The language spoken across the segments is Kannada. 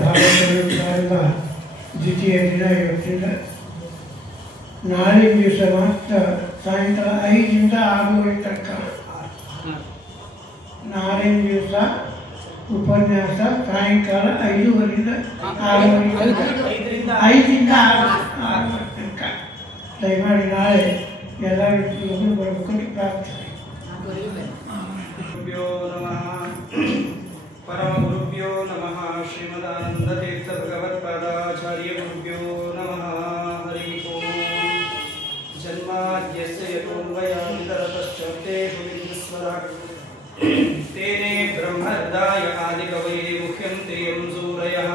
ಭಾಗವತ ದ್ವಿತೀಯ ದಿನ ಇವತ್ತಿನ ನಾಳೆ ದಿವಸ ಮಾತ್ರ ಸಾಯಂಕಾಲ 5ರಿಂದ 6 ತನಕ. ನಾಳೆ ದಿವಸ ಉಪನ್ಯಾಸ ಸಾಯಂಕಾಲ 5ರಿಂದ 6 ತನಕ. ದಯಮಾಡಿ ನಾಳೆ ಎಲ್ಲ ವ್ಯಕ್ತಿಗಳು ಬರಬೇಕು ಪ್ರಾರ್ಥನೆ. परम गुरुभ्यो नमः. श्रीमदानंदतीर्थ भगवत्पादाचार्य गुरुभ्यो नमः. हरि ओम. जन्माद्यस्य यतोऽन्वयादितरतश्चर्तेषु विघ्नस्वराट् तेने ब्रह्महृदाय आदिकवये मुह्यन्ते यं सूरयः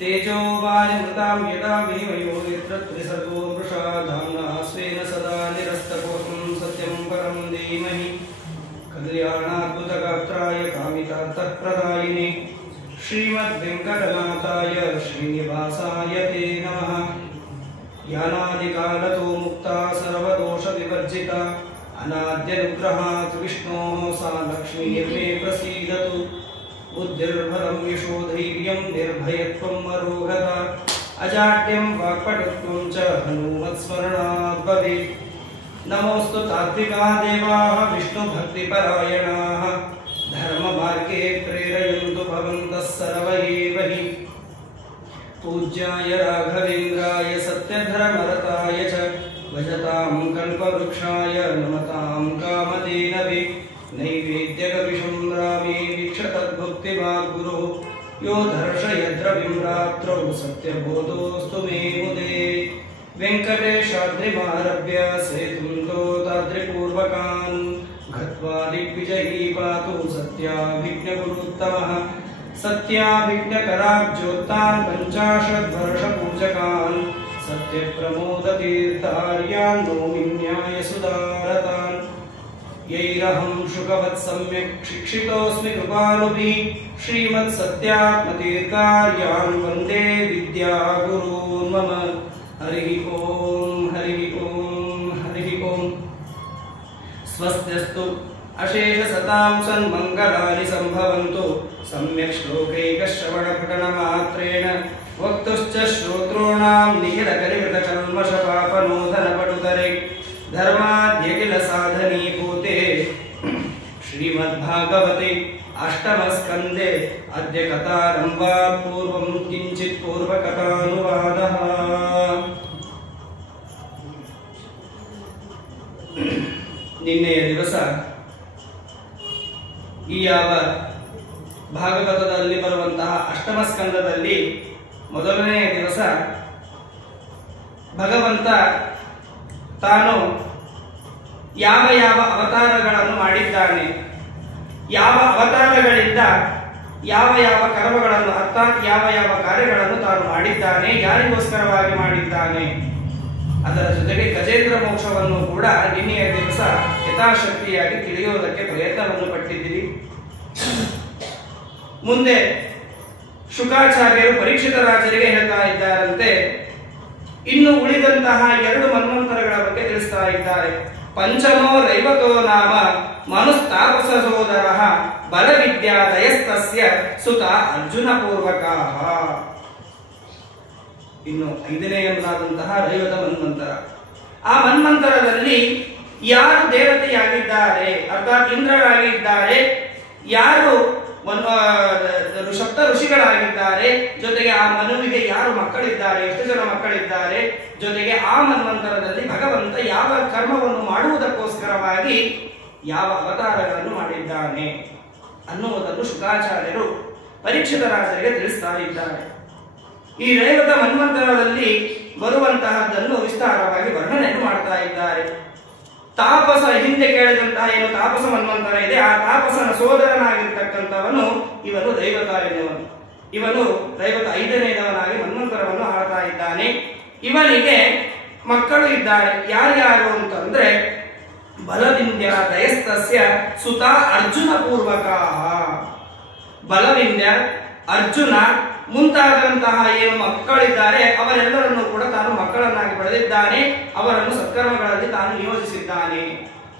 तेजो वारिमृतां यदा विनिमयो यत्र त्रिसर्गो मृषा धाम्ना स्वेन सदा निरस्तकोऽहं सत्यं परं धीमहि. कल्याणाद्भुतगात्राय कामितार्थप्रदायिने श्रीमद्वेङ्कटनाथाय श्रीनिवासाय ते नमः. ज्ञानादिकालतो मुक्ता सर्वदोषविवर्जिता अनाद्यनुग्रहात् विष्णोः सा लक्ष्मीर्मे प्रसीदतु. बुद्धिर्बलं यशोधैर्यं निर्भयत्वं अरोगता अजाड्यं वाक्पटुत्वं च हनुमत्स्मरणात् भवेत्. नमोस्तु तात्विका देवाः विष्णुभक्तिपरायणाः धर्ममार्गे प्रेरयन्तु भवन्तः सर्व एव हि. पूज्याय राघवेन्द्राय सत्यधर्मरताय च भजतां कल्पवृक्षाय नमतां कामधेनवे. नैवेद्यकविशं रामे वीक्षतद्भुक्तिभाग्गुरो यो दर्शयद्रविं रात्रौ सत्यबोधोऽस्तु मे मुदे. वेङ्कटेशाद्रिमारभ्य सेतुं तोताद्रिपूर्वकान् गत्वा दिग्विजयी पातु सत्याभिज्ञगुरुत्तमः. सत्याभिज्ञकराब्जोत्तान् 50 वर्षपूजकान् सत्यप्रमोदतीर्थार्यान् नौमि न्यायसुधारतान्. यैरहं शुकवत् सम्यक् शिक्षितोऽस्मि कृपालुभिः श्रीमत्सत्यात्मतीर्थार्यान् वन्दे विद्यागुरून् मम. हरि ओम हरि ओम हरि ओम. स्वस्त्यस्तु अशेष सतां सन्मङ्गलानि सम्भवन्तु. सम्यक् श्लोकैकश्रवणपठनमात्रेण वक्तुश्च श्रोतॄणां निखिलकलिकृतकल्मषपापनोदनपटुतरे धर्माद्यखिल साधनीभूते श्रीमद्भागवते अष्टमस्कन्धे अद्य कथारम्भात् पूर्वं किञ्चित् पूर्वकथानुवादः. ನಿನ್ನೆಯ ದಿವಸ ಈ ಯಾವ ಭಾಗವತದಲ್ಲಿ ಬರುವಂತಹ ಅಷ್ಟಮ ಸ್ಕಂದದಲ್ಲಿ ಮೊದಲನೆಯ ದಿವಸ ಭಗವಂತ ತಾನು ಯಾವ ಯಾವ ಅವತಾರಗಳನ್ನು ಮಾಡಿದ್ದಾನೆ, ಯಾವ ಅವತಾರಗಳಿಂದ ಯಾವ ಯಾವ ಕರ್ಮಗಳನ್ನು ಅರ್ಥಾತ್ ಯಾವ ಯಾವ ಕಾರ್ಯಗಳನ್ನು ತಾನು ಮಾಡಿದ್ದಾನೆ, ಯಾರಿಗೋಸ್ಕರವಾಗಿ ಮಾಡಿದ್ದಾನೆ, ಅದರ ಜೊತೆಗೆ ಗಜೇಂದ್ರ ಮೋಕ್ಷವನ್ನು ಕೂಡ ನಿನ್ನೆಯ ದಿವಸ ಯಥಾಶಕ್ತಿಯಾಗಿ ತಿಳಿಯುವುದಕ್ಕೆ ಪ್ರಯತ್ನವನ್ನು ಪಟ್ಟಿದ್ದೀರಿ. ಮುಂದೆ ಶುಕಾಚಾರ್ಯರು ಪರೀಕ್ಷಿತ ರಾಜರಿಗೆ ಹೇಳ್ತಾ ಇದ್ದಾರಂತೆ, ಇನ್ನು ಉಳಿದಂತಹ 2 ಮನ್ವಂತರಗಳ ಬಗ್ಗೆ ತಿಳಿಸ್ತಾ ಇದ್ದಾರೆ. ಪಂಚಮೋ ರೈವತೋ ನಾಮ ಮನುಸ್ತಾಪಸ ಸೋದರಃ ಬಲವಿದ್ಯಾದಯಸ್ತಸ್ಯ ಸುತ ಅರ್ಜುನ ಪೂರ್ವಕಃ. ಇನ್ನು 5ನೇಯದಾದಂತಹ ರೈವತ ಮನ್ವಂತರ. ಆ ಮನ್ವಂತರದಲ್ಲಿ ಯಾರು ದೇವತೆಯಾಗಿದ್ದಾರೆ ಅರ್ಥಾತ್ ಇಂದ್ರರಾಗಿದ್ದಾರೆ, ಯಾರು ಸಪ್ತ ಋಷಿಗಳಾಗಿದ್ದಾರೆ, ಜೊತೆಗೆ ಆ ಮನುವಿಗೆ ಯಾರು ಮಕ್ಕಳಿದ್ದಾರೆ, ಎಷ್ಟು ಜನ ಮಕ್ಕಳಿದ್ದಾರೆ, ಜೊತೆಗೆ ಆ ಮನ್ವಂತರದಲ್ಲಿ ಭಗವಂತ ಯಾವ ಕರ್ಮವನ್ನು ಮಾಡುವುದಕ್ಕೋಸ್ಕರವಾಗಿ ಯಾವ ಅವತಾರಗಳನ್ನು ಮಾಡಿದ್ದಾನೆ ಅನ್ನುವುದನ್ನು ಶುಕಾಚಾರ್ಯರು ಪರೀಕ್ಷಿತ ರಾಜರಿಗೆ ತಿಳಿಸ್ತಾ ಇದ್ದಾರೆ. ಈ ರೈವತ ಮನ್ವಂತರದಲ್ಲಿ ಬರುವಂತಹದ್ದನ್ನು ವಿಸ್ತಾರವಾಗಿ ವರ್ಣನೆಯನ್ನು ಮಾಡ್ತಾ ಇದ್ದಾರೆ. ತಾಪಸ, ಹಿಂದೆ ಕೇಳಿದಂತಹ ಏನು ತಾಪಸ ಮನ್ವಂತರ ಇದೆ, ಆ ತಾಪಸನ ಸೋದರನಾಗಿರ್ತಕ್ಕಂಥವನು ಇವನು ರೈವತ ಎನ್ನುವನು. ಇವನು ರೈವತ 5ನೇದವನಾಗಿ ಮನ್ವಂತರವನ್ನು ಆಳ್ತಾ ಇದ್ದಾನೆ. ಇವನಿಗೆ ಮಕ್ಕಳು ಇದ್ದಾರೆ. ಯಾರ್ಯಾರು ಅಂತಂದ್ರೆ ಬಲವಿಂದ್ಯ ದಯಸ್ತಸ್ಯ ಸುತ ಅರ್ಜುನ ಪೂರ್ವಕಃ. ಬಲವಿಂದ್ಯ, ಅರ್ಜುನ ಮುಂತಾದಂತಹ ಏನು ಮಕ್ಕಳಿದ್ದಾರೆ ಅವರೆಲ್ಲರನ್ನು ಕೂಡ ತಾನು ಮಕ್ಕಳನ್ನಾಗಿ ಪಡೆದಿದ್ದಾನೆ. ಅವರನ್ನು ಸತ್ಕರ್ಮಗಳಲ್ಲಿ ತಾನು ನಿಯೋಜಿಸಿದ್ದಾನೆ.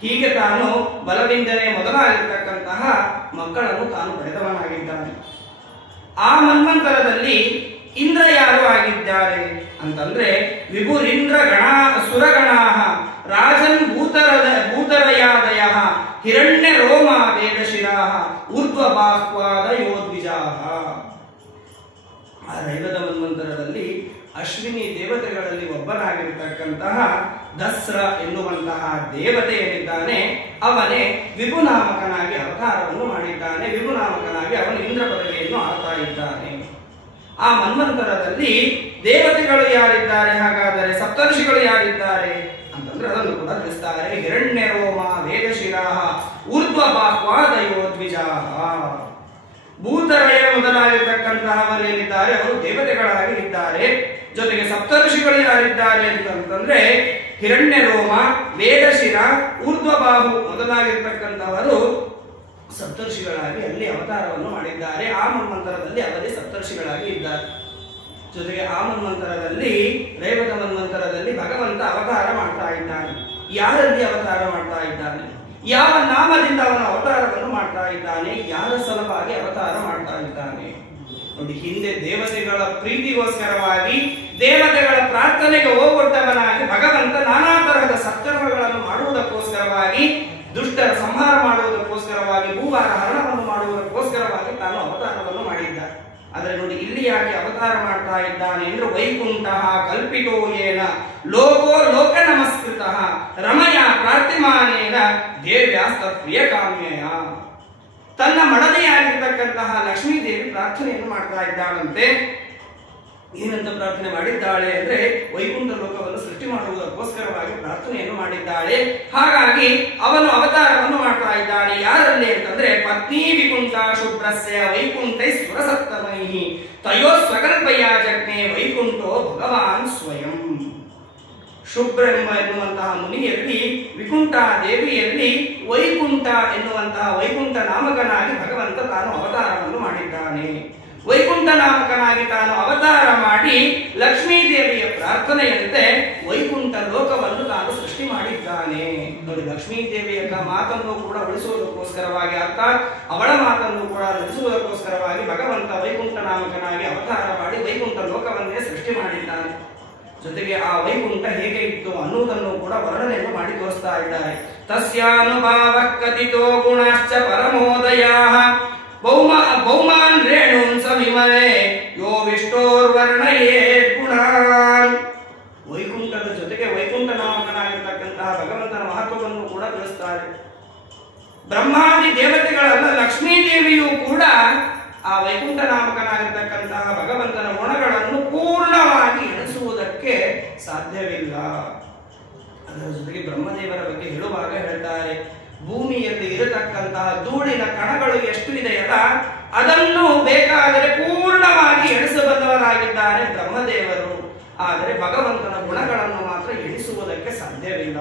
ಹೀಗೆ ತಾನು ಬಲವಿಂದನೆ ಮೊದಲಾಗಿರ್ತಕ್ಕಂತಹ ಮಕ್ಕಳನ್ನು ತಾನು ಪಡೆದವನಾಗಿದ್ದಾನೆ. ಆ ಮನ್ವಂತರದಲ್ಲಿ ಇಂದ್ರ ಯಾರು ಆಗಿದ್ದಾರೆ ಅಂತಂದ್ರೆ ವಿಭುರಿಂದ್ರ ಗಣ ಸುರಗಣಾ ರಾಜನ್ ಭೂತರಯಾದಯ ಹಿರಣ್ಯ ರೋಮ ವೇದಶಿರಾ ಊರ್ಧ್ವ ಬಾಹ್ವಾದಯೋದ್ವಿಜಾ. ಆ ರೈವತ ಮನ್ವಂತರದಲ್ಲಿ ಅಶ್ವಿನಿ ದೇವತೆಗಳಲ್ಲಿ ಒಬ್ಬನಾಗಿರ್ತಕ್ಕಂತಹ ದಸ್ರ ಎನ್ನುವಂತಹ ದೇವತೆ ಏನಿದ್ದಾನೆ ಅವನೇ ವಿಭುನಾಮಕನಾಗಿ ಅವತಾರವನ್ನು ಮಾಡಿದ್ದಾನೆ. ವಿಭುನಾಮಕನಾಗಿ ಅವನು ಇಂದ್ರ ಪದವಿಯನ್ನು ಆಳ್ತಾ ಇದ್ದಾನೆ. ಆ ಮನ್ವಂತರದಲ್ಲಿ ದೇವತೆಗಳು ಯಾರಿದ್ದಾರೆ, ಹಾಗಾದರೆ ಸಪ್ತರ್ಷಿಗಳು ಯಾರಿದ್ದಾರೆ ಅಂತಂದ್ರೆ ಅದನ್ನು ಕೂಡ ತಿಳಿಸ್ತಾರೆ. ಹಿರಣ್ಯ ರೋಮ ವೇದಶಿರಾ ಊರ್ಧ್ವ ಬಾಹ್ವಾದಯೋ ದ್ವಿಜಾಹ. ಭೂತರಯ ಮೊದಲಾಗಿರ್ತಕ್ಕಂತಹವರು ಏನಿದ್ದಾರೆ ಅವರು ದೇವತೆಗಳಾಗಿ ಇದ್ದಾರೆ. ಜೊತೆಗೆ ಸಪ್ತರ್ಷಿಗಳು ಯಾರಿದ್ದಾರೆ ಅಂತಂದ್ರೆ ಹಿರಣ್ಯ ರೋಮ ವೇದಶಿರ ಊರ್ಧ್ವಬಾಹು ಮೊದಲಾಗಿರ್ತಕ್ಕಂಥವರು ಸಪ್ತರ್ಷಿಗಳಾಗಿ ಅಲ್ಲಿ ಅವತಾರವನ್ನು ಮಾಡಿದ್ದಾರೆ. ಆ ಮನ್ವಂತರದಲ್ಲಿ ಅವರೇ ಸಪ್ತರ್ಷಿಗಳಾಗಿ ಇದ್ದಾರೆ. ಜೊತೆಗೆ ಆ ಮನ್ವಂತರದಲ್ಲಿ ರೈವತ ಮನ್ವಂತರದಲ್ಲಿ ಭಗವಂತ ಅವತಾರ ಮಾಡ್ತಾ ಇದ್ದಾನೆ. ಯಾರಲ್ಲಿ ಅವತಾರ ಮಾಡ್ತಾ ಇದ್ದಾನೆ, ಯಾವ ನಾಮದಿಂದ ಅವನ ಅವತಾರವನ್ನು ಮಾಡ್ತಾ ಇದ್ದಾನೆ, ಯಾರ ಸಲುವಾಗಿ ಅವತಾರ ಮಾಡ್ತಾ ಇದ್ದಾನೆ ನೋಡಿ. ಹಿಂದೆ ದೇವತೆಗಳ ಪ್ರೀತಿಗೋಸ್ಕರವಾಗಿ ದೇವತೆಗಳ ಪ್ರಾರ್ಥನೆಗೆ ಹೋಗೊಟ್ಟವನಾಗಿ ಭಗವಂತ ನಾನಾ ತರಹದ ಸತ್ಕರ್ಮಗಳನ್ನು ಮಾಡುವುದಕ್ಕೋಸ್ಕರವಾಗಿ, ದುಷ್ಟರ ಸಂಹಾರ ಮಾಡುವುದಕ್ಕೋಸ್ಕರವಾಗಿ, ಭೂಭಾರ ಹರಣವನ್ನು ಮಾಡುವುದಕ್ಕೋಸ್ಕರವಾಗಿ ತಾನು ಅವತಾರವನ್ನು ಮಾಡಿದ್ದಾನೆ. ಆದರೆ ನೋಡಿ ಇಲ್ಲಿ ಯಾಕೆ ಅವತಾರ ಮಾಡ್ತಾ ಇದ್ದಾನೆ ಅಂದ್ರೆ ವೈಕುಂಠ ಕಲ್ಪಿತೋ ಯೇನ ಲೋಕೋ ಲೋಕ ನಮಸ್ಕೃತ ರಮಯ ಪ್ರಾರ್ಥಿಮಾನೇನ ದೇವ್ಯಾಸ್ತ ಪ್ರಿಯ ಕಾಮ್ಯಯ. ತನ್ನ ಮಡದಿಯಾಗಿರ್ತಕ್ಕಂತಹ ಲಕ್ಷ್ಮೀದೇವಿ ಪ್ರಾರ್ಥನೆಯನ್ನು ಮಾಡ್ತಾ ಇದ್ದಾಳಂತೆ. ಏನಂತ ಪ್ರಾರ್ಥನೆ ಮಾಡಿದ್ದಾಳೆ ಅಂದ್ರೆ ವೈಕುಂಠ ಲೋಕವನ್ನು ಸೃಷ್ಟಿ ಮಾಡುವುದಕ್ಕೋಸ್ಕರವಾಗಿ ಪ್ರಾರ್ಥನೆಯನ್ನು ಮಾಡಿದ್ದಾಳೆ. ಹಾಗಾಗಿ ಅವನು ಅವತಾರವನ್ನು ಮಾಡ್ತಾ ಇದ್ದಾನೆ. ಯಾರಲ್ಲಿ ಅಂತಂದ್ರೆ ಪತ್ನಿ ವಿಕುಂಠ ಶುಭ್ರಸ್ಯ ವೈಕುಂಠೈ ಸುರಸತ್ತಮೈ ತಯೋ ಸ್ವಕಲ್ಪಯ ಜಜ್ಞೆ ವೈಕುಂಠೋ ಭಗವಾನ್ ಸ್ವಯಂ. ಶುಭ್ರ ಎನ್ನುವಂತಹ ಮುನಿಯಲ್ಲಿ, ವಿಕುಂಠ ದೇವಿಯಲ್ಲಿ ವೈಕುಂಠ ಎನ್ನುವಂತಹ ವೈಕುಂಠ ನಾಮಕನಾಗಿ ಭಗವಂತ ತಾನು ಅವತಾರವನ್ನು ಮಾಡಿದ್ದಾನೆ. ವೈಕುಂಠ ನಾಮಕನಾಗಿ ತಾನು ಅವತಾರ ಮಾಡಿ ಲಕ್ಷ್ಮೀ ದೇವಿಯ ಪ್ರಾರ್ಥನೆಯಂತೆ ವೈಕುಂಠ ಲೋಕವನ್ನು ತಾನು ಸೃಷ್ಟಿ ಮಾಡಿದ್ದಾನೆ. ನೋಡಿ, ಲಕ್ಷ್ಮೀ ದೇವಿಯ ಮಾತನ್ನು ಕೂಡ ಉಳಿಸುವುದಕ್ಕೋಸ್ಕರವಾಗಿ, ಅರ್ಥಾತ್ ಅವಳ ಮಾತನ್ನು ಕೂಡ ಉಳಿಸುವುದಕ್ಕೋಸ್ಕರವಾಗಿ ಭಗವಂತ ವೈಕುಂಠ ನಾಮಕನಾಗಿ ಅವತಾರ ಮಾಡಿ ವೈಕುಂಠ ಲೋಕವನ್ನೇ ಸೃಷ್ಟಿ ಮಾಡಿದ್ದಾನೆ. ಜೊತೆಗೆ ಆ ವೈಕುಂಠ ಹೇಗೆ ಇತ್ತು ಅನ್ನುವುದನ್ನು ಕೂಡ ವರ್ಣನೆಯನ್ನು ಮಾಡಿ ತೋರಿಸ್ತಾ ಇದ್ದಾರೆ. ತಸ್ಯಾನುಭಾವ ಕಥಿತೋ ಗುಣಶ್ಚ ಪರಮೋದಯಾಃ ಭೌಮಾನ್ ರೇಣುನ್ ಸಮಿಮನೆ ಯೋ ವಿಷ್ಣೋರ್ವರ್ಣಯೇತ್ ಗುಣಾನ್. ವೈಕುಂಠದ ಜೊತೆಗೆ ವೈಕುಂಠ ನಾಮಕನಾಗಿರ್ತಕ್ಕಂತಹ ಭಗವಂತನ ಮಹತ್ವವನ್ನು ಕೂಡ ತಿಳಿಸ್ತಾರೆ. ಬ್ರಹ್ಮಾದಿ ದೇವತೆಗಳಲ್ಲ, ಲಕ್ಷ್ಮೀ ದೇವಿಯು ಕೂಡ ಆ ವೈಕುಂಠ ನಾಮಕನಾಗಿರ್ತಕ್ಕಂತಹ ಭಗವಂತನ ಗುಣಗಳನ್ನು ಪೂರ್ಣವಾಗಿ ಎಣಿಸುವುದಕ್ಕೆ ಸಾಧ್ಯವಿಲ್ಲ. ಅದರ ಜೊತೆಗೆ ಬ್ರಹ್ಮದೇವರ ಬಗ್ಗೆ ಹೇಳುವಾಗ ಹೇಳ್ತಾರೆ, ಭೂಮಿಯಲ್ಲಿ ಇರತಕ್ಕಂತಹ ಧೂಳಿನ ಕಣಗಳು ಎಷ್ಟು ಇದೆಯಲ್ಲ ಅದನ್ನು ಬೇಕಾದರೆ ಪೂರ್ಣವಾಗಿ ಎಣಿಸಬಲ್ಲವರಾಗಿದ್ದಾರೆ ಬ್ರಹ್ಮದೇವರು. ಆದರೆ ಭಗವಂತನ ಗುಣಗಳನ್ನು ಮಾತ್ರ ಎಣಿಸುವುದಕ್ಕೆ ಸಾಧ್ಯವಿಲ್ಲ.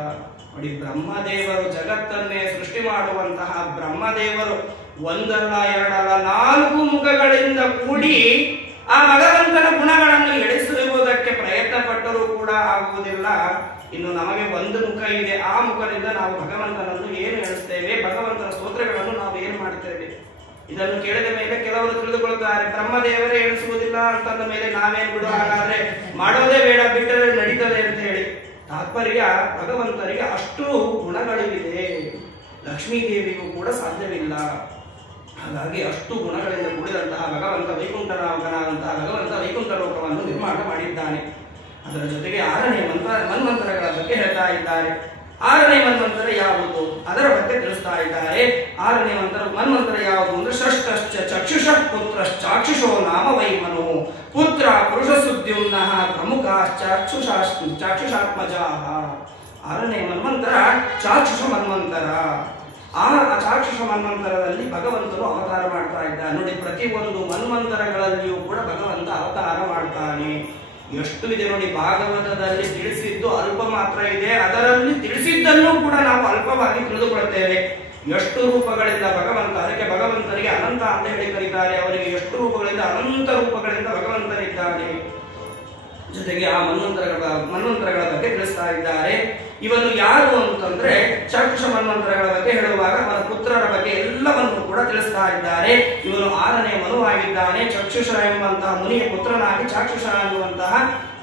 ನೋಡಿ, ಬ್ರಹ್ಮದೇವರು ಜಗತ್ತನ್ನೇ ಸೃಷ್ಟಿ ಮಾಡುವಂತಹ ಬ್ರಹ್ಮದೇವರು ಒಂದಲ್ಲ ಎರಡಲ್ಲ 4 ಮುಖಗಳಿಂದ ಕೂಡಿ ಆ ಭಗವಂತನ ಗುಣಗಳನ್ನು ಎಣಿಸುವುದಕ್ಕೆ ಪ್ರಯತ್ನ ಪಟ್ಟರೂ ಕೂಡ ಆಗುವುದಿಲ್ಲ. ಇನ್ನು ನಮಗೆ ಒಂದು ಮುಖ ಇದೆ, ಆ ಮುಖದಿಂದ ನಾವು ಭಗವಂತನನ್ನು ಏನು ಎಣಿಸ್ತೇವೆ, ಭಗವಂತನ ಸ್ತೋತ್ರಗಳನ್ನು ನಾವು ಏನು ಮಾಡ್ತೇವೆ. ಇದನ್ನು ಕೇಳಿದ ಮೇಲೆ ಕೆಲವರು ತಿಳಿದುಕೊಳ್ಳುತ್ತಾರೆ, ಬ್ರಹ್ಮದೇವರೇ ಎಣಿಸುವುದಿಲ್ಲ ಅಂತಂದ ಮೇಲೆ ನಾವೇನು ಬಿಡು, ಹಾಗಾದ್ರೆ ಮಾಡೋದೇ ಬೇಡ, ಬಿಟ್ಟರೆ ನಡೀತದೆ ಅಂತ ಹೇಳಿ. ತಾತ್ಪರ್ಯ, ಭಗವಂತನಿಗೆ ಅಷ್ಟು ಗುಣಗಳಿವೆ, ಲಕ್ಷ್ಮೀ ದೇವಿಗೂ ಕೂಡ ಸಾಧ್ಯವಿಲ್ಲ. ಹಾಗಾಗಿ ಅಷ್ಟು ಗುಣಗಳಿಂದ ಕೂಡಿದಂತಹ ಭಗವಂತ ವೈಕುಂಠ ನಾಮಕನಾದಂತಹ ಭಗವಂತ ವೈಕುಂಠ ಲೋಕವನ್ನು ನಿರ್ಮಾಣ ಮಾಡಿದ್ದಾನೆ. ಅದರ ಜೊತೆಗೆ 6ನೇ ಮನ್ವಂತರಗಳ ಬಗ್ಗೆ ಹೇಳ್ತಾ ಇದ್ದಾರೆ. 6ನೇ ಮನ್ವಂತರ ಯಾವುದು ಅದರ ಬಗ್ಗೆ ತಿಳಿಸ್ತಾ ಇದ್ದಾರೆ. 6ನೇ ಮನ್ವಂತರ ಯಾವುದು ಅಂದ್ರೆ ಷಷ್ಠಶ್ಚ ಚಕ್ಷುಷಃ ಪುತ್ರಶ್ಚಾಕ್ಷುಷೋ ನಾಮ ವೈಮನೋ ಪುತ್ರ ಪುರುಷ ಸುದ್ಯುಮ್ನಃ ಪ್ರಮುಖಾಶ್ಚ ಚಾಕ್ಷುಷಾತ್ಮಜಾಃ. 6ನೇ ಮನ್ವಂತರ ಚಾಕ್ಷುಷ ಮನ್ವಂತರ. ಆ ಚಾಕ್ಷುಷ ಮನ್ವಂತರದಲ್ಲಿ ಭಗವಂತನು ಅವತಾರ ಮಾಡ್ತಾ ಇದ್ದಾನೆ. ನೋಡಿ, ಪ್ರತಿಯೊಂದು ಮನ್ವಂತರಗಳಲ್ಲಿಯೂ ಕೂಡ ಭಗವಂತ ಅವತಾರ ಮಾಡ್ತಾನೆ. ಎಷ್ಟು ಇದೆ ನೋಡಿ, ಭಾಗವತದಲ್ಲಿ ತಿಳಿಸಿದ್ದು ಅಲ್ಪ ಮಾತ್ರ ಇದೆ, ಅದರಲ್ಲಿ ತಿಳಿಸಿದ್ದನ್ನು ಕೂಡ ನಾವು ಅಲ್ಪವಾಗಿ ತಿಳಿದುಕೊಳ್ಳುತ್ತೇವೆ. ಎಷ್ಟು ರೂಪಗಳಿಂದ ಭಗವಂತ, ಅದಕ್ಕೆ ಭಗವಂತನಿಗೆ ಅನಂತ ಅಂತ ಹೇಳಿ ಕರೀತಾರೆ. ಅವರಿಗೆ ಎಷ್ಟು ರೂಪಗಳಿಂದ, ಅನಂತ ರೂಪಗಳಿಂದ ಭಗವಂತನಿದ್ದಾನೆ. ಜೊತೆಗೆ ಆ ಮನ್ವಂತರಗಳ ಬಗ್ಗೆ ತಿಳಿಸ್ತಾ ಇದ್ದಾರೆ. ಇವನು ಯಾರು ಅಂತಂದ್ರೆ ಚಾಕ್ಷುಷ ಮನ್ವಂತರಗಳ ಬಗ್ಗೆ ಹೇಳುವಾಗ ಅವನ ಪುತ್ರರ ಬಗ್ಗೆ ಎಲ್ಲವನ್ನು ಕೂಡ ತಿಳಿಸ್ತಾ ಇದ್ದಾರೆ. ಇವನು 6ನೇ ಮನುವಾಗಿದ್ದಾನೆ. ಚಕ್ಷುಷ ಎಂಬಂತಹ ಮುನಿಯ ಪುತ್ರನಾಗಿ ಚಾಕ್ಷುಷ ಅನ್ನುವಂತಹ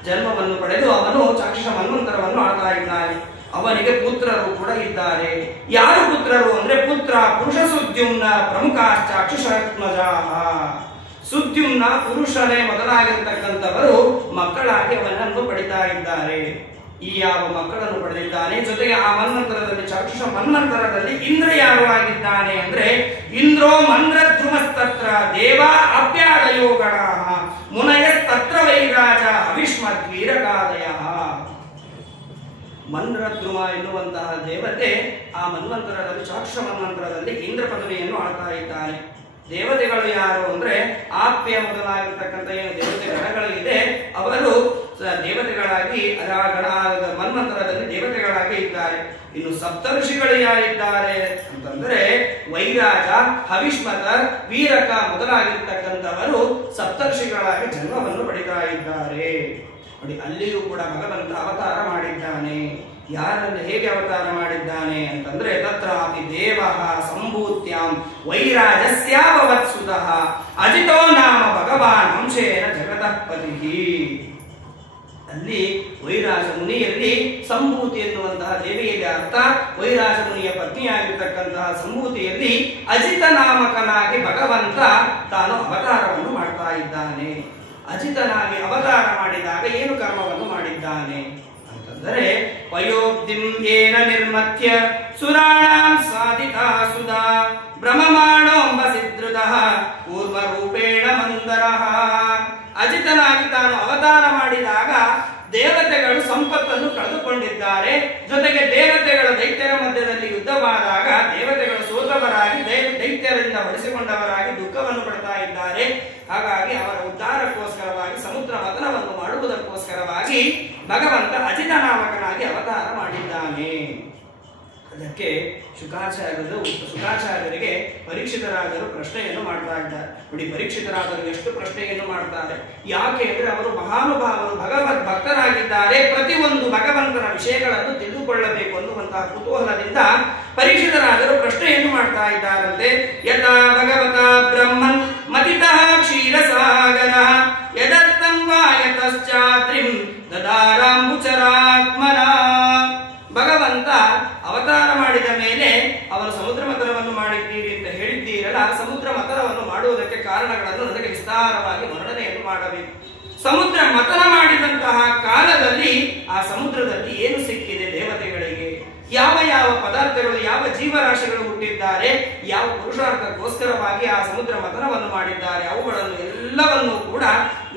ಜನ್ಮವನ್ನು ಪಡೆದು ಅವನು ಚಾಕ್ಷುಷ ಮನ್ವಂತರವನ್ನು ಆಳ್ತಾ ಇದ್ದಾನೆ. ಅವನಿಗೆ ಪುತ್ರರು ಕೂಡ ಇದ್ದಾರೆ. ಯಾರು ಪುತ್ರರು ಅಂದ್ರೆ ಪುತ್ರ ಪುರುಷ ಸುದ್ಯುಮ್ನ ಪ್ರಮುಖ ಚಾಕ್ಷುಷಾತ್ಮಜಾಹ. ಸುದ್ಯುಮ್ನ ಪುರುಷನೇ ಮೊದಲಾಗಿರ್ತಕ್ಕಂಥವರು ಮಕ್ಕಳಾಗಿ ಅವನನ್ನು ಪಡಿತಾ ಇದ್ದಾರೆ. ಈ ಯಾವ ಮಕ್ಕಳನ್ನು ಪಡೆದಿದ್ದಾನೆ. ಜೊತೆಗೆ ಆ ಮನ್ವಂತರದಲ್ಲಿ ಚಾಕ್ಷುಷ ಮನ್ವಂತರದಲ್ಲಿ ಇಂದ್ರ ಯಾರು ಆಗಿದ್ದಾನೆ ಅಂದ್ರೆ ಇಂದ್ರೋ ಮಂದ್ರಧ್ರುಮಸ್ತತ್ರ ದೇವ ಅಪ್ಯಾದಯೋ ಗಣಾಃ ಮುನಯಸ್ತತ್ರ ವೈರಾಜ ಅವಿಷ್ಮದ್ವೀರಕಾದಯ. ಮಂದ್ರಧ್ರುವ ಎನ್ನುವಂತಹ ದೇವತೆ ಆ ಮನ್ವಂತರದಲ್ಲಿ ಚಾಕ್ಷುಷ ಮನ್ವಂತರದಲ್ಲಿ ಇಂದ್ರ ಪದವಿಯನ್ನು ಆಳ್ತಾ ಇದ್ದಾನೆ. ದೇವತೆಗಳು ಯಾರು ಅಂದ್ರೆ ಆಪ್ಯ ಮೊದಲಾಗಿರ್ತಕ್ಕಂಥ ಏನು ದೇವತೆ ಗಣಗಳಿದೆ ಅವರು ದೇವತೆಗಳಾಗಿ ಮನ್ವಂತರದಲ್ಲಿ ದೇವತೆಗಳಾಗಿ ಇದ್ದಾರೆ. ಇನ್ನು ಸಪ್ತಋಷಿಗಳು ಯಾರಿದ್ದಾರೆ ಅಂತಂದ್ರೆ ವೈರಾಜ, ಹವಿಷ್ಮತ, ವೀರಕ ಮೊದಲಾಗಿರ್ತಕ್ಕಂಥವರು ಸಪ್ತಋಷಿಗಳಾಗಿ ಜನ್ಮವನ್ನು ಪಡಿತಾ ಇದ್ದಾರೆ. ನೋಡಿ, ಅಲ್ಲಿಯೂ ಕೂಡ ಭಗವಂತ ಅವತಾರ ಮಾಡಿದ್ದಾನೆ. ಯಾರಲ್ಲಿ ಹೇಗೆ ಅವತಾರ ಮಾಡಿದ್ದಾನೆ ಅಂತಂದ್ರೆ ತತ್ರಾಪಿ ದೇವಃ ಸಂಭೂತ್ಯಾಂ ವೈರಾಜಸ್ಯಾವವತ್ಸುತಃ ಅಜಿತೋ ನಾಮ ಭಗವಾನ್ ಅಂಶೇನ ಜಗತಃಪತಿ. ಅಲ್ಲಿ ವೈರಾಜ ಮುನಿಯಲ್ಲಿ ಸಂಭೂತಿ ಎನ್ನುವಂತಹ ದೇವಿಯಲ್ಲಿ ಅರ್ಥ ವೈರಾಜ ಮುನಿಯ ಪತ್ನಿಯಾಗಿರ್ತಕ್ಕಂತಹ ಸಂಭೂತಿಯಲ್ಲಿ ಅಜಿತ ನಾಮಕನಾಗಿ ಭಗವಂತ ತಾನು ಅವತಾರವನ್ನು ಮಾಡ್ತಾ ಇದ್ದಾನೆ. ಅಜಿತನಾಗಿ ಅವತಾರ ಮಾಡಿದಾಗ ಏನು ಕರ್ಮವನ್ನು ಮಾಡಿದ್ದಾನೆ ಅಂತಂದರೆ ಪಯೋಬ್ಧಿಂ ಏನ ನಿರ್ಮತ್ಯ ಸುರಾಣಾಂ ಸಾಧಿತಾ ಸುಧಾ ಬ್ರಹ್ಮಮಾಣೋಂಬ ಸಿದ್ಧೃತಃ ಕೂರ್ಮ ರೂಪೇಣ ಮಂದರಃ. ಅಜಿತನಾಗಿ ತಾನು ಅವತಾರ ಮಾಡಿದಾಗ ದೇವತೆಗಳು ಸಂಪತ್ತನ್ನು ಕಳೆದುಕೊಂಡಿದ್ದಾರೆ. ಜೊತೆಗೆ ದೇವತೆಗಳ ದೈತ್ಯರ ಮಧ್ಯದಲ್ಲಿ ಯುದ್ಧವಾದಾಗ ದೇವತೆಗಳು ಸೋತವರಾಗಿ ದೈತ್ಯರಿಂದ ಹೊಡೆಸಿಕೊಂಡವರಾಗಿ ದುಃಖವನ್ನು ಪಡ್ತಾ ಇದ್ದಾರೆ. ಹಾಗಾಗಿ ಅವರ ಉದ್ಧಾರಕ್ಕೋಸ್ಕರವಾಗಿ ಸಮುದ್ರ ಮಥನವನ್ನು ಮಾಡುವುದಕ್ಕೋಸ್ಕರವಾಗಿ ಭಗವಂತ ಅಜಿತ ನಾಮಕನಾಗಿ ಅವತಾರ ಮಾಡಿದ್ದಾನೆ. ಅದಕ್ಕೆ ಶುಕಾಚಾರ್ಯರಿಗೆ ಪರೀಕ್ಷಿತರಾಜರು ಪ್ರಶ್ನೆಯನ್ನು ಮಾಡ್ತಾ ಇದ್ದಾರೆ. ನೋಡಿ, ಪರೀಕ್ಷಿತರಾಜರು ಎಷ್ಟು ಪ್ರಶ್ನೆಯನ್ನು ಮಾಡ್ತಾರೆ. ಯಾಕೆ ಅಂದ್ರೆ ಅವರು ಮಹಾನುಭಾವರು, ಭಗವದ್ ಭಕ್ತರಾಗಿದ್ದಾರೆ. ಪ್ರತಿಯೊಂದು ಭಗವಂತನ ವಿಷಯಗಳನ್ನು ತಿಳಿದುಕೊಳ್ಳಬೇಕು ಅನ್ನುವಂತಹ ಕುತೂಹಲದಿಂದ ಪರೀಕ್ಷಿತರಾಜರು ಪ್ರಶ್ನೆಯನ್ನು ಮಾಡ್ತಾ ಇದ್ದಾರಂತೆ. ಯಥಾ ಭಗವತ ಬ್ರಹ್ಮನ್ ಮತಿತಃ ಕ್ಷೀರಸಾಗರ ಯದರ್ಥಂ ವಾ ಯತಶ್ಚಾತ್ರಿಂ ದದಾರಾಂಬುಚರಾತ್ಮನ. ಭಗವಂತ ಅವತಾರ ಮಾಡಿದ ಮೇಲೆ ಅವರು ಸಮುದ್ರ ಮಥನವನ್ನು ಮಾಡಿದ್ದೀರಿ ಅಂತ ಹೇಳಿದ್ದೀರಲ್ಲ, ಸಮುದ್ರ ಮಥನವನ್ನು ಮಾಡುವುದಕ್ಕೆ ಕಾರಣಗಳನ್ನು ನನಗೆ ವಿಸ್ತಾರವಾಗಿ ವರ್ಣನೆಯನ್ನು ಮಾಡಬೇಕು. ಸಮುದ್ರ ಮಥನ ಮಾಡಿದಂತಹ ಕಾಲದಲ್ಲಿ ಆ ಸಮುದ್ರದಲ್ಲಿ ಏನು ಸಿಕ್ಕಿದೆ ದೇವತೆಗಳಿಗೆ, ಯಾವ ಯಾವ ಪದಾರ್ಥಗಳು, ಯಾವ ಜೀವರಾಶಿಗಳು ಹುಟ್ಟಿದ್ದಾರೆ, ಯಾವ ಪುರುಷಾರ್ಥಕ್ಕೋಸ್ಕರವಾಗಿ ಆ ಸಮುದ್ರ ಮಥನವನ್ನು ಮಾಡಿದ್ದಾರೆ, ಅವುಗಳನ್ನು ಎಲ್ಲವನ್ನೂ ಕೂಡ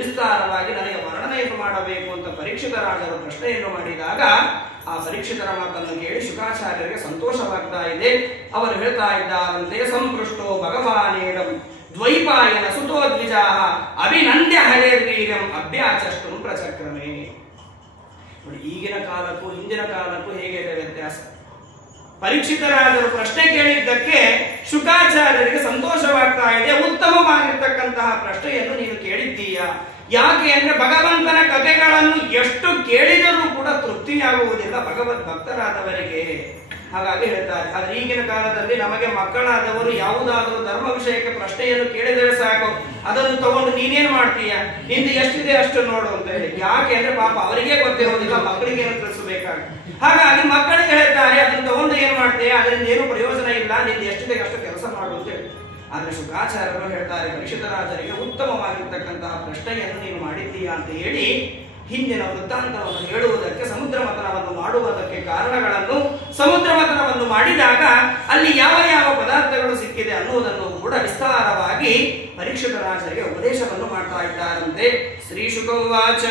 ವಿಸ್ತಾರವಾಗಿ ನನಗೆ ವರ್ಣನೆಯನ್ನು ಮಾಡಬೇಕು ಅಂತ ಪರೀಕ್ಷಿತರಾಜರು ಪ್ರಶ್ನೆಯನ್ನು ಮಾಡಿದಾಗ ಆ ಪರೀಕ್ಷಿತರ ಮಾತನ್ನು ಕೇಳಿ ಶುಕಾಚಾರ್ಯರಿಗೆ ಸಂತೋಷವಾಗ್ತಾ ಇದೆ. ಅವರು ಹೇಳ್ತಾ ಇದ್ದಾರಂತೆ, ಸಂಪೃಷ್ಟೋ ಭಗವಾನೇಡಂ ದ್ವೈಪಾಯನ ಸುತೋ ದ್ವಿಜಾಹ ಅಭಿನಂದ್ಯ ಹರೇರ್ವೀರ್ಯಂ ಅಭ್ಯಾಚಷ್ಟುಂ ಪ್ರಚಕ್ರಮೇ. ನೋಡಿ, ಈಗಿನ ಕಾಲಕ್ಕೂ ಹಿಂದಿನ ಕಾಲಕ್ಕೂ ಹೇಗಿದೆ ವ್ಯತ್ಯಾಸ. ಪರೀಕ್ಷಿತರಾದರು ಪ್ರಶ್ನೆ ಕೇಳಿದ್ದಕ್ಕೆ ಶುಕಾಚಾರ್ಯರಿಗೆ ಸಂತೋಷವಾಗ್ತಾ ಇದೆ. ಉತ್ತಮವಾಗಿರ್ತಕ್ಕಂತಹ ಪ್ರಶ್ನೆಯನ್ನು ನೀನು ಕೇಳಿದ್ದೀಯ. ಯಾಕೆ ಅಂದ್ರೆ ಭಗವಂತನ ಕಥೆಗಳನ್ನು ಎಷ್ಟು ಕೇಳಿದರೂ ಕೂಡ ತೃಪ್ತಿಯಾಗುವುದಿಲ್ಲ ಭಗವದ್ ಭಕ್ತರಾದವರಿಗೆ. ಹಾಗಾಗಿ ಹೇಳ್ತಾರೆ. ಆದ್ರೆ ಈಗಿನ ಕಾಲದಲ್ಲಿ ನಮಗೆ ಮಕ್ಕಳಾದವರು ಯಾವುದಾದರೂ ಧರ್ಮ ವಿಷಯಕ್ಕೆ ಪ್ರಶ್ನೆಯನ್ನು ಕೇಳಿದರೆ ಸಾಕು, ಅದನ್ನು ತಗೊಂಡು ನೀನೇನ್ ಮಾಡ್ತೀಯ, ನಿಂದು ಎಷ್ಟಿದೆ ಅಷ್ಟು ನೋಡು ಅಂತ ಹೇಳಿ. ಯಾಕೆ ಅಂದ್ರೆ ಪಾಪ ಅವರಿಗೆ ಗೊತ್ತಿರೋದಿಲ್ಲ, ಮಕ್ಕಳಿಗೆ ಏನು ತಿಳಿಸಬೇಕಾಗ. ಹಾಗಾಗಿ ಮಕ್ಕಳಿಗೆ ಹೇಳ್ತಾರೆ, ಅದನ್ನು ತಗೊಂಡು ಏನ್ ಮಾಡ್ತೀಯ, ಅದರಿಂದ ಏನು ಪ್ರಯೋಜನ ಇಲ್ಲ, ನಿಂದು ಎಷ್ಟಿದೆ ಅಷ್ಟು ಕೆಲಸ ಮಾಡು ಅಂತ ಹೇಳಿ. ಆದ್ರೆ ಶುಕಾಚಾರ್ಯರು ಹೇಳ್ತಾರೆ, ಪರೀಕ್ಷಿತರಾಜರಿಗೆ ಉತ್ತಮವಾಗಿರ್ತಕ್ಕಂತಹ ಪ್ರಶ್ನೆಯನ್ನು ನೀನು ಮಾಡಿದ್ದೀಯಾ ಅಂತ ಹೇಳಿ ಹಿಂದಿನ ವೃತ್ತಾಂತವನ್ನು ಹೇಳುವುದಕ್ಕೆ, ಸಮುದ್ರ ಮಥನವನ್ನು ಮಾಡುವುದಕ್ಕೆ ಕಾರಣಗಳನ್ನು, ಸಮುದ್ರ ಮಥನವನ್ನು ಮಾಡಿದಾಗ ಅಲ್ಲಿ ಯಾವ ಯಾವ ಪದಾರ್ಥಗಳು ಸಿಕ್ಕಿದೆ ಅನ್ನುವುದನ್ನು ಕೂಡ ವಿಸ್ತಾರವಾಗಿ ಪರೀಕ್ಷಿತರಾಜರಿಗೆ ಉಪದೇಶವನ್ನು ಮಾಡ್ತಾ ಇದ್ದಾರಂತೆ. ಶ್ರೀ ಶುಕೌವಾಚ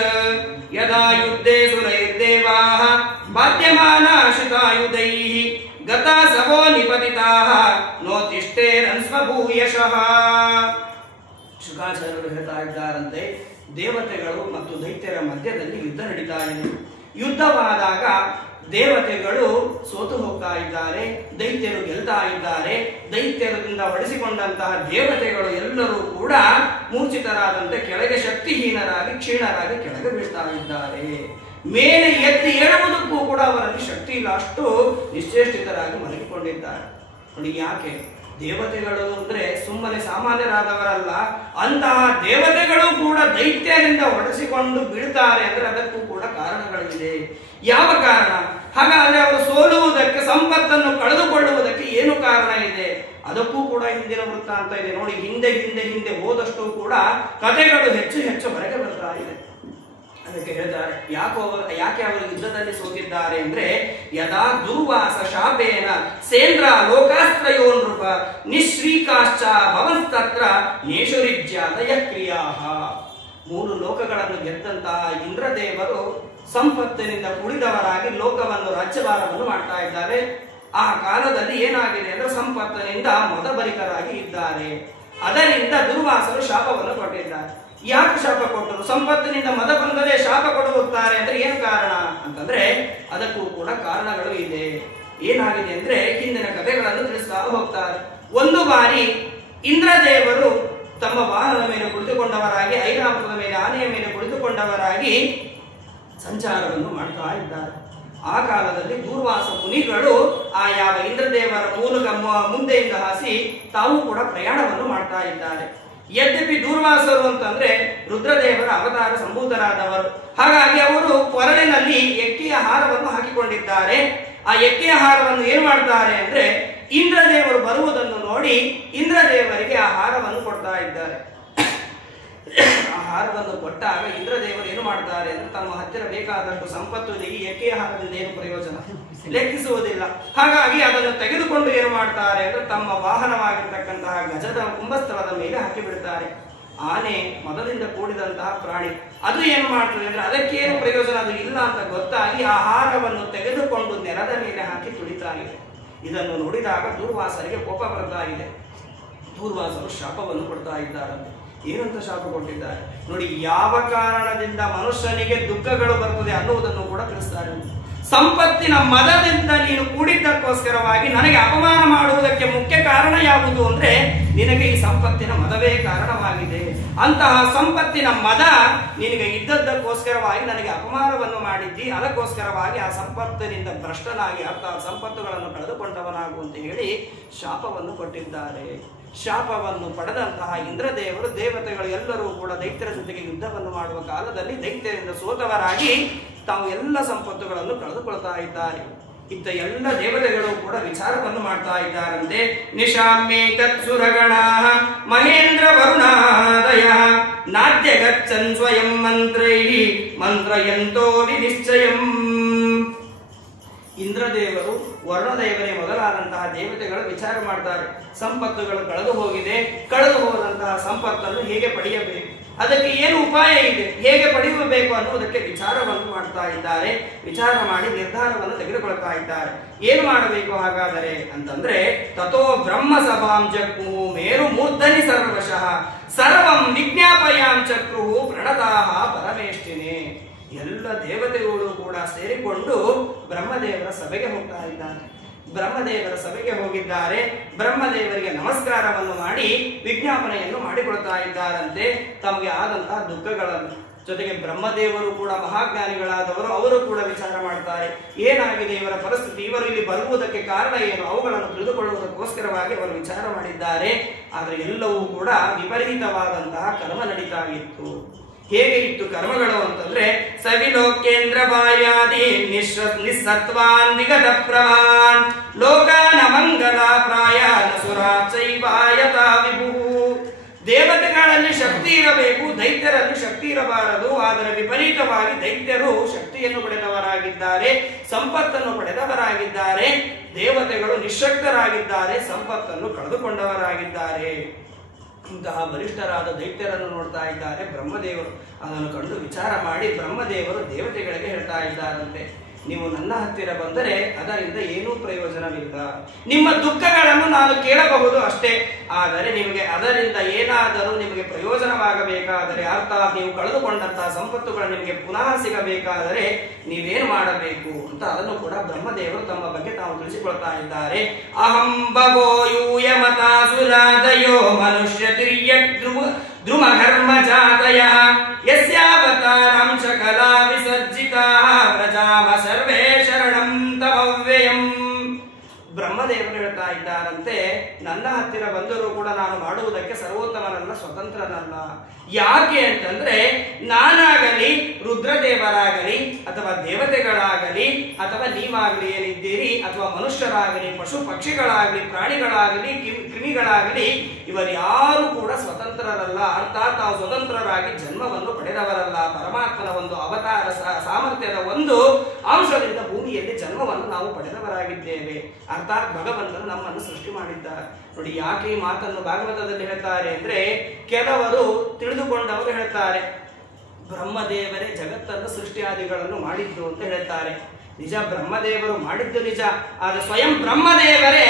ಯದಾ ಯುದ್ಧೇ ಸುರೈರ್ದೇವಾಃ ಬಾಧ್ಯಮಾನಾಶಿತಾಯುಧೈಃ ಗತಾ ಸವೋ ನಿಪತಿತಾಃ ನೋತಿಷ್ಠೇರನ್ಸ್ವಭೂಯಶಃ. ಶುಕಾಚಾರ್ಯರು ಹೇಳ್ತಾ ಇದ್ದಾರಂತೆ, ದೇವತೆಗಳು ಮತ್ತು ದೈತ್ಯರ ಮಧ್ಯದಲ್ಲಿ ಯುದ್ಧ ನಡೀತಾ ಇದೆ. ಯುದ್ಧವಾದಾಗ ದೇವತೆಗಳು ಸೋತು ಹೋಗ್ತಾ ಇದ್ದಾರೆ, ದೈತ್ಯರು ಗೆಲ್ತಾ ಇದ್ದಾರೆ. ದೈತ್ಯರಿಂದ ಹೊಡೆಸಿಕೊಂಡಂತಹ ದೇವತೆಗಳು ಎಲ್ಲರೂ ಕೂಡ ಮೂರ್ಛಿತರಾದಂತೆ ಕೆಳಗೆ ಶಕ್ತಿಹೀನರಾಗಿ ಕ್ಷೀಣರಾಗಿ ಕೆಳಗೆ ಬೀಳ್ತಾ ಇದ್ದಾರೆ. ಮೇಲೆ ಎದ್ದು ಏಳುವುದಕ್ಕೂ ಕೂಡ ಅವರಲ್ಲಿ ಶಕ್ತಿ ಇಲ್ಲ, ಅಷ್ಟು ನಿಶ್ಚೇಷ್ಟಿತರಾಗಿ ಮಲಗಿಕೊಂಡಿದ್ದಾರೆ. ನೋಡಿ, ಯಾಕೆ? ದೇವತೆಗಳು ಅಂದ್ರೆ ಸುಮ್ಮನೆ ಸಾಮಾನ್ಯರಾದವರಲ್ಲ, ಅಂತಹ ದೇವತೆಗಳು ಕೂಡ ದೈತ್ಯರಿಂದ ಹೊಡೆಸಿಕೊಂಡು ಬೀಳ್ತಾರೆ ಅಂದ್ರೆ ಅದಕ್ಕೂ ಕೂಡ ಕಾರಣಗಳಿದೆ. ಯಾವ ಕಾರಣ? ಹಾಗಾದ್ರೆ ಅವರು ಸೋಲುವುದಕ್ಕೆ, ಸಂಪತ್ತನ್ನು ಕಳೆದುಕೊಳ್ಳುವುದಕ್ಕೆ ಏನು ಕಾರಣ ಇದೆ? ಅದಕ್ಕೂ ಕೂಡ ಹಿಂದಿನ ವೃತ್ತಾಂತ ಇದೆ ನೋಡಿ. ಹಿಂದೆ ಹಿಂದೆ ಹಿಂದೆ ಹೋದಷ್ಟು ಕೂಡ ಕಥೆಗಳು ಹೆಚ್ಚು ಹೆಚ್ಚು ಹೊರಗೆ ಬರ್ತಾ ಇದೆ. ಅದಕ್ಕೆ ಹೇಳ್ತಾರೆ, ಯಾಕೆ ಅವರು ಯುದ್ಧದಲ್ಲಿ ಸೋತಿದ್ದಾರೆ ಅಂದ್ರೆ, ಯದಾ ದುರ್ವಾಸ ಶಾಪೇನ ಸೇಂದ್ರ ಲೋಕಾಸ್ತ್ರಯೋ ನೃಪ ನಿಶ್ರೀಕಾಶ್ಚ ಭವಂಸ್ತತ್ರ ನೇಷುರಿಜ್ಯಾದಯ ಕ್ರಿಯಾಹ. 3 ಲೋಕಗಳನ್ನು ಗೆದ್ದಂತಹ ಇಂದ್ರದೇವರು ಸಂಪತ್ತಿನಿಂದ ಕುಡಿದವರಾಗಿ ಲೋಕವನ್ನು ರಾಜ್ಯಭಾರವನ್ನು ಮಾಡ್ತಾ ಇದ್ದಾರೆ. ಆ ಕಾಲದಲ್ಲಿ ಏನಾಗಿದೆ ಅಂದ್ರೆ ಸಂಪತ್ತಿನಿಂದ ಮೊದಬರಿಕರಾಗಿ ಇದ್ದಾರೆ. ಅದರಿಂದ ದುರ್ವಾಸರು ಶಾಪವನ್ನು ಕೊಟ್ಟಿದ್ದಾರೆ. ಯಾಕೆ ಶಾಪ ಕೊಟ್ಟರು? ಸಂಪತ್ತಿನಿಂದ ಮದ ಬಂದರೆ ಶಾಪ ಕೊಡುತ್ತಾರೆ ಅಂದ್ರೆ ಏನು ಕಾರಣ ಅಂತಂದ್ರೆ ಅದಕ್ಕೂ ಕೂಡ ಕಾರಣಗಳು ಇದೆ. ಏನಾಗಿದೆ ಅಂದ್ರೆ ಹಿಂದಿನ ಕಥೆಗಳನ್ನು ತಿಳಿಸ್ತಾ ಹೋಗ್ತಾರೆ. ಒಂದು ಬಾರಿ ಇಂದ್ರದೇವರು ತಮ್ಮ ವಾಹನದ ಮೇಲೆ ಕುಳಿತುಕೊಂಡವರಾಗಿ, ಐರಾವತದ ಮೇಲೆ ಆನೆಯ ಮೇಲೆ ಕುಳಿತುಕೊಂಡವರಾಗಿ ಸಂಚಾರವನ್ನು ಮಾಡ್ತಾ ಇದ್ದಾರೆ. ಆ ಕಾಲದಲ್ಲಿ ದೂರ್ವಾಸ ಮುನಿಗಳು ಆ ಯಾವ ಇಂದ್ರದೇವರ ಮೂಲಕ ಮುಂದೆಯಿಂದ ಹಾಸಿ ತಾವು ಕೂಡ ಪ್ರಯಾಣವನ್ನು ಮಾಡ್ತಾ ಇದ್ದಾರೆ. ಯದ್ಯಪಿ ದೂರ್ವಾಸರು ಅಂತಂದ್ರೆ ರುದ್ರದೇವರ ಅವತಾರ ಸಂಭೂತರಾದವರು. ಹಾಗಾಗಿ ಅವರು ಕೊರಳಿನಲ್ಲಿ ಎಕ್ಕೆಯ ಹಾರವನ್ನು ಹಾಕಿಕೊಂಡಿದ್ದಾರೆ. ಆ ಎಕ್ಕೆಯ ಹಾರವನ್ನು ಏನ್ ಮಾಡ್ತಾರೆ ಅಂದ್ರೆ ಇಂದ್ರದೇವರು ಬರುವುದನ್ನು ನೋಡಿ ಇಂದ್ರದೇವರಿಗೆ ಆ ಹಾರವನ್ನು ಕೊಡ್ತಾ ಇದ್ದಾರೆ. ಆ ಹಾರವನ್ನು ಕೊಟ್ಟಾಗ ಇಂದ್ರದೇವರು ಏನು ಮಾಡ್ತಾರೆ ಅಂದ್ರೆ ತಮ್ಮ ಹತ್ತಿರ ಬೇಕಾದಷ್ಟು ಸಂಪತ್ತು ಇದೆ, ಈ ಎಕ್ಕೆಯ ಹಾರದಿಂದ ಏನು ಪ್ರಯೋಜನ ಲೆಕ್ಕಿಸುವುದಿಲ್ಲ. ಹಾಗಾಗಿ ಅದನ್ನು ತೆಗೆದುಕೊಂಡು ಏನು ಮಾಡ್ತಾರೆ ಅಂದ್ರೆ ತಮ್ಮ ವಾಹನವಾಗಿರ್ತಕ್ಕಂತಹ ಗಜದ ಕುಂಭಸ್ಥಳದ ಮೇಲೆ ಹಾಕಿ ಬಿಡ್ತಾರೆ. ಆನೆ ಮದದಿಂದ ಕೂಡಿದಂತಹ ಪ್ರಾಣಿ, ಅದು ಏನು ಮಾಡ್ತದೆ ಅಂದ್ರೆ ಅದಕ್ಕೇನು ಪ್ರಯೋಜನ ಅದು ಇಲ್ಲ ಅಂತ ಗೊತ್ತಾಗಿ ಆ ಹಾರವನ್ನು ತೆಗೆದುಕೊಂಡು ನೆಲದ ಮೇಲೆ ಹಾಕಿ ತುಳಿತಾ ಇದೆ. ಇದನ್ನು ನೋಡಿದಾಗ ದೂರ್ವಾಸರಿಗೆ ಕೋಪ ಬರ್ತಾ ಇದೆ. ದೂರ್ವಾಸರು ಶಾಪವನ್ನು ಕೊಡ್ತಾ ಇದ್ದಾರಂತೆ. ಏನಂತ ಶಾಪ ಕೊಟ್ಟಿದ್ದಾರೆ ನೋಡಿ. ಯಾವ ಕಾರಣದಿಂದ ಮನುಷ್ಯನಿಗೆ ದುಃಖಗಳು ಬರ್ತದೆ ಅನ್ನುವುದನ್ನು ಕೂಡ ತಿಳಿಸ್ತಾರೆ. ಸಂಪತ್ತಿನ ಮದದಿಂದ ನೀನು ಕೂಡಿದ್ದಕ್ಕೋಸ್ಕರವಾಗಿ ನನಗೆ ಅಪಮಾನ ಮಾಡುವುದಕ್ಕೆ ಮುಖ್ಯ ಕಾರಣ ಯಾವುದು ಅಂದ್ರೆ ನಿನಗೆ ಈ ಸಂಪತ್ತಿನ ಮದವೇ ಕಾರಣವಾಗಿದೆ. ಅಂತಹ ಸಂಪತ್ತಿನ ಮದ ನಿನಗೆ ಇದ್ದದ್ದಕ್ಕೋಸ್ಕರವಾಗಿ ನನಗೆ ಅಪಮಾನವನ್ನು ಮಾಡಿದ್ದಿ. ಅದಕ್ಕೋಸ್ಕರವಾಗಿ ಆ ಸಂಪತ್ತಿನಿಂದ ಭ್ರಷ್ಟನಾಗಿ ಅರ್ಥಾತ್ ಸಂಪತ್ತುಗಳನ್ನು ಕಳೆದುಕೊಂಡವನಾಗು ಅಂತ ಹೇಳಿ ಶಾಪವನ್ನು ಕೊಟ್ಟಿದ್ದಾರೆ. ಶಾಪವನ್ನು ಪಡೆದಂತಹ ಇಂದ್ರದೇವರು, ದೇವತೆಗಳು ಎಲ್ಲರೂ ಕೂಡ ದೈತ್ಯರ ಜೊತೆಗೆ ಯುದ್ಧವನ್ನು ಮಾಡುವ ಕಾಲದಲ್ಲಿ ದೈತ್ಯರಿಂದ ಸೋತವರಾಗಿ ತಾವು ಎಲ್ಲ ಸಂಪತ್ತುಗಳನ್ನು ಕಳೆದುಕೊಳ್ತಾ ಇದ್ದಾರೆ. ಇತ್ತ ಎಲ್ಲ ದೇವತೆಗಳು ಕೂಡ ವಿಚಾರವನ್ನು ಮಾಡ್ತಾ ಇದ್ದಾರಂತೆ. ನಿಶಾಮ್ಯೇ ತತ್ಸುರಗಣಾಃ ಮಹೇಂದ್ರ ವರುಣಾದಯ ನಾಟ್ಯ ಗಚ್ಚನ್ ಸ್ವಯಂ ಮಂತ್ರೈಃ ಮಂತ್ರಯಂತೋ ವಿನಿಶ್ಚಯಂ. ಇಂದ್ರದೇವರು, ವರುಣದೇವರೇ ಮೊದಲಾದಂತಹ ದೇವತೆಗಳು ವಿಚಾರ ಮಾಡ್ತಾರೆ. ಸಂಪತ್ತುಗಳು ಕಳೆದು ಹೋಗಿದೆ, ಕಳೆದು ಹೋದಂತಹ ಸಂಪತ್ತನ್ನು ಹೇಗೆ ಪಡೆಯಬೇಕು, ಅದಕ್ಕೆ ಏನು ಉಪಾಯ ಇದೆ, ಹೇಗೆ ಪಡೆಯಬೇಕು ಅನ್ನುವುದಕ್ಕೆ ವಿಚಾರವನ್ನು ಮಾಡ್ತಾ ಇದ್ದಾರೆ. ವಿಚಾರ ಮಾಡಿ ನಿರ್ಧಾರವನ್ನು ತೆಗೆದುಕೊಳ್ತಾ ಇದ್ದಾರೆ. ಏನು ಮಾಡಬೇಕು ಹಾಗಾದರೆ ಅಂತಂದ್ರೆ, ತಥೋ ಬ್ರಹ್ಮ ಸಭಾಂ ಜಗ್ಮುಹು ಮೇರು ಮೂರ್ಧನಿ ಸರ್ವಶಃ ಸರ್ವಂ ವಿಜ್ಞಾಪಯಾಂ ಚಕ್ರುಹು ಪ್ರಣತಾಹ ಪರಮೇಷ್ಠಿನೇ. ಎಲ್ಲ ದೇವತೆಗಳು ಕೂಡ ಸೇರಿಕೊಂಡು ಬ್ರಹ್ಮದೇವರ ಸಭೆಗೆ ಹೋಗ್ತಾ ಇದ್ದಾರೆ. ಬ್ರಹ್ಮದೇವರ ಸಭೆಗೆ ಹೋಗಿದ್ದಾರೆ. ಬ್ರಹ್ಮದೇವರಿಗೆ ನಮಸ್ಕಾರವನ್ನು ಮಾಡಿ ವಿಜ್ಞಾಪನೆಯನ್ನು ಮಾಡಿಕೊಳ್ತಾ ಇದ್ದಾರಂತೆ ತಮಗೆ ಆದಂತಹ ದುಃಖಗಳನ್ನು. ಜೊತೆಗೆ ಬ್ರಹ್ಮದೇವರು ಕೂಡ ಮಹಾಜ್ಞಾನಿಗಳಾದವರು, ಅವರು ಕೂಡ ವಿಚಾರ ಮಾಡ್ತಾರೆ. ಏನಾಗಿದೆ ಇವರ ಪರಿಸ್ಥಿತಿ, ಇವರು ಇಲ್ಲಿ ಬರುವುದಕ್ಕೆ ಕಾರಣ ಏನು, ಅವುಗಳನ್ನು ತಿಳಿದುಕೊಳ್ಳುವುದಕ್ಕೋಸ್ಕರವಾಗಿ ಅವರು ವಿಚಾರ ಮಾಡಿದ್ದಾರೆ. ಆದರೆ ಎಲ್ಲವೂ ಕೂಡ ವಿಪರೀತವಾದಂತಹ ಕರ್ಮ ನಡೀತಾ ಇತ್ತು. ಹೇಗೆ ಇತ್ತು ಕರ್ಮಗಳು ಅಂತಂದ್ರೆ, ಸವಿಲೋಕೇಂದ್ರ ಬಾಯಾದಿ ನಿಸ್ಸತ್ವಾನ್ ವಿಗತ ಪ್ರಮಾನ್ ಲೋಕಾನ ಮಂಗಲ ಪ್ರಾಯ ನಸುರಾಚೈವಾಯತ ವಿಭು. ದೇವತೆಗಳಲ್ಲಿ ಶಕ್ತಿ ಇರಬೇಕು, ದೈತ್ಯರಲ್ಲಿ ಶಕ್ತಿ ಇರಬಾರದು. ಆದರೆ ವಿಪರೀತವಾಗಿ ದೈತ್ಯರು ಶಕ್ತಿಯನ್ನು ಪಡೆದವರಾಗಿದ್ದಾರೆ, ಸಂಪತ್ತನ್ನು ಪಡೆದವರಾಗಿದ್ದಾರೆ. ದೇವತೆಗಳು ನಿಶ್ಶಕ್ತರಾಗಿದ್ದಾರೆ, ಸಂಪತ್ತನ್ನು ಕಳೆದುಕೊಂಡವರಾಗಿದ್ದಾರೆ. ಇಂತಹ ಬಲಿಷ್ಠರಾದ ದೈತ್ಯರನ್ನು ನೋಡ್ತಾ ಇದ್ದಾರೆ ಬ್ರಹ್ಮದೇವರು. ಅದನ್ನು ಕಂಡು ವಿಚಾರ ಮಾಡಿ ಬ್ರಹ್ಮದೇವರು ದೇವತೆಗಳಿಗೆ ಹೇಳ್ತಾ ಇದ್ದಾರಂತೆ, ನೀವು ನನ್ನ ಹತ್ತಿರ ಬಂದರೆ ಅದರಿಂದ ಏನೂ ಪ್ರಯೋಜನವಿಲ್ಲ. ನಿಮ್ಮ ದುಃಖಗಳನ್ನು ನಾನು ಕೇಳಬಹುದು ಅಷ್ಟೇ, ಆದರೆ ನಿಮಗೆ ಅದರಿಂದ ಏನಾದರೂ ನಿಮಗೆ ಪ್ರಯೋಜನವಾಗಬೇಕಾದರೆ, ಅರ್ಥಾತ್ ನೀವು ಕಳೆದುಕೊಂಡಂತಹ ಸಂಪತ್ತುಗಳು ನಿಮಗೆ ಪುನಃ ಸಿಗಬೇಕಾದರೆ ನೀವೇನು ಮಾಡಬೇಕು ಅಂತ ಅದನ್ನು ಕೂಡ ಬ್ರಹ್ಮದೇವರು ತಮ್ಮ ಬಗ್ಗೆ ತಾವು ತಿಳಿಸಿಕೊಳ್ತಾ ಇದ್ದಾರೆ. ಅಹಂ ಭವೋ ಯೂಯಮತಾಸುರಾದಯೋ ಮನುಷ್ಯ ತಿರ್ಯಕ್ ಧ್ರುಮಘರ್ಮ ಜಾತಯ ಯಸ್ಯಾವತಾರಂ ಕಲಾ ವಿಸರ್ಜಿತಾ ವ್ರಜಾಮ ಸರ್ವೇ ಶರಣಂ ತಮವ್ಯಯಂ. ಬ್ರಹ್ಮದೇವರು ಹೇಳ್ತಾ ಇದ್ದಾರಂತೆ, ನನ್ನ ಹತ್ತಿರ ಬಂದರೂ ಕೂಡ ನಾನು ಮಾಡುವುದಕ್ಕೆ ಸರ್ವೋತ್ತಮನಲ್ಲ, ಸ್ವತಂತ್ರನಲ್ಲ. ಯಾಕೆ ಅಂತಂದ್ರೆ ನಾನಾಗಲಿ ರುದ್ರದೇವರಾಗಲಿ ಅಥವಾ ದೇವತೆಗಳಾಗಲಿ ಅಥವಾ ನೀವಾಗಲಿ ಏನಿದ್ದೀರಿ ಅಥವಾ ಮನುಷ್ಯರಾಗಲಿ ಪಶು ಪಕ್ಷಿಗಳಾಗಲಿ ಪ್ರಾಣಿಗಳಾಗಲಿ ಕ್ರಿಮಿಗಳಾಗಲಿ ಇವರು ಯಾರು ಕೂಡ ಸ್ವತಂತ್ರರಲ್ಲ. ಅರ್ಥಾತ್ ತಾವು ಸ್ವತಂತ್ರರಾಗಿ ಜನ್ಮವನ್ನು ಪಡೆದವರಲ್ಲ. ಪರಮಾತ್ಮನ ಒಂದು ಅವತಾರ ಸಾಮರ್ಥ್ಯದ ಒಂದು ಅಂಶದಿಂದ ಭೂಮಿಯಲ್ಲಿ ಜನ್ಮವನ್ನು ನಾವು ಪಡೆದವರಾಗಿದ್ದೇವೆ. ಅರ್ಥಾತ್ ಭಗವಂತನು ನಮ್ಮನ್ನು ಸೃಷ್ಟಿ ಮಾಡಿದ್ದಾರೆ. ನೋಡಿ ಯಾಕೆ ಈ ಮಾತನ್ನು ಭಾಗವತದಲ್ಲಿ ಹೇಳ್ತಾರೆ ಅಂದ್ರೆ, ಕೆಲವರು ತಿಳಿದುಕೊಂಡವರು ಹೇಳ್ತಾರೆ ಬ್ರಹ್ಮದೇವರೇ ಜಗತ್ತನ್ನು ಸೃಷ್ಟಿಯಾದಿಗಳನ್ನು ಮಾಡಿದ್ದು ಅಂತ ಹೇಳ್ತಾರೆ. ನಿಜ, ಬ್ರಹ್ಮದೇವರು ಮಾಡಿದ್ದು ನಿಜ. ಆದರೆ ಸ್ವಯಂ ಬ್ರಹ್ಮದೇವರೇ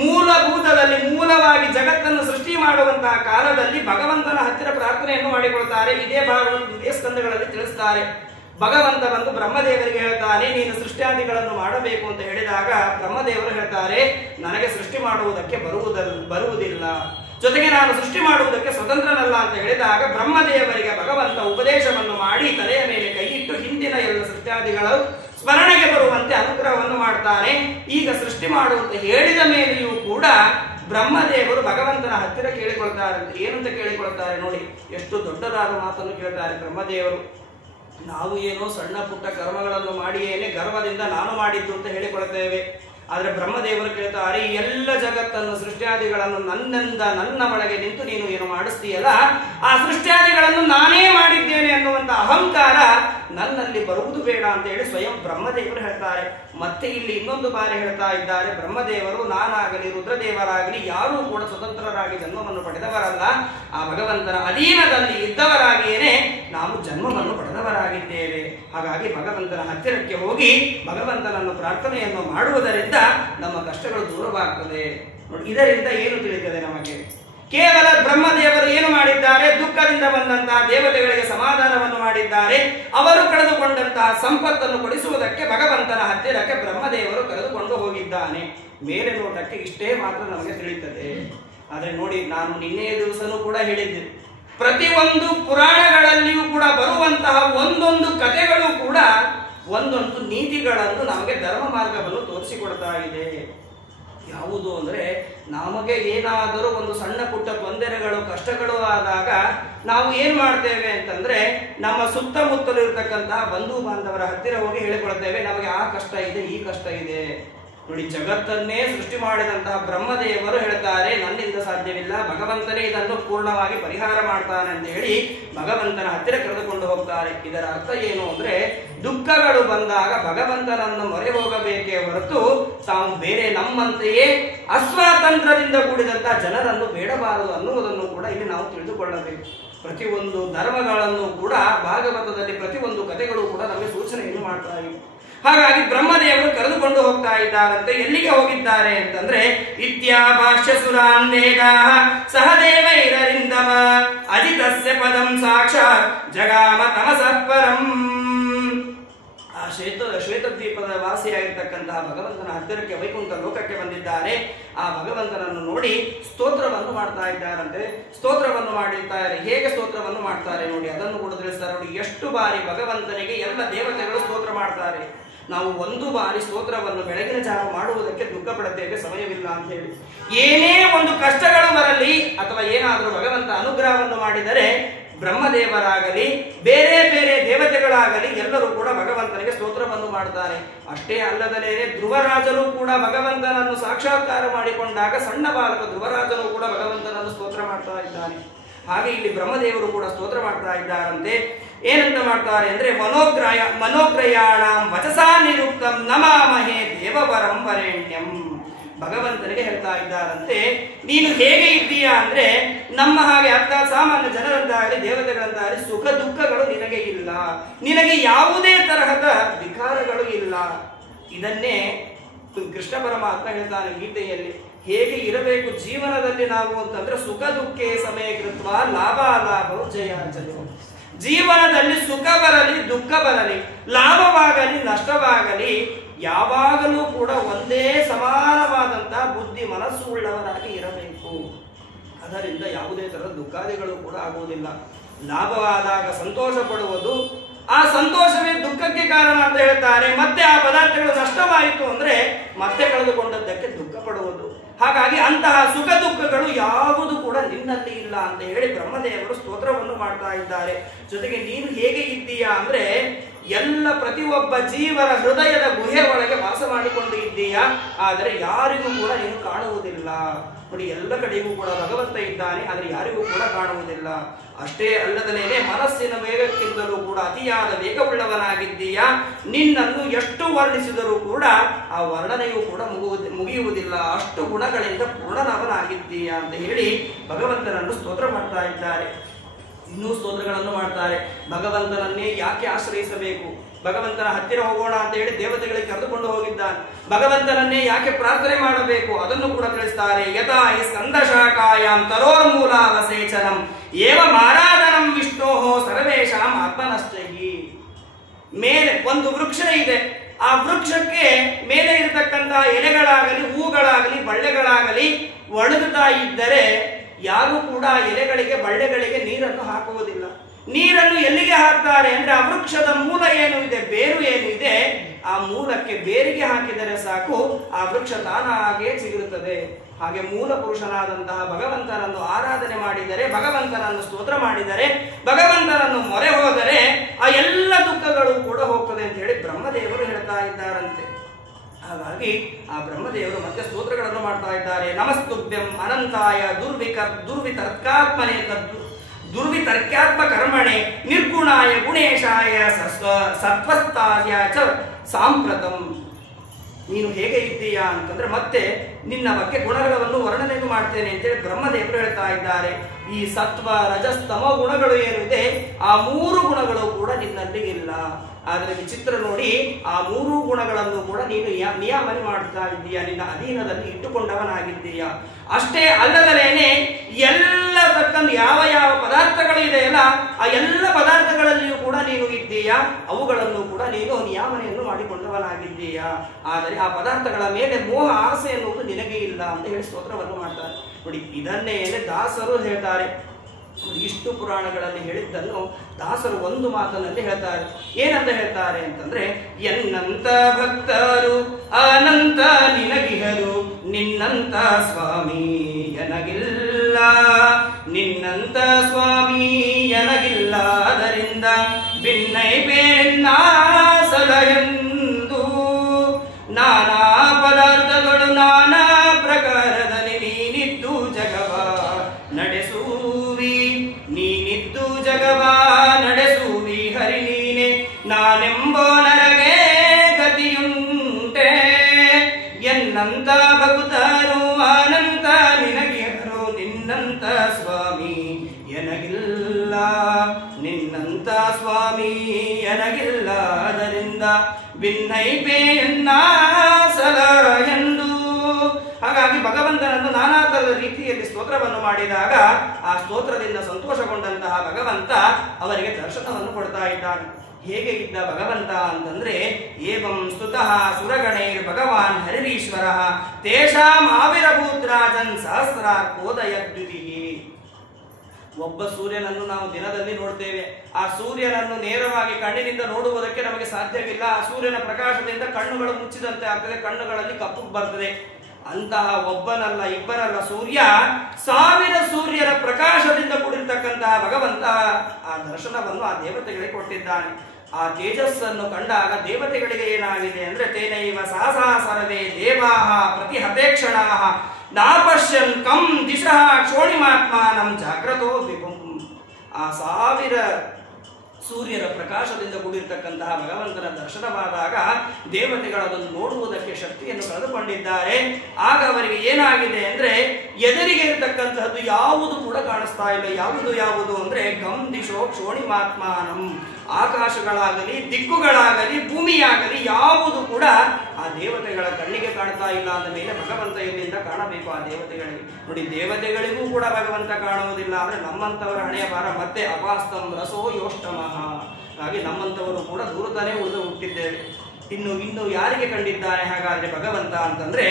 ಮೂಲಭೂತದಲ್ಲಿ ಮೂಲವಾಗಿ ಜಗತ್ತನ್ನು ಸೃಷ್ಟಿ ಮಾಡುವಂತಹ ಕಾಲದಲ್ಲಿ ಭಗವಂತನ ಹತ್ತಿರ ಪ್ರಾರ್ಥನೆಯನ್ನು ಮಾಡಿಕೊಳ್ತಾರೆ. ಇದೇ ಭಾಗವನ್ನು ಇದೇ ಸ್ಕಂದಗಳಲ್ಲಿ ತಿಳಿಸ್ತಾರೆ. ಭಗವಂತ ಬಂದು ಬ್ರಹ್ಮದೇವರಿಗೆ ಹೇಳ್ತಾನೆ, ನೀನು ಸೃಷ್ಟಿಯಾದಿಗಳನ್ನು ಮಾಡಬೇಕು ಅಂತ ಹೇಳಿದಾಗ ಬ್ರಹ್ಮದೇವರು ಹೇಳ್ತಾರೆ, ನನಗೆ ಸೃಷ್ಟಿ ಮಾಡುವುದಕ್ಕೆ ಬರುವುದಿಲ್ಲ, ಜೊತೆಗೆ ನಾನು ಸೃಷ್ಟಿ ಮಾಡುವುದಕ್ಕೆ ಸ್ವತಂತ್ರನಲ್ಲ ಅಂತ ಹೇಳಿದಾಗ ಬ್ರಹ್ಮದೇವರಿಗೆ ಭಗವಂತ ಉಪದೇಶವನ್ನು ಮಾಡಿ ತಲೆಯ ಮೇಲೆ ಕೈಯಿಟ್ಟು ಹಿಂದಿನ ಎಲ್ಲ ಸೃಷ್ಟಿಯಾದಿಗಳು ಸ್ಮರಣೆಗೆ ಬರುವಂತೆ ಅನುಗ್ರಹವನ್ನು ಮಾಡ್ತಾನೆ. ಈಗ ಸೃಷ್ಟಿ ಮಾಡುವಂತೆ ಹೇಳಿದ ಮೇಲೆಯೂ ಕೂಡ ಬ್ರಹ್ಮದೇವರು ಭಗವಂತನ ಹತ್ತಿರ ಕೇಳಿಕೊಳ್ತಾರೆ. ಏನಂತ ಕೇಳಿಕೊಳ್ತಾರೆ ನೋಡಿ, ಎಷ್ಟು ದೊಡ್ಡದಾದ ಮಾತನ್ನು ಕೇಳ್ತಾರೆ ಬ್ರಹ್ಮದೇವರು. ನಾವು ಏನೋ ಸಣ್ಣ ಪುಟ್ಟ ಕರ್ಮಗಳನ್ನು ಮಾಡಿಯೇನೆ ಗರ್ವದಿಂದ ನಾನು ಮಾಡಿದ್ದು ಅಂತ ಹೇಳಿಕೊಳ್ತೇವೆ. ಆದ್ರೆ ಬ್ರಹ್ಮದೇವರು ಕೇಳ್ತಾರೆ, ಎಲ್ಲ ಜಗತ್ತನ್ನು ಸೃಷ್ಟಿಯಾದಿಗಳನ್ನು ನನ್ನ ಒಳಗೆ ನಿಂತು ನೀನು ಏನು ಮಾಡಿಸ್ತೀಯಲ್ಲ, ಆ ಸೃಷ್ಟಿಯಾದಿಗಳನ್ನು ನಾನೇ ಮಾಡಿದ್ದೇನೆ ಅನ್ನುವಂತ ಅಹಂಕಾರ ನನ್ನಲ್ಲಿ ಬರುವುದು ಬೇಡ ಅಂತ ಹೇಳಿ ಸ್ವಯಂ ಬ್ರಹ್ಮದೇವರು ಹೇಳ್ತಾರೆ. ಮತ್ತೆ ಇಲ್ಲಿ ಇನ್ನೊಂದು ಬಾರಿ ಹೇಳ್ತಾ ಇದ್ದಾರೆ ಬ್ರಹ್ಮದೇವರು, ನಾನಾಗಲಿ ರುದ್ರದೇವರಾಗಲಿ ಯಾರೂ ಕೂಡ ಸ್ವತಂತ್ರರಾಗಿ ಜನ್ಮವನ್ನು ಪಡೆದವರಲ್ಲ, ಆ ಭಗವಂತನ ಅಧೀನದಲ್ಲಿ ಇದ್ದವರಾಗಿಯೇನೆ ನಾವು ಜನ್ಮವನ್ನು ಪಡೆದವರಾಗಿದ್ದೇವೆ. ಹಾಗಾಗಿ ಭಗವಂತನ ಹತ್ತಿರಕ್ಕೆ ಹೋಗಿ ಭಗವಂತನನ್ನು ಪ್ರಾರ್ಥನೆಯನ್ನು ಮಾಡುವುದರಿಂದ ನಮ್ಮ ಕಷ್ಟಗಳು ದೂರವಾಗ್ತದೆ. ನೋಡಿ, ಇದರಿಂದ ಏನು ತಿಳಿಯುತ್ತದೆ ನಮಗೆ? ಕೇವಲ ಬ್ರಹ್ಮದೇವರು ಏನು ಮಾಡಿದ್ದಾರೆ, ದುಃಖದಿಂದ ಬಂದಂತಹ ದೇವತೆಗಳಿಗೆ ಸಮಾಧಾನವನ್ನು ಮಾಡಿದ್ದಾರೆ. ಅವರು ಕಳೆದುಕೊಂಡಂತಹ ಸಂಪತ್ತನ್ನು ಕೊಡಿಸುವುದಕ್ಕೆ ಭಗವಂತನ ಹತ್ತಿರಕ್ಕೆ ಬ್ರಹ್ಮದೇವರು ಕರೆದುಕೊಂಡು ಹೋಗಿದ್ದಾನೆ. ಮೇಲೆ ನೋಟಕ್ಕೆ ಇಷ್ಟೇ ಮಾತ್ರ ನಮಗೆ ತಿಳಿಯುತ್ತದೆ. ಆದ್ರೆ ನೋಡಿ, ನಾನು ನಿನ್ನೆಯ ದಿವಸನೂ ಕೂಡ ಹೇಳಿದ್ದೆ, ಪ್ರತಿಯೊಂದು ಪುರಾಣಗಳಲ್ಲಿಯೂ ಕೂಡ ಬರುವಂತಹ ಒಂದೊಂದು ಕಥೆಗಳು ಕೂಡ ಒಂದೊಂದು ನೀತಿಗಳನ್ನು ನಮಗೆ ಧರ್ಮ ಮಾರ್ಗವನ್ನು ತೋರಿಸಿಕೊಡ್ತಾ ಇದೆ. ಯಾವುದು ಅಂದ್ರೆ, ನಮಗೆ ಏನಾದರೂ ಒಂದು ಸಣ್ಣ ಪುಟ್ಟ ತೊಂದರೆಗಳು ಕಷ್ಟಗಳು ಆದಾಗ ನಾವು ಏನ್ ಮಾಡ್ತೇವೆ ಅಂತಂದ್ರೆ, ನಮ್ಮ ಸುತ್ತಮುತ್ತಲು ಇರತಕ್ಕಂತಹ ಬಂಧು ಬಾಂಧವರ ಹತ್ತಿರ ಹೋಗಿ ಹೇಳಿಕೊಳ್ತೇವೆ, ನಮಗೆ ಆ ಕಷ್ಟ ಇದೆ, ಈ ಕಷ್ಟ ಇದೆ. ನೋಡಿ, ಜಗತ್ತನ್ನೇ ಸೃಷ್ಟಿ ಮಾಡಿದಂತಹ ಬ್ರಹ್ಮದೇವರು ಹೇಳ್ತಾರೆ, ನನ್ನಿಂದ ಸಾಧ್ಯವಿಲ್ಲ, ಭಗವಂತನೇ ಇದನ್ನು ಪೂರ್ಣವಾಗಿ ಪರಿಹಾರ ಮಾಡ್ತಾನೆ ಅಂತ ಹೇಳಿ ಭಗವಂತನ ಹತ್ತಿರ ಕರೆದುಕೊಂಡು ಹೋಗ್ತಾರೆ. ಇದರ ಅರ್ಥ ಏನು ಅಂದ್ರೆ, ದುಃಖಗಳು ಬಂದಾಗ ಭಗವಂತನನ್ನು ಮೊರೆ ಹೋಗಬೇಕೇ ಹೊರತು ತಾವು ಬೇರೆ ನಮ್ಮಂತೆಯೇ ಅಸ್ವಾತಂತ್ರ್ಯದಿಂದ ಕೂಡಿದಂತಹ ಜನರನ್ನು ಬೇಡಬಾರದು ಅನ್ನುವುದನ್ನು ಕೂಡ ಇಲ್ಲಿ ನಾವು ತಿಳಿದುಕೊಳ್ಳಬೇಕು. ಪ್ರತಿಯೊಂದು ಧರ್ಮಗಳನ್ನು ಕೂಡ ಭಾಗವತದಲ್ಲಿ ಪ್ರತಿಯೊಂದು ಕಥೆಗಳು ಕೂಡ ನಮಗೆ ಸೂಚನೆಯನ್ನು ಮಾಡ್ತಾ ಇವೆ. ಹಾಗಾಗಿ ಬ್ರಹ್ಮದೇವರು ಕರೆದುಕೊಂಡು ಹೋಗ್ತಾ ಇದ್ದಾರಂತೆ. ಎಲ್ಲಿಗೆ ಹೋಗಿದ್ದಾರೆ ಅಂತಂದ್ರೆ, ಇತ್ಯಾಭಾಷ್ಯ ಸುರಾನ್ ವೇದಾ ಸಹದೇವೈರರಿಂದಮ ಅಜಿತಸ್ಯ ಪದಂ ಸಾಕ್ಷಾತ್ ಜಗಾಮ ತಮಸಃ ಪರಂ. ಆ ಶ್ವೇತದ್ವೀಪದ ವಾಸಿಯಾಗಿರ್ತಕ್ಕಂತಹ ಭಗವಂತನ ಹತ್ತಿರಕ್ಕೆ ವೈಕುಂಠ ಲೋಕಕ್ಕೆ ಬಂದಿದ್ದಾರೆ. ಆ ಭಗವಂತನನ್ನು ನೋಡಿ ಸ್ತೋತ್ರವನ್ನು ಮಾಡ್ತಾ ಇದ್ದಾರಂತೆ. ಸ್ತೋತ್ರವನ್ನು ಮಾಡಿದ್ದಾರೆ. ಹೇಗೆ ಸ್ತೋತ್ರವನ್ನು ಮಾಡ್ತಾರೆ ನೋಡಿ, ಅದನ್ನು ಕೂಡ ತಿಳಿಸ್ತಾರೆ. ನೋಡಿ, ಎಷ್ಟು ಬಾರಿ ಭಗವಂತನಿಗೆ ಎಲ್ಲ ದೇವತೆಗಳು ಸ್ತೋತ್ರ ಮಾಡ್ತಾರೆ. ನಾವು ಒಂದು ಬಾರಿ ಸ್ತೋತ್ರವನ್ನು ಬೆಳಗಿನ ಜಾವ ಮಾಡುವುದಕ್ಕೆ ದುಃಖ ಪಡುತ್ತೇವೆ, ಸಮಯವಿಲ್ಲ ಅಂತ ಹೇಳಿ. ಏನೇ ಒಂದು ಕಷ್ಟಗಳು ಬರಲಿ ಅಥವಾ ಏನಾದರೂ ಭಗವಂತ ಅನುಗ್ರಹವನ್ನು ಮಾಡಿದರೆ ಬ್ರಹ್ಮದೇವರಾಗಲಿ ಬೇರೆ ಬೇರೆ ದೇವತೆಗಳಾಗಲಿ ಎಲ್ಲರೂ ಕೂಡ ಭಗವಂತನಿಗೆ ಸ್ತೋತ್ರವನ್ನು ಮಾಡ್ತಾರೆ. ಅಷ್ಟೇ ಅಲ್ಲದಲೇ ಧ್ರುವರಾಜರು ಕೂಡ ಭಗವಂತನನ್ನು ಸಾಕ್ಷಾತ್ಕಾರ ಮಾಡಿಕೊಂಡಾಗ ಸಣ್ಣ ಬಾಲಕ ಧ್ರುವರಾಜನು ಕೂಡ ಭಗವಂತನನ್ನು ಸ್ತೋತ್ರ ಮಾಡ್ತಾ ಇದ್ದಾನೆ. ಹಾಗೆ ಇಲ್ಲಿ ಬ್ರಹ್ಮದೇವರು ಕೂಡ ಸ್ತೋತ್ರ ಮಾಡ್ತಾ ಇದ್ದಾರಂತೆ. ಏನಂತ ಮಾಡ್ತಾರೆ ಅಂದ್ರೆ, ಮನೋಗ್ರಯಾಣಂ ವಚಸಾ ನಿರುಕ್ತಂ ನಮಾಮಹೇ ದೇವವರಂ ವರೆಣ್ಯಂ. ಭಗವಂತನಿಗೆ ಹೇಳ್ತಾ ಇದ್ದಾರಂತೆ, ನೀನು ಹೇಗೆ ಇದ್ದೀಯಾ ಅಂದ್ರೆ ನಮ್ಮ ಹಾಗೆ ಅರ್ಥಾತ್ ಸಾಮಾನ್ಯ ಜನರಂತಾಗಲಿ ದೇವತೆಗಳಂತಾಗಲಿ ಸುಖ ದುಃಖಗಳು ನಿನಗೆ ಇಲ್ಲ, ನಿನಗೆ ಯಾವುದೇ ತರಹದ ವಿಕಾರಗಳು ಇಲ್ಲ. ಇದನ್ನೇ ಕೃಷ್ಣ ಪರಮಾತ್ಮ ಹೇಳ್ತಾನೆ ಗೀತೆಯಲ್ಲಿ. ಹೇಗೆ ಇರಬೇಕು ಜೀವನದಲ್ಲಿ ನಾವು ಅಂತಂದ್ರೆ, ಸುಖ ದುಃಖೇ ಸಮಯ ಕೃತ್ವ ಲಾಭಾಲಾಭವು ಜಯ ಜಯ. ಜೀವನದಲ್ಲಿ ಸುಖ ಬರಲಿ ದುಃಖ ಬರಲಿ, ಲಾಭವಾಗಲಿ ನಷ್ಟವಾಗಲಿ, ಯಾವಾಗಲೂ ಕೂಡ ಒಂದೇ ಸಮಾನವಾದಂತಹ ಬುದ್ಧಿ ಮನಸ್ಸು ಉಳ್ಳವರಾಗಿ ಇರಬೇಕು. ಅದರಿಂದ ಯಾವುದೇ ತರಹದ ದುಃಖಾದಿಗಳು ಕೂಡ ಆಗುವುದಿಲ್ಲ. ಲಾಭವಾದಾಗ ಸಂತೋಷ ಪಡುವುದು, ಆ ಸಂತೋಷವೇ ದುಃಖಕ್ಕೆ ಕಾರಣ ಅಂತ ಹೇಳ್ತಾರೆ. ಮತ್ತೆ ಆ ಪದಾರ್ಥಗಳು ನಷ್ಟವಾಯಿತು ಅಂದ್ರೆ ಮತ್ತೆ ಕಳೆದುಕೊಂಡದ್ದಕ್ಕೆ ದುಃಖ ಪಡುವುದು. ಹಾಗಾಗಿ ಅಂತಹ ಸುಖ ದುಃಖಗಳು ಯಾವುದು ಕೂಡ ನಿನ್ನಲ್ಲಿ ಇಲ್ಲ ಅಂತ ಹೇಳಿ ಬ್ರಹ್ಮದೇವರು ಸ್ತೋತ್ರವನ್ನು ಮಾಡ್ತಾ ಇದ್ದಾರೆ. ಜೊತೆಗೆ ನೀನು ಹೇಗೆ ಇದ್ದೀಯಾ ಅಂದ್ರೆ ಎಲ್ಲ ಪ್ರತಿಯೊಬ್ಬ ಜೀವನ ಹೃದಯದ ಗುಹೆ ಒಳಗೆ ವಾಸ ಮಾಡಿಕೊಂಡು ಇದ್ದೀಯಾ, ಆದರೆ ಯಾರಿಗೂ ಕೂಡ ನೀನು ಕಾಣುವುದಿಲ್ಲ. ನೋಡಿ, ಎಲ್ಲ ಕಡೆಗೂ ಕೂಡ ಭಗವಂತ ಇದ್ದಾನೆ, ಆದರೆ ಯಾರಿಗೂ ಕೂಡ ಕಾಣುವುದಿಲ್ಲ. ಅಷ್ಟೇ ಅಲ್ಲದಲೇನೆ ಮನಸ್ಸಿನ ವೇಗಕ್ಕಿಂತಲೂ ಕೂಡ ಅತಿಯಾದ ವೇಗವುಳ್ಳವನಾಗಿದ್ದೀಯಾ. ನಿನ್ನನ್ನು ಎಷ್ಟು ವರ್ಣಿಸಿದರೂ ಕೂಡ ಆ ವರ್ಣನೆಯೂ ಕೂಡ ಮುಗಿಯುವುದಿಲ್ಲ. ಅಷ್ಟು ಗುಣಗಳಿಂದ ಪೂರ್ಣನವನಾಗಿದ್ದೀಯಾ ಅಂತ ಹೇಳಿ ಭಗವಂತನನ್ನು ಸ್ತೋತ್ರ ಮಾಡ್ತಾ ಇದ್ದಾರೆ. ಇನ್ನೂ ಸ್ತೋತ್ರಗಳನ್ನು ಮಾಡ್ತಾರೆ. ಭಗವಂತನನ್ನೇ ಯಾಕೆ ಆಶ್ರಯಿಸಬೇಕು, ಭಗವಂತನ ಹತ್ತಿರ ಹೋಗೋಣ ಅಂತ ಹೇಳಿ ದೇವತೆಗಳಿಗೆ ಕರೆದುಕೊಂಡು ಹೋಗಿದ್ದಾನೆ. ಭಗವಂತನನ್ನೇ ಯಾಕೆ ಪ್ರಾರ್ಥನೆ ಮಾಡಬೇಕು ಅದನ್ನು ಕೂಡ ತಿಳಿಸ್ತಾರೆ. ಯಥಾ ಹಿ ಸ್ಕಂದಶಾಖಾಯಾಂ ತರೋರ್ಮೂಲಾವಸೇಚನಂ ಏವಂ ಆರಾಧನಂ ವಿಷ್ಣೋಹೋ ಸರ್ವೇಷಾಂ ಆತ್ಮನಶ್ಚಹಿ. ಮೇಲೆ ಒಂದು ವೃಕ್ಷ ಇದೆ, ಆ ವೃಕ್ಷಕ್ಕೆ ಮೇಲೆ ಇರತಕ್ಕಂತಹ ಎಲೆಗಳಾಗಲಿ ಹೂಗಳಾಗಲಿ ಬಳ್ಳೆಗಳಾಗಲಿ ಒಣಗುತ್ತಾ ಇದ್ದರೆ ಯಾರು ಕೂಡ ಎಲೆಗಳಿಗೆ ಬಳ್ಳೆಗಳಿಗೆ ನೀರನ್ನು ಹಾಕುವುದಿಲ್ಲ. ನೀರನ್ನು ಎಲ್ಲಿಗೆ ಹಾಕ್ತಾರೆ ಅಂದ್ರೆ ಆ ವೃಕ್ಷದ ಮೂಲ ಏನು ಇದೆ, ಬೇರು ಏನು ಇದೆ, ಆ ಮೂಲಕ್ಕೆ ಬೇರಿಗೆ ಹಾಕಿದರೆ ಸಾಕು, ಆ ವೃಕ್ಷ ತಾನಾಗೇ ಚಿಗುರುತ್ತದೆ. ಹಾಗೆ ಮೂಲ ಪುರುಷನಾದಂತಹ ಭಗವಂತನನ್ನು ಆರಾಧನೆ ಮಾಡಿದರೆ, ಭಗವಂತನನ್ನು ಸ್ತೋತ್ರ ಮಾಡಿದರೆ, ಭಗವಂತನನ್ನು ಮೊರೆ ಹೋದರೆ ಆ ಎಲ್ಲ ದುಃಖಗಳು ಕೂಡ ಹೋಗ್ತದೆ ಅಂತ ಹೇಳಿ ಬ್ರಹ್ಮದೇವರು ಹೇಳ್ತಾ ಇದ್ದಾರಂತೆ. ಹಾಗಾಗಿ ಆ ಬ್ರಹ್ಮದೇವರು ಮತ್ತೆ ಸ್ತೋತ್ರಗಳನ್ನು ಮಾಡ್ತಾ ಇದ್ದಾರೆ. ನಮಸ್ತುಭ್ಯಂ ಅನಂತಾಯ ದುರ್ವಿತರ್ಕಾತ್ಮನೆ ದುರ್ವಿತರ್ಕ್ಯಾತ್ಮ ಕರ್ಮಣೆ ನಿರ್ಗುಣಾಯ ಗುಣೇಶಾಯ ಸತ್ವಸ್ಥಾಯ ಚ ಸಾಂಪ್ರತಂ. ನೀನು ಹೇಗೆ ಇದ್ದೀಯಾ ಅಂತಂದ್ರೆ ಮತ್ತೆ ನಿನ್ನ ಬಗ್ಗೆ ಗುಣಗಳನ್ನು ವರ್ಣನೆಯನ್ನು ಮಾಡ್ತೇನೆ ಅಂತೇಳಿ ಬ್ರಹ್ಮದೇವರು ಹೇಳ್ತಾ ಇದ್ದಾರೆ. ಈ ಸತ್ವ ರಜಸ್ತಮ ಗುಣಗಳು ಏನಿದೆ ಆ ಮೂರು ಗುಣಗಳು ಕೂಡ ನಿನ್ನಲ್ಲಿ ಇಲ್ಲ. ಆದರೆ ವಿಚಿತ್ರ ನೋಡಿ, ಆ ಮೂರು ಗುಣಗಳನ್ನು ಕೂಡ ನೀನು ನಿಯಾಮನೆ ಮಾಡ್ತಾ ಇದ್ದೀಯಾ, ನಿನ್ನ ಅಧೀನದಲ್ಲಿ ಇಟ್ಟುಕೊಂಡವನಾಗಿದ್ದೀಯಾ. ಅಷ್ಟೇ ಅಲ್ಲದಲೇನೆ ಎಲ್ಲ ತಕ್ಕಂದು ಯಾವ ಯಾವ ಪದಾರ್ಥಗಳು ಇದೆಯಲ್ಲ ಆ ಎಲ್ಲ ಪದಾರ್ಥಗಳಲ್ಲಿಯೂ ಕೂಡ ನೀನು ಇದ್ದೀಯಾ, ಅವುಗಳನ್ನು ಕೂಡ ನೀನು ನಿಯಾಮನೆಯನ್ನು ಮಾಡಿಕೊಂಡವನಾಗಿದ್ದೀಯಾ. ಆದರೆ ಆ ಪದಾರ್ಥಗಳ ಮೇಲೆ ಮೋಹ ಆಸೆ ಎನ್ನುವುದು ನಿನಗೆ ಇಲ್ಲ ಅಂತ ಹೇಳಿ ಸ್ತೋತ್ರವನ್ನು ಮಾಡ್ತಾರೆ. ನೋಡಿ, ಇದನ್ನೇ ದಾಸರು ಹೇಳ್ತಾರೆ. ಇಷ್ಟು ಪುರಾಣಗಳಲ್ಲಿ ಹೇಳಿದ್ದನ್ನು ದಾಸರು ಒಂದು ಮಾತಿನಲ್ಲಿ ಹೇಳ್ತಾರೆ. ಏನಂತ ಹೇಳ್ತಾರೆ ಅಂತಂದ್ರೆ, ಎನ್ನಂತ ಭಕ್ತರು ಅನಂತ ನಿನಗಿಹರು, ನಿನ್ನಂತ ಸ್ವಾಮಿ ಎನಗಿಲ್ಲ, ನಿನ್ನಂತ ಸ್ವಾಮಿ ಎನಗಿಲ್ಲ, ಅದರಿಂದ ಭಿನ್ನೈ ಬೇನ್ನಾಸಲ ಎಂದು ನಾನಾ ಪದಾರ್ಥಗಳು ನಾನಾ ಪ್ರಕಾರದಲ್ಲಿ ನೀನಿದ್ದು ಜಗವ ನಡೆಸುವಿ, ನೀನಿದ್ದು ಜಗವ ನಡೆಸುವಿ ಹರಿ ನೀನೆ, ನಾನೆಂಬೋ ನರಗೆ ಗತಿಯುಂಟೆ. ಎನ್ನಂತ ಭಕ್ತರು ಅನಂತ ನಿನಗಿಹರು, ನಿನ್ನಂತ ಸ್ವಾಮಿ ಎನಗಿಲ್ಲ, ನಿನ್ನಂತ ಸ್ವಾಮಿ ಎನಗಿಲ್ಲ, ಅದರಿಂದ ಭಿನ್ನೈಪೇನ್ನಾಸಲ ಎಂದು. ಹಾಗಾಗಿ ಭಗವಂತನನ್ನು ನಾನಾ ತರದ ರೀತಿಯಲ್ಲಿ ಸ್ತೋತ್ರವನ್ನು ಮಾಡಿದಾಗ ಆ ಸ್ತೋತ್ರದಿಂದ ಸಂತೋಷಗೊಂಡಂತಹ ಭಗವಂತ ಅವರಿಗೆ ದರ್ಶನವನ್ನು ಕೊಡ್ತಾ ಇದ್ದಾನೆ. ಹೇಗೆ ಇದ್ದ ಭಗವಂತ ಅಂತಂದ್ರೆ, ಏವಂ ಸ್ತುತಃ ಸುರಗಣೈರ್ ಭಗವಾನ್ ಹರಿರೀಶ್ವರ ತೇಷಾಂ ಆವಿರಭೂತ್ರಾಜನ್ ಸಹಸ್ರಾರ್ಕೋದಯದ್ಯುತಿ. ಒಬ್ಬ ಸೂರ್ಯನನ್ನು ನಾವು ದಿನದಲ್ಲಿ ನೋಡ್ತೇವೆ. ಆ ಸೂರ್ಯನನ್ನು ನೇರವಾಗಿ ಕಣ್ಣಿನಿಂದ ನೋಡುವುದಕ್ಕೆ ನಮಗೆ ಸಾಧ್ಯವಿಲ್ಲ. ಆ ಸೂರ್ಯನ ಪ್ರಕಾಶದಿಂದ ಕಣ್ಣುಗಳು ಮುಚ್ಚಿದಂತೆ ಆಗ್ತದೆ, ಕಣ್ಣುಗಳಲ್ಲಿ ಕಪ್ಪು ಬರ್ತದೆ. ಅಂತಹ ಒಬ್ಬನಲ್ಲ ಇಬ್ಬರಲ್ಲ, ಸೂರ್ಯ 1000 ಸೂರ್ಯರ ಪ್ರಕಾಶದಿಂದ ಕೂಡಿರ್ತಕ್ಕಂತಹ ಭಗವಂತ ಆ ದರ್ಶನವನ್ನು ಆ ದೇವತೆಗಳಿಗೆ ಕೊಟ್ಟಿದ್ದಾನೆ. ಆ ತೇಜಸ್ಸನ್ನು ಕಂಡಾಗ ದೇವತೆಗಳಿಗೆ ಏನಾಗಿದೆ ಅಂದ್ರೆ, ತೇನೈವ ಸಹಸಾ ಸರ್ವೇ ದೇವಾಹ ಪ್ರತಿಹತೇಕ್ಷಣಾಃ ನಾಪಶ್ಯನ್ ಕಂ ದಿಶಃ ಕ್ಷೋಣಿಮಾತ್ಮಾನಂ ಜಾಗ್ರತೋ ವಿಭುಂ. ಆ 1000 ಸೂರ್ಯರ ಪ್ರಕಾಶದಿಂದ ಕೂಡಿರ್ತಕ್ಕಂತಹ ಭಗವಂತನ ದರ್ಶನವಾದಾಗ ದೇವತೆಗಳನ್ನು ನೋಡುವುದಕ್ಕೆ ಶಕ್ತಿಯನ್ನು ಕಳೆದುಕೊಂಡಿದ್ದಾರೆ. ಆಗ ಅವರಿಗೆ ಏನಾಗಿದೆ ಅಂದ್ರೆ, ಎದುರಿಗೆ ಇರತಕ್ಕಂತಹದ್ದು ಯಾವುದು ಕೂಡ ಕಾಣಿಸ್ತಾ ಇಲ್ಲ. ಯಾವುದು ಅಂದ್ರೆ ಗಂ ದಿಶೋ ಕ್ಷೋಣಿಮಾತ್ಮಾನಂ. ಆಕಾಶಗಳಾಗಲಿ ದಿಕ್ಕುಗಳಾಗಲಿ ಭೂಮಿಯಾಗಲಿ ಯಾವುದು ಕೂಡ ಆ ದೇವತೆಗಳ ಕಣ್ಣಿಗೆ ಕಾಣ್ತಾ ಇಲ್ಲ. ಅಂದ ಮೇಲೆ ಭಗವಂತ ಎಲ್ಲಿಂದ ಕಾಣಬೇಕು ಆ ದೇವತೆಗಳಿಗೆ? ನೋಡಿ, ದೇವತೆಗಳಿಗೂ ಕೂಡ ಭಗವಂತ ಕಾಣುವುದಿಲ್ಲ ಅಂದ್ರೆ ನಮ್ಮಂತವರ ಹಣೆಯ ಭಾರ ಮತ್ತೆ ಅಪಾಸ್ತಂ ರಸೋ ಯೋಷ್ಟಮಃ. ಹಾಗೆ ನಮ್ಮಂತವರು ಕೂಡ ದೂರತಾನೇ ಉಳಿದು ಹುಟ್ಟಿದ್ದೇವೆ. ಇನ್ನು ಯಾರಿಗೆ ಕಂಡಿದ್ದಾನೆ ಹಾಗಾದ್ರೆ ಭಗವಂತ ಅಂತಂದ್ರೆ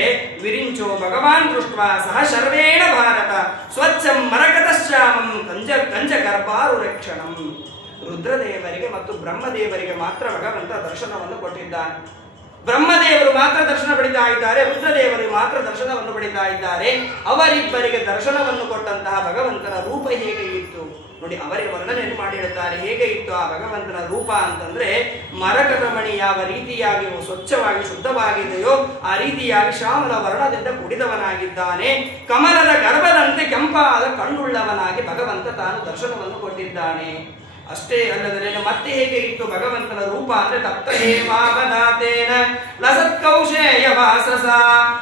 ವಿರಿಂಚೋ ಭಗವಾನ್ ದೃಷ್ಟ ಸಹ ಶರ್ವೇಣ ಭಾರತ ಸ್ವಚ್ಛಂ ಮರಕತಶ್ಯಾಮಂ ಕಂಜ ಗರ್ಭಾರು ರಕ್ಷಣಂ. ರುದ್ರದೇವರಿಗೆ ಮತ್ತು ಬ್ರಹ್ಮದೇವರಿಗೆ ಮಾತ್ರ ಭಗವಂತ ದರ್ಶನವನ್ನು ಕೊಟ್ಟಿದ್ದಾನೆ. ಬ್ರಹ್ಮದೇವರು ಮಾತ್ರ ದರ್ಶನ ಪಡಿತಾ ಇದ್ದಾರೆ, ರುದ್ರದೇವರಿಗೆ ಮಾತ್ರ ದರ್ಶನವನ್ನು ಪಡಿತಾ ಇದ್ದಾರೆ. ಅವರಿಬ್ಬರಿಗೆ ದರ್ಶನವನ್ನು ಕೊಟ್ಟಂತಹ ಭಗವಂತನ ರೂಪ ಹೇಗೆ ಇತ್ತು ನೋಡಿ, ಅವರಿಗೆ ವರ್ಣನೆಯನ್ನು ಮಾಡಿ ಹೇಳ್ತಾರೆ. ಹೇಗೆ ಇತ್ತು ಆ ಭಗವಂತನ ರೂಪ ಅಂತಂದ್ರೆ, ಮರಕದ ಮಣಿ ಯಾವ ರೀತಿಯಾಗಿ ಸ್ವಚ್ಛವಾಗಿ ಶುದ್ಧವಾಗಿದೆಯೋ ಆ ರೀತಿಯಾಗಿ ಶ್ಯಾಮಲ ವರ್ಣದಿಂದ ಕೂಡಿದವನಾಗಿದ್ದಾನೆ. ಕಮಲದ ಗರ್ಭದಂತೆ ಕೆಂಪಾದ ಕಣ್ಣುಳ್ಳವನಾಗಿ ಭಗವಂತ ತಾನು ದರ್ಶನವನ್ನು ಕೊಟ್ಟಿದ್ದಾನೆ. ಅಷ್ಟೇ ಅಲ್ಲದೆ ಮತ್ತೆ ಹೇಗೆ ಇತ್ತು ಭಗವಂತನ ರೂಪ ಅಂದ್ರೆ, ತಪ್ತಹೇ ಮಾವದಾತೇನ ಲಸತ್ಕೌಶೇಯ ವಾಸಸ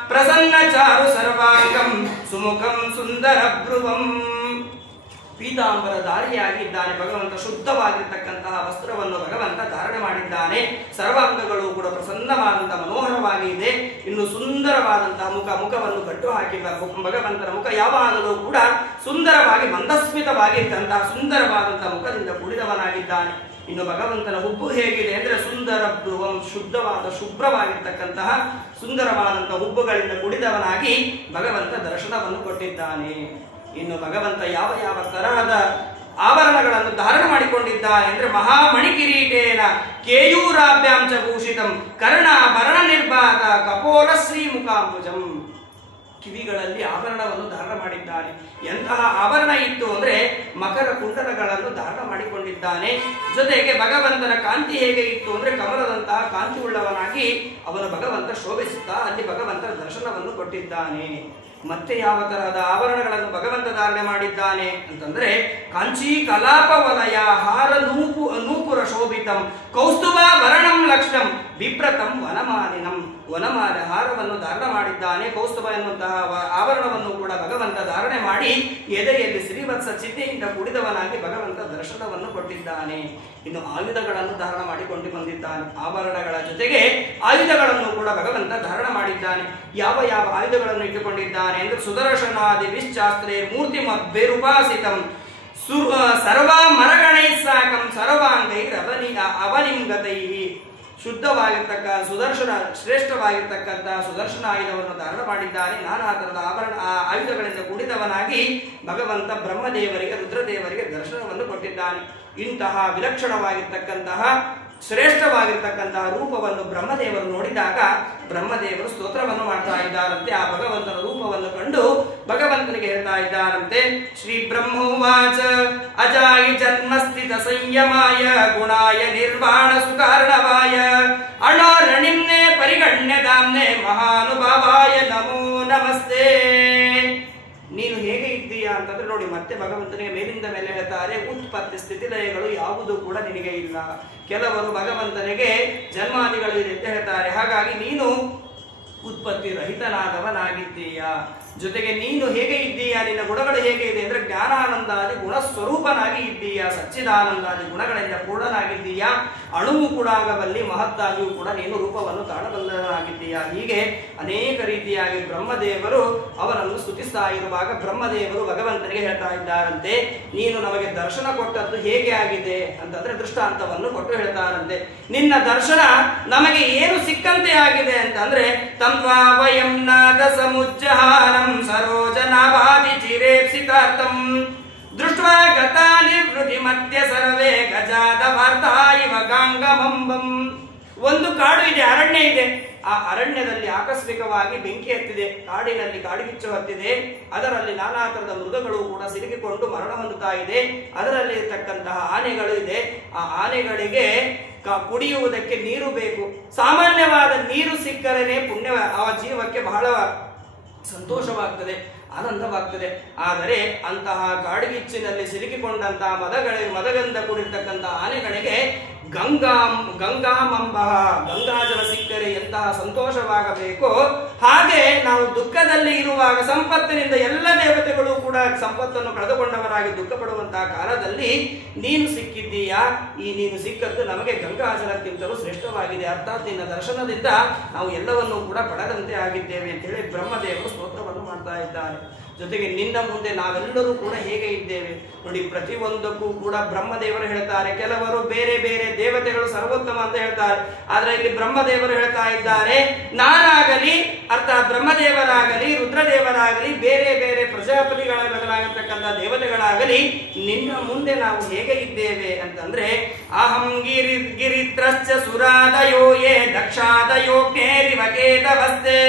ಪ್ರಸನ್ನ ಚಾರು ಸರ್ವಾಂಗಂ ಸುಮುಖಂ ಸುಂದರ ಭ್ರುವಂ. ಪೀತಾಂಬರ ಧಾರಿಯಾಗಿದ್ದಾನೆ ಭಗವಂತ. ಶುದ್ಧವಾಗಿರ್ತಕ್ಕಂತಹ ವಸ್ತ್ರವನ್ನು ಭಗವಂತ ಧಾರಣೆ ಮಾಡಿದ್ದಾನೆ. ಸರ್ವಾಂಗಗಳು ಕೂಡ ಪ್ರಸನ್ನವಾದಂತಹ ಮನೋಹರವಾಗಿ ಇದೆ. ಇನ್ನು ಸುಂದರವಾದಂತಹ ಮುಖವನ್ನು ಕಟ್ಟು ಹಾಕಿಲ್ಲ. ಭಗವಂತನ ಮುಖ ಯಾವಾಗಲೂ ಕೂಡ ಸುಂದರವಾಗಿ ಮಂದಸ್ಮಿತವಾಗಿ ಇದ್ದಂತಹ ಸುಂದರವಾದಂತಹ ಮುಖದಿಂದ ಕೂಡಿದವನಾಗಿದ್ದಾನೆ. ಇನ್ನು ಭಗವಂತನ ಹುಬ್ಬು ಹೇಗಿದೆ ಅಂದ್ರೆ, ಸುಂದರ ಭ್ರುವಂ, ಶುದ್ಧವಾದ ಶುಭ್ರವಾಗಿರ್ತಕ್ಕಂತಹ ಸುಂದರವಾದಂತಹ ಹುಬ್ಬುಗಳಿಂದ ಕೂಡಿದವನಾಗಿ ಭಗವಂತ ದರ್ಶನವನ್ನು ಕೊಟ್ಟಿದ್ದಾನೆ. ಇನ್ನು ಭಗವಂತ ಯಾವ ಯಾವ ತರಹದ ಆಭರಣಗಳನ್ನು ಧಾರಣ ಮಾಡಿಕೊಂಡಿದ್ದಾನೆ ಅಂದ್ರೆ, ಮಹಾಮಣಿ ಕಿರೀಟೇನ ಕೇಯೂರಾಭ್ಯಾಂಚ ಭೂಷಿತಂ ಕರ್ಣಾಭರಣ ನಿರ್ಭಾತ ಕಪೋಲ ಶ್ರೀ ಮುಖಾಂಬುಜಂ. ಕಿವಿಗಳಲ್ಲಿ ಆಭರಣವನ್ನು ಧಾರಣ ಮಾಡಿದ್ದಾನೆ. ಎಂತಹ ಆಭರಣ ಇತ್ತು ಅಂದ್ರೆ, ಮಕರ ಕುಂಡಲಗಳನ್ನು ಧಾರಣ ಮಾಡಿಕೊಂಡಿದ್ದಾನೆ. ಜೊತೆಗೆ ಭಗವಂತನ ಕಾಂತಿ ಹೇಗೆ ಇತ್ತು ಅಂದ್ರೆ, ಕಮಲದಂತಹ ಕಾಂತಿ ಉಳ್ಳವನಾಗಿ ಅವನು ಭಗವಂತ ಶೋಭಿಸುತ್ತಾ ಅಲ್ಲಿ ಭಗವಂತನ ದರ್ಶನವನ್ನು ಕೊಟ್ಟಿದ್ದಾನೆ. ಮತ್ತೆ ಯಾವ ತರಹದ ಆಭರಣಗಳನ್ನು ಭಗವಂತ ಧಾರಣೆ ಮಾಡಿದ್ದಾನೆ ಅಂತಂದ್ರೆ, ಕಾಂಚಿ ಕಲಾಪ ವಲಯ ಹಾರ ನೂಪುರ ಶೋಭಿತಂ ಕೌಸ್ತುಭ ಭರಣಂ ಲಕ್ಷ್ಮಂ ವಿಪ್ರತಂ ವನಮಾಲಿನಂ. ವನಮಾಲ ಹಾರವನ್ನು ಧಾರಣ ಮಾಡಿದ್ದಾನೆ. ಕೌಸ್ತುಭ ಎನ್ನುವಂತಹ ಆಭರಣವನ್ನು ಕೂಡ ಭಗವಂತ ಧಾರಣೆ ಮಾಡಿ ಎದೆಯಲ್ಲಿ ಶ್ರೀವತ್ಸ ಚಿತೆಯಿಂದ ಕೂಡಿದವನಾಗಿ ಭಗವಂತ ದರ್ಶನವನ್ನು ಕೊಟ್ಟಿದ್ದಾನೆ. ಇನ್ನು ಆಯುಧಗಳನ್ನು ಧಾರಣ ಮಾಡಿಕೊಂಡು ಬಂದಿದ್ದಾನೆ. ಆಭರಣಗಳ ಜೊತೆಗೆ ಆಯುಧಗಳನ್ನು ಕೂಡ ಭಗವಂತ ಧಾರಣ ಮಾಡಿದ್ದಾನೆ. ಯಾವ ಯಾವ ಆಯುಧಗಳನ್ನು ಇಟ್ಟುಕೊಂಡಿದ್ದಾನೆ ಅಂದ್ರೆ, ಸುದರ್ಶನಾದಿ ವಿಶ್ಚಾಸ್ತ್ರೇ ಮೂರ್ತಿ ಮದ್ಭೇರುಪಾಸಿತಂ ಸರ್ವ ಮರಗಣೈ ಸಾಕಂ ಸರ್ವಾಂಗೈ ಅವನಿಂಗತೈ. ಶುದ್ಧವಾಗಿರ್ತಕ್ಕ ಸುದರ್ಶನ ಶ್ರೇಷ್ಠವಾಗಿರ್ತಕ್ಕಂತಹ ಸುದರ್ಶನ ಆಯುಧವನ್ನು ಧಾರಣ ಮಾಡಿದ್ದಾನೆ. ನಾನಾ ತರದ ಆಯುಧಗಳಿಂದ ಕೂಡಿದವನಾಗಿ ಭಗವಂತ ಬ್ರಹ್ಮದೇವರಿಗೆ ರುದ್ರದೇವರಿಗೆ ದರ್ಶನವನ್ನು ಕೊಟ್ಟಿದ್ದಾನೆ. ಇಂತಹ ವಿಲಕ್ಷಣವಾಗಿರ್ತಕ್ಕಂತಹ ಶ್ರೇಷ್ಠವಾಗಿರ್ತಕ್ಕಂತಹ ರೂಪವನ್ನು ಬ್ರಹ್ಮದೇವರು ನೋಡಿದಾಗ ಬ್ರಹ್ಮದೇವರು ಸ್ತೋತ್ರವನ್ನು ಮಾಡ್ತಾ ಇದ್ದಾರಂತೆ. ಆ ಭಗವಂತನ ರೂಪವನ್ನು ಕಂಡು ಭಗವಂತನಿಗೆ ಹೇಳ್ತಾ ಇದ್ದಾರಂತೆ, ಶ್ರೀ ಬ್ರಹ್ಮೋವಾಚ ಅಜಾಯಿ ಜನ್ಮಸ್ಥಿತ ಸಂಯಮಾಯ ಗುಣಾಯ ನಿರ್ವಾಣ ಸುಕಾರಣವಾಯ ಅಣಾರಣಿಮ್ನೆ ಪರಿಗಣ್ಯದಾಮ್ನೆ ಮಹಾನುಭಾವಾಯ ನಮೋ ನಮಸ್ತೆ. ನೀನು ಹೇಗೆ ಇದ್ದೀಯಾ ಅಂತಂದ್ರೆ ನೋಡಿ, ಮತ್ತೆ ಭಗವಂತನಿಗೆ ಮೇಲಿಂದ ಮೇಲೆ ಹೇಳ್ತಾರೆ, ಉತ್ಪತ್ತಿ ಸ್ಥಿತಿಲಯಗಳು ಯಾವುದು ಕೂಡ ನಿನಗೆ ಇಲ್ಲ. ಕೆಲವರು ಭಗವಂತನಿಗೆ ಜನ್ಮಾದಿಗಳು ಇದೆ ಅಂತ ಹೇಳ್ತಾರೆ. ಹಾಗಾಗಿ ನೀನು ಉತ್ಪತ್ತಿ ರಹಿತನಾದವನಾಗಿದ್ದೀಯಾ. ಜೊತೆಗೆ ನೀನು ಹೇಗೆ ಇದ್ದೀಯಾ, ನಿನ್ನ ಗುಣಗಳು ಹೇಗೆ ಇದೆ ಅಂದ್ರೆ, ಜ್ಞಾನಾನಂದಾದಿ ಗುಣ ಸ್ವರೂಪನಾಗಿ ಇದ್ದೀಯಾ, ಸಚ್ಚಿದಾನಂದಾದಿ ಗುಣಗಳಿಂದ ಪೂರ್ಣನಾಗಿದ್ದೀಯಾ. ಅಣುವು ಕೂಡ ಆಗಬಲ್ಲಿ ಮಹತ್ತಾಗಿಯೂ ಕೂಡ ನೀನು ರೂಪವನ್ನು ತಾಳಬಲ್ಲನಾಗಿದ್ದೀಯಾ. ಹೀಗೆ ಅನೇಕ ರೀತಿಯಾಗಿ ಬ್ರಹ್ಮದೇವರು ಅವರನ್ನು ಸ್ತುತಿಸ್ತಾ ಇರುವಾಗ ಬ್ರಹ್ಮದೇವರು ಭಗವಂತನಿಗೆ ಹೇಳ್ತಾ ಇದ್ದಾರಂತೆ, ನೀನು ನಮಗೆ ದರ್ಶನ ಕೊಟ್ಟದ್ದು ಹೇಗೆ ಆಗಿದೆ ಅಂತಂದ್ರೆ ದೃಷ್ಟಾಂತವನ್ನು ಕೊಟ್ಟು ಹೇಳ್ತಾರಂತೆ. ನಿನ್ನ ದರ್ಶನ ನಮಗೆ ಏನು ಸಿಕ್ಕಂತೆ ಆಗಿದೆ ಅಂತಂದ್ರೆ, ತಂತ್ವಾ ವಯಂ ನಾದ ಸಮುಜ್ಜಹಾನಂ ಸರೋಜನಾಭಾದಿ ಚಿರೇಪ್ಸಿತಾರ್ಥಂ ದೃಷ್ಟ್ವಾ ಗತಾ ನಿವೃತ್ತಿ ಮಧ್ಯ ಸರ್ವೇ ಗಜಾದ ವಾರ್ತಾ ಇವ ಗಾಂಗಮಂಬಂ. ಒಂದು ಕಾಡು ಇದೆ, ಅರಣ್ಯ ಇದೆ. ಆ ಅರಣ್ಯದಲ್ಲಿ ಆಕಸ್ಮಿಕವಾಗಿ ಬೆಂಕಿ ಹತ್ತಿದೆ. ಕಾಡಿನಲ್ಲಿ ಕಾಡುಗಿಚ್ಚು ಹತ್ತಿದೆ. ಅದರಲ್ಲಿ ನಾನಾ ತರದ ಮೃಗಗಳು ಕೂಡ ಸಿಲುಕಿಕೊಂಡು ಮರಣ ಹೊಂದುತ್ತಾ ಇದೆ. ಅದರಲ್ಲಿ ಇರ್ತಕ್ಕಂತಹ ಆನೆಗಳು ಇದೆ. ಆ ಆನೆಗಳಿಗೆ ಕುಡಿಯುವುದಕ್ಕೆ ನೀರು ಬೇಕು. ಸಾಮಾನ್ಯವಾದ ನೀರು ಸಿಕ್ಕರೇನೆ ಪುಣ್ಯ, ಆ ಜೀವಕ್ಕೆ ಬಹಳ ಸಂತೋಷವಾಗ್ತದೆ, ಆನಂದವಾಗ್ತದೆ. ಆದರೆ ಅಂತಹ ಕಾಡುಗಿಚ್ಚಿನಲ್ಲಿ ಸಿಲುಕಿಕೊಂಡಂತಹ ಮದಗಂಧ ಕೂಡಿರ್ತಕ್ಕಂತಹ ಆನೆಗಳಿಗೆ ಗಂಗಾಮಂಬ ಗಂಗಾಜಲ ಸಿಕ್ಕರೆ ಎಂತಹ ಸಂತೋಷವಾಗಬೇಕು. ಹಾಗೆ ನಾವು ದುಃಖದಲ್ಲಿ ಇರುವಾಗ ಸಂಪತ್ತಿನಿಂದ ಎಲ್ಲ ದೇವತೆಗಳು ಕೂಡ ಸಂಪತ್ತನ್ನು ಕಳೆದುಕೊಂಡವರಾಗಿ ದುಃಖ ಪಡುವಂತಹ ಕಾಲದಲ್ಲಿ ನೀನು ಸಿಕ್ಕಿದ್ದೀಯಾ. ಈ ನೀನು ಸಿಕ್ಕದ್ದು ನಮಗೆ ಗಂಗಾಜಲಕ್ಕಿಂತಲೂ ಶ್ರೇಷ್ಠವಾಗಿದೆ. ಅರ್ಥಾತ್ ನಿನ್ನ ದರ್ಶನದಿಂದ ನಾವು ಎಲ್ಲವನ್ನೂ ಕೂಡ ಪಡೆದಂತೆ ಆಗಿದ್ದೇವೆ ಅಂತ ಹೇಳಿ ಬ್ರಹ್ಮದೇವರು ಸ್ತೋತ್ರವನ್ನು ಮಾಡ್ತಾ ಇದ್ದಾರೆ. ಜೊತೆಗೆ ನಿನ್ನ ಮುಂದೆ ನಾವೆಲ್ಲರೂ ಕೂಡ ಹೇಗೆ ಇದ್ದೇವೆ ನೋಡಿ. ಪ್ರತಿಯೊಂದಕ್ಕೂ ಕೂಡ ಬ್ರಹ್ಮದೇವರು ಹೇಳ್ತಾರೆ, ಕೆಲವರು ಬೇರೆ ಬೇರೆ ದೇವ ದೇವತೆಗಳು ಸರ್ವೋತ್ತಮ ಅಂತ ಹೇಳ್ತಾರೆ. ಆದ್ರೆ ಇಲ್ಲಿ ಬ್ರಹ್ಮದೇವರು ಹೇಳ್ತಾ ಇದ್ದಾರೆ, ನಾನಾಗಲಿ ಅರ್ಥಾತ್ ಬ್ರಹ್ಮದೇವರಾಗಲಿ ರುದ್ರದೇವರಾಗಲಿ ಬೇರೆ ಬೇರೆ ಪ್ರಜಾಪತಿಗಳ ಬದಲಾಗಿರ್ತಕ್ಕಂಥ ದೇವತೆಗಳಾಗಲಿ ನಿನ್ನ ಮುಂದೆ ನಾವು ಹೇಗೆ ಇದ್ದೇವೆ ಅಂತಂದ್ರೆ, ಅಹಂ ಗಿರಿತ್ರಶ್ಚ ಸುರಾದಯೋ ಯೇ ದಕ್ಷಾದಯೋಗ್ನೇರಿವಕೇತವಸ್ತೆ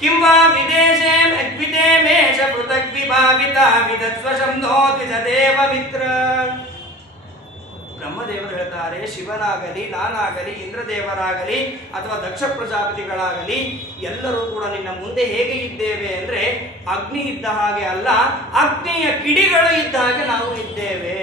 ಕಿಂವಾ ವಿದೇಶೇ ವಿದೇಮೇಶ ಪೃಥಕ್ ವಿಭಾವಿತ ವಿದತ್ವಶಂ ನೋ ದ್ವಿಜದೇವ ಮಿತ್ರ. ಬ್ರಹ್ಮದೇವರು ಹೇಳ್ತಾರೆ, ಶಿವನಾಗಲಿ ನಾನಾಗಲಿ ಇಂದ್ರದೇವರಾಗಲಿ ಅಥವಾ ದಕ್ಷ ಪ್ರಜಾಪತಿಗಳಾಗಲಿ ಎಲ್ಲರೂ ಕೂಡ ನಿನ್ನ ಮುಂದೆ ಹೇಗೆ ಇದ್ದೇವೆ ಅಂದ್ರೆ, ಅಗ್ನಿ ಇದ್ದ ಹಾಗೆ ಅಲ್ಲ, ಅಗ್ನಿಯ ಕಿಡಿಗಳು ಇದ್ದ ಹಾಗೆ ನಾವು ಇದ್ದೇವೆ.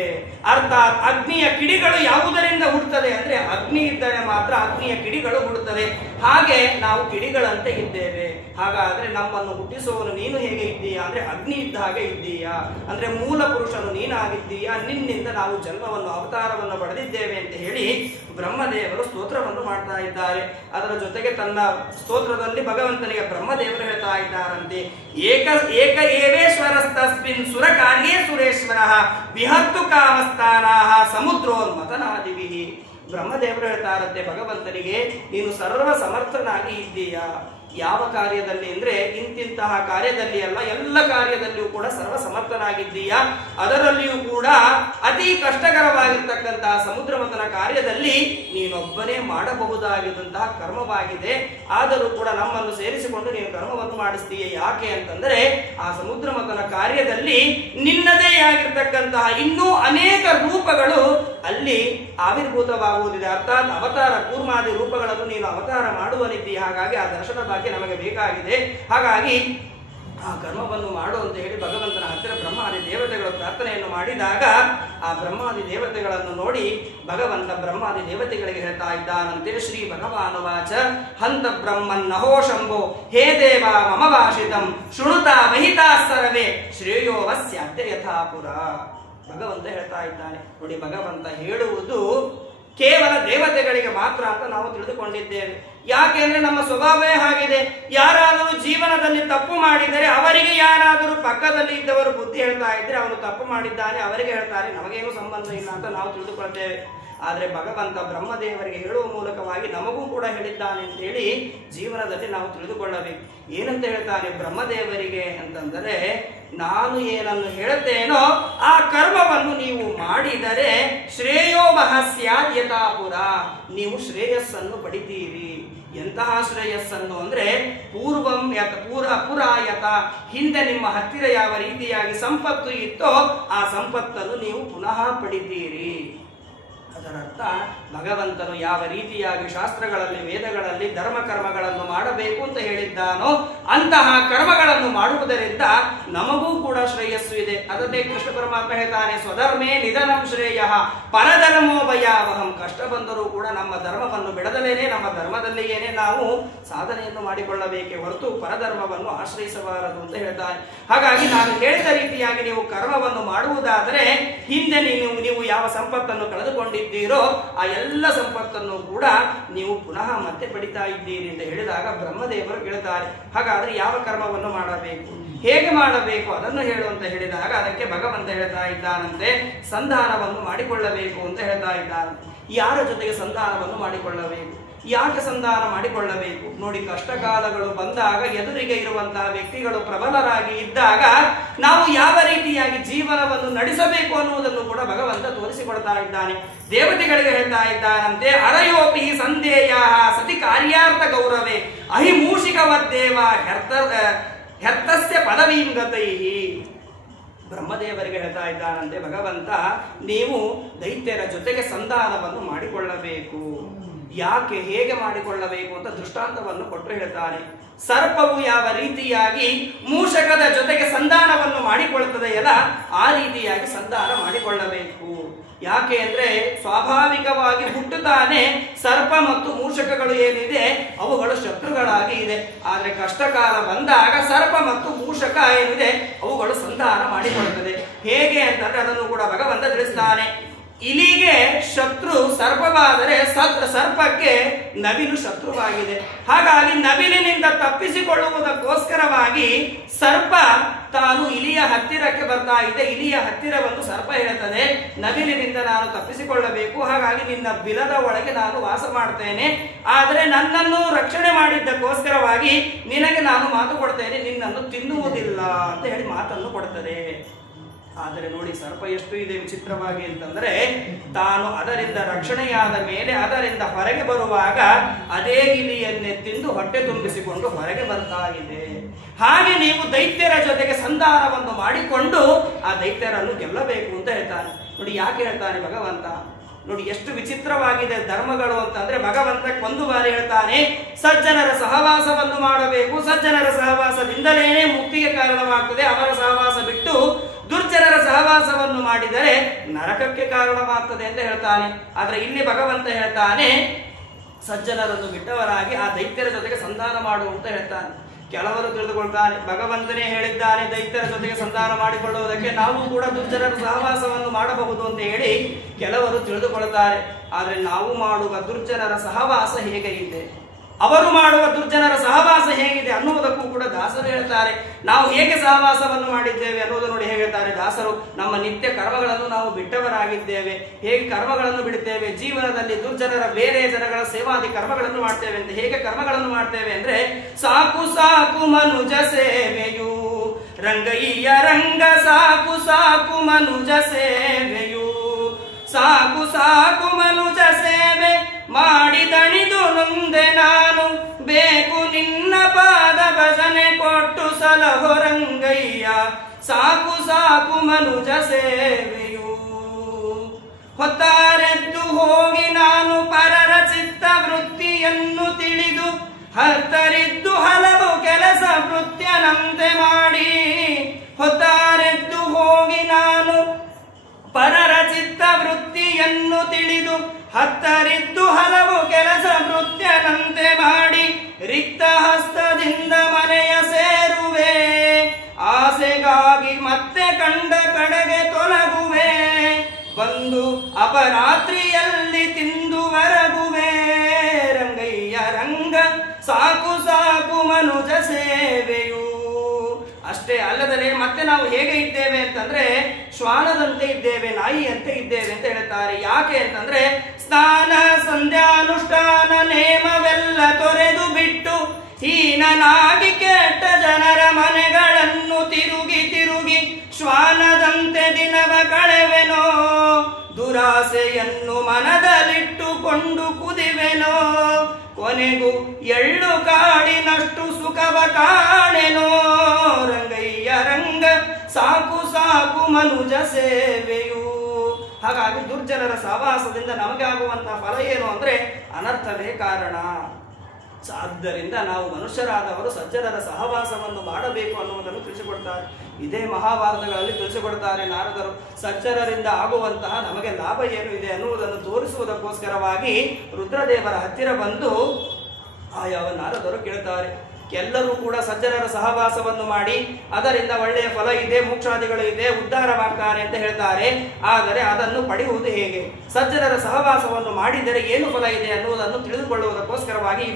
ಅರ್ಥಾತ್ ಅಗ್ನಿಯ ಕಿಡಿಗಳು ಯಾವುದರಿಂದ ಹುಟ್ಟುತ್ತದೆ ಅಂದ್ರೆ, ಅಗ್ನಿ ಇದ್ದರೆ ಮಾತ್ರ ಅಗ್ನಿಯ ಕಿಡಿಗಳು ಹುಟ್ಟುತ್ತದೆ. ಹಾಗೆ ನಾವು ಕಿಡಿಗಳಂತೆ ಇದ್ದೇವೆ. ಹಾಗಾದ್ರೆ ನಮ್ಮನ್ನು ಹುಟ್ಟಿಸುವವನು ನೀನು ಹೇಗೆ ಇದ್ದೀಯಾ ಅಂದ್ರೆ, ಅಗ್ನಿ ಇದ್ದ ಹಾಗೆ ಇದ್ದೀಯಾ ಅಂದ್ರೆ ಮೂಲ ಪುರುಷನು ನೀನಾಗಿದ್ದೀಯಾ, ನಿನ್ನಿಂದ ನಾವು ಜನ್ಮವನ್ನು ಅವತಾರವನ್ನು ಪಡೆದಿದ್ದೇವೆ ಅಂತ ಹೇಳಿ ಬ್ರಹ್ಮದೇವರು ಸ್ತೋತ್ರವನ್ನು ಮಾಡ್ತಾ ಇದ್ದಾರೆ. ಅದರ ಜೊತೆಗೆ ತನ್ನ ಸ್ತೋತ್ರದಲ್ಲಿ ಭಗವಂತನಿಗೆ ಬ್ರಹ್ಮದೇವರು ಹೇಳ್ತಾ ಇದ್ದಾರಂತೆ, ಏಕ ಏಕ ಏವೇಶ್ವರಸ್ತಸ್ಮಿನ್ ಸುರಕಾರ್ಯೇ ಸುರೇಶ್ವರ ವಿಹತ್ತು ಕಾಮಸ್ಥಾನಾಹ ಸಮುದ್ರೋನ್ಮತನಾದಿವಿಹಿ. ಬ್ರಹ್ಮದೇವರು ಹೇಳ್ತಾರಂತೆ ಭಗವಂತನಿಗೆ, ನೀನು ಸರ್ವ ಸಮರ್ಥನಾಗಿ ಇದ್ದೀಯಾ. ಯಾವ ಕಾರ್ಯದಲ್ಲಿ ಅಂದ್ರೆ, ಇಂತಿಂತಹ ಕಾರ್ಯದಲ್ಲಿ ಅಲ್ಲ, ಎಲ್ಲ ಕಾರ್ಯದಲ್ಲಿಯೂ ಕೂಡ ಸರ್ವ ಸಮರ್ಥನಾಗಿದ್ದೀಯಾ. ಅದರಲ್ಲಿಯೂ ಕೂಡ ಅತಿ ಕಷ್ಟಕರವಾಗಿರ್ತಕ್ಕಂತಹ ಸಮುದ್ರಮಥನ ಕಾರ್ಯದಲ್ಲಿ ನೀನೊಬ್ಬನೇ ಮಾಡಬಹುದಾಗಿದ್ದಂತಹ ಕರ್ಮವಾಗಿದೆ. ಆದರೂ ಕೂಡ ನಮ್ಮನ್ನು ಸೇರಿಸಿಕೊಂಡು ನೀನು ಕರ್ಮವನ್ನು ಮಾಡಿಸ್ತೀಯ. ಯಾಕೆ ಅಂತಂದ್ರೆ, ಆ ಸಮುದ್ರಮಥನ ಕಾರ್ಯದಲ್ಲಿ ನಿನ್ನದೇ ಆಗಿರ್ತಕ್ಕಂತಹ ಇನ್ನೂ ಅನೇಕ ರೂಪಗಳು ಅಲ್ಲಿ ಆವಿರ್ಭೂತವಾಗುವುದಿದೆ. ಅರ್ಥಾತ್ ಅವತಾರ ಕೂರ್ಮಾದಿ ರೂಪಗಳನ್ನು ನೀನು ಅವತಾರ ಮಾಡುವನಿದ್ದೀಯ. ಹಾಗಾಗಿ ಆ ದರ್ಶನ ಭಾಗ್ಯ ನಮಗೆ ಬೇಕಾಗಿದೆ. ಹಾಗಾಗಿ ಆ ಕರ್ಮವನ್ನು ಮಾಡು ಅಂತ ಹೇಳಿ ಭಗವಂತನ ಹತ್ತಿರ ಬ್ರಹ್ಮಾದಿ ದೇವತೆಗಳು ಪ್ರಾರ್ಥನೆಯನ್ನು ಮಾಡಿದಾಗ, ಆ ಬ್ರಹ್ಮಾದಿ ದೇವತೆಗಳನ್ನು ನೋಡಿ ಭಗವಂತ ಬ್ರಹ್ಮಾದಿ ದೇವತೆಗಳಿಗೆ ಹೇಳ್ತಾ ಇದ್ದಾನಂತೇಳಿ, ಶ್ರೀ ಭಗವಾನುವಾಚ ಹಂತ ಬ್ರಹ್ಮನ್ ನಹೋ ಶಂಭೋ ಹೇ ದೇವ ಮಮ ಭಾಷಿತಂ ಶೃಣುತ ವಹಿತಾ ಸರ್ವೇ ಶ್ರೇಯೋ ವಸ್ಯಾತ್ಯ ಯಥಾಪುರ. ಭಗವಂತ ಹೇಳ್ತಾ ಇದ್ದಾನೆ. ನೋಡಿ, ಭಗವಂತ ಹೇಳುವುದು ಕೇವಲ ದೇವತೆಗಳಿಗೆ ಮಾತ್ರ ಅಂತ ನಾವು ತಿಳಿದುಕೊಂಡಿದ್ದೇವೆ. ಯಾಕೆಂದ್ರೆ ನಮ್ಮ ಸ್ವಭಾವವೇ ಹಾಗಿದೆ. ಯಾರಾದರೂ ಜೀವನದಲ್ಲಿ ತಪ್ಪು ಮಾಡಿದರೆ ಅವರಿಗೆ ಯಾರಾದರೂ ಪಕ್ಕದಲ್ಲಿ ಇದ್ದವರು ಬುದ್ಧಿ ಹೇಳ್ತಾ ಇದ್ರೆ ಅವನು ತಪ್ಪು ಮಾಡಿದ್ದಾನೆ, ಅವರಿಗೆ ಹೇಳ್ತಾರೆ, ನಮಗೇನು ಸಂಬಂಧ ಇಲ್ಲ ಅಂತ ನಾವು ತಿಳಿದುಕೊಳ್ತೇವೆ. ಆದ್ರೆ ಭಗವಂತ ಬ್ರಹ್ಮದೇವರಿಗೆ ಹೇಳುವ ಮೂಲಕವಾಗಿ ನಮಗೂ ಕೂಡ ಹೇಳಿದ್ದಾನೆ ಅಂತ ಹೇಳಿ ಜೀವನದಲ್ಲಿ ನಾವು ತಿಳಿದುಕೊಳ್ಳಬೇಕು. ಏನಂತ ಹೇಳ್ತಾನೆ ಬ್ರಹ್ಮದೇವರಿಗೆ ಅಂತಂದರೆ, ನಾನು ಏನನ್ನು ಹೇಳುತ್ತೇನೋ ಆ ಕರ್ಮವನ್ನು ನೀವು ಮಾಡಿದರೆ ಶ್ರೇಯೋ ಮಹಸ್ಯಾತ್ ಯಥಾಪುರ, ನೀವು ಶ್ರೇಯಸ್ಸನ್ನು ಪಡಿತೀರಿ. ಎಂತಹ ಶ್ರೇಯಸ್ಸನ್ನು ಅಂದ್ರೆ, ಪೂರ್ವಂ ಯತ ಪುರಾಯತ, ಹಿಂದೆ ನಿಮ್ಮ ಹತ್ತಿರ ಯಾವ ರೀತಿಯಾಗಿ ಸಂಪತ್ತು ಇತ್ತೋ ಆ ಸಂಪತ್ತನ್ನು ನೀವು ಪುನಃ ಪಡಿತೀರಿ. ಅದರರ್ಥ ಭಗವಂತನು ಯಾವ ರೀತಿಯಾಗಿ ಶಾಸ್ತ್ರಗಳಲ್ಲಿ ವೇದಗಳಲ್ಲಿ ಧರ್ಮ ಕರ್ಮಗಳನ್ನು ಮಾಡಬೇಕು ಅಂತ ಹೇಳಿದ್ದಾನೋ ಅಂತಹ ಕರ್ಮಗಳನ್ನು ಮಾಡುವುದರಿಂದ ನಮಗೂ ಕೂಡ ಶ್ರೇಯಸ್ಸು ಇದೆ. ಅದನ್ನೇ ಕೃಷ್ಣ ಪರಮಾತ್ಮ ಹೇಳ್ತಾನೆ, ಸ್ವಧರ್ಮೇ ನಿಧನಂ ಶ್ರೇಯ ಪರಧರ್ಮೋ ಭಯಾವಹಂ. ಕಷ್ಟ ಬಂದರೂ ಕೂಡ ನಮ್ಮ ಧರ್ಮವನ್ನು ಬಿಡದಲೇನೆ, ನಮ್ಮ ಧರ್ಮದಲ್ಲಿಯೇನೆ ನಾವು ಸಾಧನೆಯನ್ನು ಮಾಡಿಕೊಳ್ಳಬೇಕೆ ಹೊರತು ಪರಧರ್ಮವನ್ನು ಆಶ್ರಯಿಸಬಾರದು ಅಂತ ಹೇಳ್ತಾನೆ. ಹಾಗಾಗಿ ನಾನು ಹೇಳಿದ ರೀತಿಯಾಗಿ ನೀವು ಕರ್ಮವನ್ನು ಮಾಡುವುದಾದರೆ ಹಿಂದೆ ನೀವು ಯಾವ ಸಂಪತ್ತನ್ನು ಕಳೆದುಕೊಂಡಿದ್ದೀರೋ ಆ ಎಲ್ಲ ಸಂಪತ್ತನ್ನು ಕೂಡ ನೀವು ಪುನಃ ಮತ್ತೆ ಪಡಿತಾ ಇದ್ದೀರಿ ಅಂತ ಹೇಳಿದಾಗ ಬ್ರಹ್ಮದೇವರು ಕೇಳ್ತಾರೆ, ಹಾಗಾದ್ರೆ ಯಾವ ಕರ್ಮವನ್ನು ಮಾಡಬೇಕು, ಹೇಗೆ ಮಾಡಬೇಕು ಅದನ್ನು ಹೇಳು ಅಂತ ಹೇಳಿದಾಗ ಅದಕ್ಕೆ ಭಗವಂತ ಹೇಳ್ತಾ ಇದ್ದಾನಂತೆ, ಸಂಧಾನವನ್ನು ಮಾಡಿಕೊಳ್ಳಬೇಕು ಅಂತ ಹೇಳ್ತಾ ಇದ್ದಾನೆ. ಯಾರ ಜೊತೆಗೆ ಸಂಧಾನವನ್ನು ಮಾಡಿಕೊಳ್ಳಬೇಕು, ಯಾಕೆ ಸಂಧಾನ ಮಾಡಿಕೊಳ್ಳಬೇಕು? ನೋಡಿ, ಕಷ್ಟಕಾಲಗಳು ಬಂದಾಗ ಎದುರಿಗೆ ಇರುವಂತಹ ವ್ಯಕ್ತಿಗಳು ಪ್ರಬಲರಾಗಿ ಇದ್ದಾಗ ನಾವು ಯಾವ ರೀತಿಯಾಗಿ ಜೀವನವನ್ನು ನಡೆಸಬೇಕು ಅನ್ನುವುದನ್ನು ಕೂಡ ಭಗವಂತ ತೋರಿಸಿಕೊಡ್ತಾ ಇದ್ದಾನೆ. ದೇವತೆಗಳಿಗೆ ಹೇಳ್ತಾ ಇದ್ದಾನಂತೆ, ಅರಯೋಪಿ ಸಂದೇಯ ಸತಿ ಕಾರ್ಯಾರ್ಥ ಗೌರವೇ ಅಹಿಮೂಷಿಕವದ್ದೇವ ಹೆರ್ತಸ್ಯ ಪದವೀಂಗತೈ. ಬ್ರಹ್ಮದೇವರಿಗೆ ಹೇಳ್ತಾ ಇದ್ದಾನಂತೆ ಭಗವಂತ, ನೀವು ದೈತ್ಯರ ಜೊತೆಗೆ ಸಂಧಾನವನ್ನು ಮಾಡಿಕೊಳ್ಳಬೇಕು. ಯಾಕೆ, ಹೇಗೆ ಮಾಡಿಕೊಳ್ಳಬೇಕು ಅಂತ ದೃಷ್ಟಾಂತವನ್ನು ಕೊಟ್ಟು ಹೇಳ್ತಾನೆ. ಸರ್ಪವು ಯಾವ ರೀತಿಯಾಗಿ ಮೂಷಕದ ಜೊತೆಗೆ ಸಂಧಾನವನ್ನು ಮಾಡಿಕೊಳ್ಳುತ್ತದೆಯಲ್ಲ ಆ ರೀತಿಯಾಗಿ ಸಂಧಾನ ಮಾಡಿಕೊಳ್ಳಬೇಕು. ಯಾಕೆ ಅಂದ್ರೆ ಸ್ವಾಭಾವಿಕವಾಗಿ ಹುಟ್ಟುತ್ತಾನೆ ಸರ್ಪ ಮತ್ತು ಮೂಷಕಗಳು ಏನಿದೆ ಅವುಗಳು ಶತ್ರುಗಳಾಗಿ ಇದೆ. ಆದ್ರೆ ಕಷ್ಟಕಾಲ ಬಂದಾಗ ಸರ್ಪ ಮತ್ತು ಮೂಷಕ ಏನಿದೆ ಅವುಗಳು ಸಂಧಾನ ಮಾಡಿಕೊಳ್ಳುತ್ತದೆ. ಹೇಗೆ ಅಂತಂದ್ರೆ ಅದನ್ನು ಕೂಡ ಭಗವಂತ ತಿಳಿಸ್ತಾನೆ. ಇಲಿಗೆ ಶತ್ರು ಸರ್ಪವಾದರೆ ಸರ್ಪಕ್ಕೆ ನವಿಲು ಶತ್ರುವಾಗಿದೆ. ಹಾಗಾಗಿ ನವಿಲಿನಿಂದ ತಪ್ಪಿಸಿಕೊಳ್ಳುವುದಕ್ಕೋಸ್ಕರವಾಗಿ ಸರ್ಪ ತಾನು ಇಲಿಯ ಹತ್ತಿರಕ್ಕೆ ಬರ್ತಾ ಇದೆ. ಇಲಿಯ ಹತ್ತಿರ ಬಂದು ಸರ್ಪ ಹೇಳುತ್ತದೆ, ನವಿಲಿನಿಂದ ನಾನು ತಪ್ಪಿಸಿಕೊಳ್ಳಬೇಕು, ಹಾಗಾಗಿ ನಿನ್ನ ಬಿಲದ ಒಳಗೆ ನಾನು ವಾಸ ಮಾಡ್ತೇನೆ, ಆದರೆ ನನ್ನನ್ನು ರಕ್ಷಣೆ ಮಾಡಿದ್ದಕ್ಕೋಸ್ಕರವಾಗಿ ನಿನಗೆ ನಾನು ಮಾತು ಕೊಡ್ತೇನೆ, ನಿನ್ನನ್ನು ತಿನ್ನುವುದಿಲ್ಲ ಅಂತ ಹೇಳಿ ಮಾತನ್ನು ಕೊಡ್ತದೆ. ಆದರೆ ನೋಡಿ ಸರ್ಪ ಎಷ್ಟು ಇದೆ ವಿಚಿತ್ರವಾಗಿ ಅಂತಂದ್ರೆ, ತಾನು ಅದರಿಂದ ರಕ್ಷಣೆಯಾದ ಮೇಲೆ ಅದರಿಂದ ಹೊರಗೆ ಬರುವಾಗ ಅದೇ ಇಲಿಯನ್ನೇ ತಿಂದು ಹೊಟ್ಟೆ ತುಂಬಿಸಿಕೊಂಡು ಹೊರಗೆ ಬರ್ತಾ ಇದೆ. ಹಾಗೆ ನೀವು ದೈತ್ಯರ ಜೊತೆಗೆ ಸಂಧಾನವನ್ನು ಮಾಡಿಕೊಂಡು ಆ ದೈತ್ಯರನ್ನು ಗೆಲ್ಲಬೇಕು ಅಂತ ಹೇಳ್ತಾನೆ. ನೋಡಿ ಯಾಕೆ ಹೇಳ್ತಾನೆ ಭಗವಂತ, ನೋಡಿ ಎಷ್ಟು ವಿಚಿತ್ರವಾಗಿದೆ ಧರ್ಮಗಳು ಅಂತಂದ್ರೆ, ಭಗವಂತ ಒಂದು ಬಾರಿ ಹೇಳ್ತಾನೆ ಸಜ್ಜನರ ಸಹವಾಸವನ್ನು ಮಾಡಬೇಕು, ಸಜ್ಜನರ ಸಹವಾಸದಿಂದಲೇ ಮುಕ್ತಿಗೆ ಕಾರಣವಾಗ್ತದೆ, ಅವರ ಸಹವಾಸ ಬಿಟ್ಟು ದುರ್ಜನರ ಸಹವಾಸವನ್ನು ಮಾಡಿದರೆ ನರಕಕ್ಕೆ ಕಾರಣವಾಗ್ತದೆ ಅಂತ ಹೇಳ್ತಾನೆ. ಆದ್ರೆ ಇಲ್ಲಿ ಭಗವಂತ ಹೇಳ್ತಾನೆ ಸಜ್ಜನರನ್ನು ಬಿಟ್ಟವರಾಗಿ ಆ ದೈತ್ಯರ ಜೊತೆಗೆ ಸಂಧಾನ ಮಾಡು ಅಂತ ಹೇಳ್ತಾನೆ. ಕೆಲವರು ತಿಳಿದುಕೊಳ್ತಾನೆ ಭಗವಂತನೇ ಹೇಳಿದ್ದಾನೆ ದೈತ್ಯರ ಜೊತೆಗೆ ಸಂಧಾನ ಮಾಡಿಕೊಳ್ಳುವುದಕ್ಕೆ, ನಾವು ಕೂಡ ದುರ್ಜನರ ಸಹವಾಸವನ್ನು ಮಾಡಬಹುದು ಅಂತ ಹೇಳಿ ಕೆಲವರು ತಿಳಿದುಕೊಳ್ತಾರೆ. ಆದ್ರೆ ನಾವು ಮಾಡುವ ದುರ್ಜನರ ಸಹವಾಸ ಹೇಗೆ ಇದೆ, ಅವರು ಮಾಡುವ ದುರ್ಜನರ ಸಹವಾಸ ಹೇಗಿದೆ ಅನ್ನುವುದಕ್ಕೂ ಕೂಡ ದಾಸರು ಹೇಳ್ತಾರೆ. ನಾವು ಹೇಗೆ ಸಹವಾಸವನ್ನು ಮಾಡಿದ್ದೇವೆ ಅನ್ನೋದು ನೋಡಿ ಹೇಳ್ತಾರೆ ದಾಸರು. ನಮ್ಮ ನಿತ್ಯ ಕರ್ಮಗಳನ್ನು ನಾವು ಬಿಟ್ಟವರಾಗಿದ್ದೇವೆ. ಹೇಗೆ ಕರ್ಮಗಳನ್ನು ಬಿಡುತ್ತೇವೆ, ಜೀವನದಲ್ಲಿ ದುರ್ಜನರ ಬೇರೆ ಜನಗಳ ಸೇವಾದಿ ಕರ್ಮಗಳನ್ನು ಮಾಡ್ತೇವೆ ಅಂತ. ಹೇಗೆ ಕರ್ಮಗಳನ್ನು ಮಾಡ್ತೇವೆ ಅಂದ್ರೆ, ಸಾಕು ಸಾಕು ಮನುಜ ಸೇವೆಯು ರಂಗಯ್ಯ ರಂಗ, ಸಾಕು ಸಾಕು ಮನುಜ ಸೇವೆಯು, ಸಾಕು ಸಾಕು ಮನುಜ ಸೇವೆ ಮಾಡಿದಣಿದು ನೊಂದೆ ನಾನು, ಬೇಕು ನಿನ್ನ ಪಾದ ಭಜನೆ ಕೊಟ್ಟು ಸಲಹೋ ರಂಗಯ್ಯ, ಸಾಕು ಸಾಕು ಮನುಜ ಸೇವೆಯು. ಹೊತ್ತಾರೆದ್ದು ಹೋಗಿ ನಾನು ಪರರ ಚಿತ್ತ ವೃತ್ತಿಯನ್ನು ತಿಳಿದು, ಹತ್ತರಿದ್ದು ಹಲವು ಕೆಲಸ ವೃತ್ಯನಂತೆ ಮಾಡಿ, ಹೊತ್ತಾರೆದ್ದು ಹೋಗಿ ನಾನು ಪರರ ಚಿತ್ತ ವೃತ್ತಿಯನ್ನು ತಿಳಿದು, ಹತ್ತರಿದ್ದು ಹಲವು ಕೆಲಸ ವೃತ್ಯನಂತೆ ಮಾಡಿ, ರಿಕ್ತ ಹಸ್ತದಿಂದ ಮನೆಯ ಸೇರುವೆ, ಆಸೆಗಾಗಿ ಮತ್ತೆ ಕಂಡ ಕಡೆಗೆ ತೊಲಗುವೆ, ಬಂದು ಅಪರಾತ್ರಿಯಲ್ಲಿ ತಿಂದು ವರಗುವೆ, ರಂಗಯ್ಯ ರಂಗ ಸಾಕು ಸಾಕು ಮನುಜ ಸೇವೆಯು. ಅಷ್ಟೇ ಅಲ್ಲದೆ ಮತ್ತೆ ನಾವು ಹೇಗೆ ಇದ್ದೇವೆ ಅಂತಂದ್ರೆ, ಶ್ವಾನದಂತೆ ಇದ್ದೇವೆ, ನಾಯಿಯಂತೆ ಇದ್ದೇವೆ ಅಂತ ಹೇಳ್ತಾರೆ. ಯಾಕೆ ಅಂತಂದ್ರೆ, ಸ್ನಾನ ಸಂಧ್ಯಾನುಷ್ಠಾನ ನೇಮವೆಲ್ಲ ತೊರೆದು ಬಿಟ್ಟು ಹೀನನಾಗಿ ಕೆಟ್ಟ ಜನರ ಮನೆಗಳನ್ನು ತಿರುಗಿ ತಿರುಗಿ ಶ್ವಾನದಂತೆ ದಿನವ ಕಳೆವೆನೋ, ದುರಾಸೆಯನ್ನು ಮನದಲ್ಲಿಟ್ಟುಕೊಂಡು ಕುದಿವೆನೋ, ಕೊನೆಗೂ ಎಳ್ಳು ಕಾಡಿನಷ್ಟು ಸುಖವ ಕಾಣೆನೋ, ರಂಗಯ್ಯ ರಂಗ ಸಾಕು ಸಾಕು ಮನುಜ ಸೇವೆಯು. ಹಾಗಾಗಿ ದುರ್ಜನರ ಸಹವಾಸದಿಂದ ನಮಗೆ ಆಗುವಂತಹ ಫಲ ಏನು ಅಂದ್ರೆ ಅನರ್ಥವೇ ಕಾರಣ. ಆದ್ದರಿಂದ ನಾವು ಮನುಷ್ಯರಾದವರು ಸಜ್ಜನರ ಸಹವಾಸವನ್ನು ಮಾಡಬೇಕು ಅನ್ನುವುದನ್ನು ತಿಳಿಸಿಕೊಡ್ತಾರೆ. ಇದೇ ಮಹಾಭಾರತಗಳಲ್ಲಿ ತಿಳಿಸಿಕೊಡ್ತಾರೆ ನಾರದರು. ಸಜ್ಜನರಿಂದ ಆಗುವಂತಹ ನಮಗೆ ಲಾಭ ಏನು ಇದೆ ಅನ್ನುವುದನ್ನು ತೋರಿಸುವುದಕ್ಕೋಸ್ಕರವಾಗಿ ರುದ್ರದೇವರ ಹತ್ತಿರ ಬಂದು ಯಾವ ನಾರದರು ಕೇಳ್ತಾರೆ, ಎಲ್ಲರೂ ಕೂಡ ಸಜ್ಜನರ ಸಹವಾಸವನ್ನು ಮಾಡಿ ಅದರಿಂದ ಒಳ್ಳೆಯ ಫಲ ಇದೆ, ಮೋಕ್ಷಾದಿಗಳು ಇದೆ, ಉದ್ಧಾರವಾಗ್ತಾರೆ ಅಂತ ಹೇಳ್ತಾರೆ. ಆದರೆ ಅದನ್ನು ಪಡೆಯುವುದು ಹೇಗೆ, ಸಜ್ಜನರ ಸಹವಾಸವನ್ನು ಮಾಡಿದರೆ ಏನು ಫಲ ಇದೆ ಅನ್ನುವುದನ್ನು ತಿಳಿದುಕೊಳ್ಳುವುದಕ್ಕೋಸ್ಕರವಾಗಿ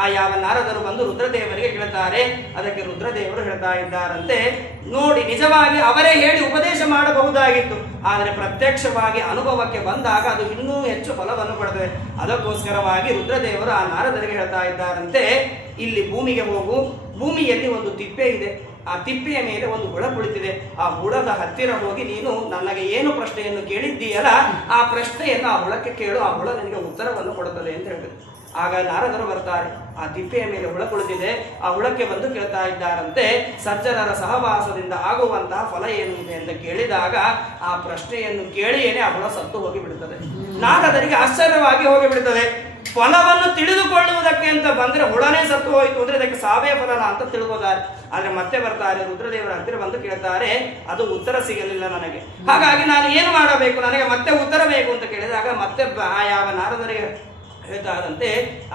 ಆ ಯಾವ ನಾರದರು ಬಂದು ರುದ್ರದೇವರಿಗೆ ಕೇಳ್ತಾರೆ. ಅದಕ್ಕೆ ರುದ್ರದೇವರು ಹೇಳ್ತಾ ಇದ್ದಾರಂತೆ, ನೋಡಿ ನಿಜವಾಗಿ ಅವರೇ ಹೇಳಿ ಉಪದೇಶ ಮಾಡಬಹುದಾಗಿತ್ತು, ಆದರೆ ಪ್ರತ್ಯಕ್ಷವಾಗಿ ಅನುಭವಕ್ಕೆ ಬಂದಾಗ ಅದು ಇನ್ನೂ ಹೆಚ್ಚು ಫಲವನ್ನು ಕೊಡುತ್ತದೆ. ಅದಕ್ಕೋಸ್ಕರವಾಗಿ ರುದ್ರದೇವರು ಆ ನಾರದರಿಗೆ ಹೇಳ್ತಾ ಇದ್ದಾರಂತೆ, ಇಲ್ಲಿ ಭೂಮಿಗೆ ಹೋಗು, ಭೂಮಿಯಲ್ಲಿ ಒಂದು ತಿಪ್ಪೆ ಇದೆ, ಆ ತಿಪ್ಪೆಯ ಮೇಲೆ ಒಂದು ಹುಳ ಕುಳಿತಿದೆ, ಆ ಹುಳದ ಹತ್ತಿರ ಹೋಗಿ ನೀನು ನನಗೆ ಏನು ಪ್ರಶ್ನೆಯನ್ನು ಕೇಳಿದ್ದೀಯಲ್ಲ ಆ ಪ್ರಶ್ನೆಯನ್ನು ಆ ಹುಳಕ್ಕೆ ಕೇಳು, ಆ ಹುಳ ನಿನಗೆ ಉತ್ತರವನ್ನು ಕೊಡುತ್ತದೆ ಅಂತ ಹೇಳಿದ್ರು. ಆಗ ನಾರದರು ಬರ್ತಾರೆ, ಆ ತಿಪ್ಪೆಯ ಮೇಲೆ ಹುಳ ಕುಳಿತಿದೆ, ಆ ಹುಳಕ್ಕೆ ಬಂದು ಕೇಳ್ತಾ ಇದ್ದಾರಂತೆ, ಸಜ್ಜನರ ಸಹವಾಸದಿಂದ ಆಗುವಂತಹ ಫಲ ಏನು ಇದೆ ಅಂತ ಕೇಳಿದಾಗ ಆ ಪ್ರಶ್ನೆಯನ್ನು ಕೇಳಿಯೇನೆ ಆ ಹುಳ ಸತ್ತು ಹೋಗಿ ಬಿಡುತ್ತದೆ. ನಾರದರಿಗೆ ಆಶ್ಚರ್ಯವಾಗಿ ಹೋಗಿ ಬಿಡುತ್ತದೆ. ಫಲವನ್ನು ತಿಳಿದುಕೊಳ್ಳುವುದಕ್ಕೆ ಅಂತ ಬಂದ್ರೆ ಹುಳನೇ ಸತ್ತು ಹೋಯಿತು ಅಂದ್ರೆ ಇದಕ್ಕೆ ಸಾವೇ ಫಲನ ಅಂತ ತಿಳ್ಕೋತಾರೆ. ಆದ್ರೆ ಮತ್ತೆ ಬರ್ತಾರೆ ರುದ್ರದೇವರ ಹತ್ತಿರ ಬಂದು ಕೇಳ್ತಾರೆ, ಅದು ಉತ್ತರ ಸಿಗಲಿಲ್ಲ ನನಗೆ, ಹಾಗಾಗಿ ನಾನು ಏನು ಮಾಡಬೇಕು, ನನಗೆ ಮತ್ತೆ ಉತ್ತರ ಬೇಕು ಅಂತ ಕೇಳಿದಾಗ ಮತ್ತೆ ಯಾವ ನಾರದರಿಗೆ ಹೇಳ್ತಾರಂತೆ.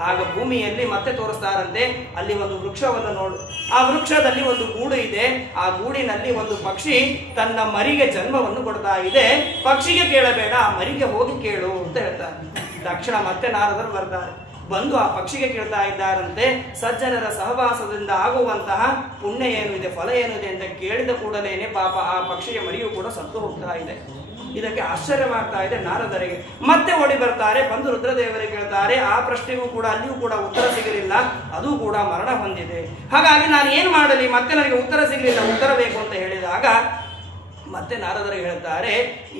ಆಗ ಭೂಮಿಯಲ್ಲಿ ಮತ್ತೆ ತೋರಿಸ್ತಾರಂತೆ, ಅಲ್ಲಿ ಒಂದು ವೃಕ್ಷವನ್ನು ನೋಡು, ಆ ವೃಕ್ಷದಲ್ಲಿ ಒಂದು ಗೂಡು ಇದೆ, ಆ ಗೂಡಿನಲ್ಲಿ ಒಂದು ಪಕ್ಷಿ ತನ್ನ ಮರಿಗೆ ಜನ್ಮವನ್ನು ಕೊಡ್ತಾ ಇದೆ. ಪಕ್ಷಿಗೆ ಕೇಳಬೇಡ, ಆ ಮರಿಗೆ ಹೋಗಿ ಕೇಳು ಅಂತ ಹೇಳ್ತಾರೆ. ತಕ್ಷಣ ಮತ್ತೆ ನಾರದರು ಬರ್ತಾರೆ, ಬಂದು ಆ ಪಕ್ಷಿಗೆ ಕೇಳ್ತಾ ಇದ್ದಾರಂತೆ, ಸಜ್ಜನರ ಸಹವಾಸದಿಂದ ಆಗುವಂತಹ ಪುಣ್ಯ ಏನು ಇದೆ, ಫಲ ಏನಿದೆ ಅಂತ ಕೇಳಿದ ಕೂಡಲೇನೆ ಪಾಪ ಆ ಪಕ್ಷಿಯ ಮರಿಯೂ ಕೂಡ ಸತ್ತು ಹೋಗ್ತಾ ಇದೆ. ಇದಕ್ಕೆ ಆಶ್ಚರ್ಯವಾಗ್ತಾ ಇದೆ ನಾರದರಿಗೆ. ಮತ್ತೆ ಓಡಿ ಬರ್ತಾರೆ, ಬಂದು ರುದ್ರದೇವರಿಗೆ ಕೇಳ್ತಾರೆ. ಆ ಪ್ರಶ್ನೆಗೂ ಕೂಡ ಅಲ್ಲಿಯೂ ಕೂಡ ಉತ್ತರ ಸಿಗಲಿಲ್ಲ, ಅದು ಕೂಡ ಮರಣ ಹೊಂದಿದೆ. ಹಾಗಾಗಿ ನಾನು ಏನ್ ಮಾಡಲಿ, ಮತ್ತೆ ನನಗೆ ಉತ್ತರ ಸಿಗಲಿಲ್ಲ, ಉತ್ತರ ಬೇಕು ಅಂತ ಹೇಳಿದಾಗ ಮತ್ತೆ ನಾರದರು ಹೇಳ್ತಾರೆ,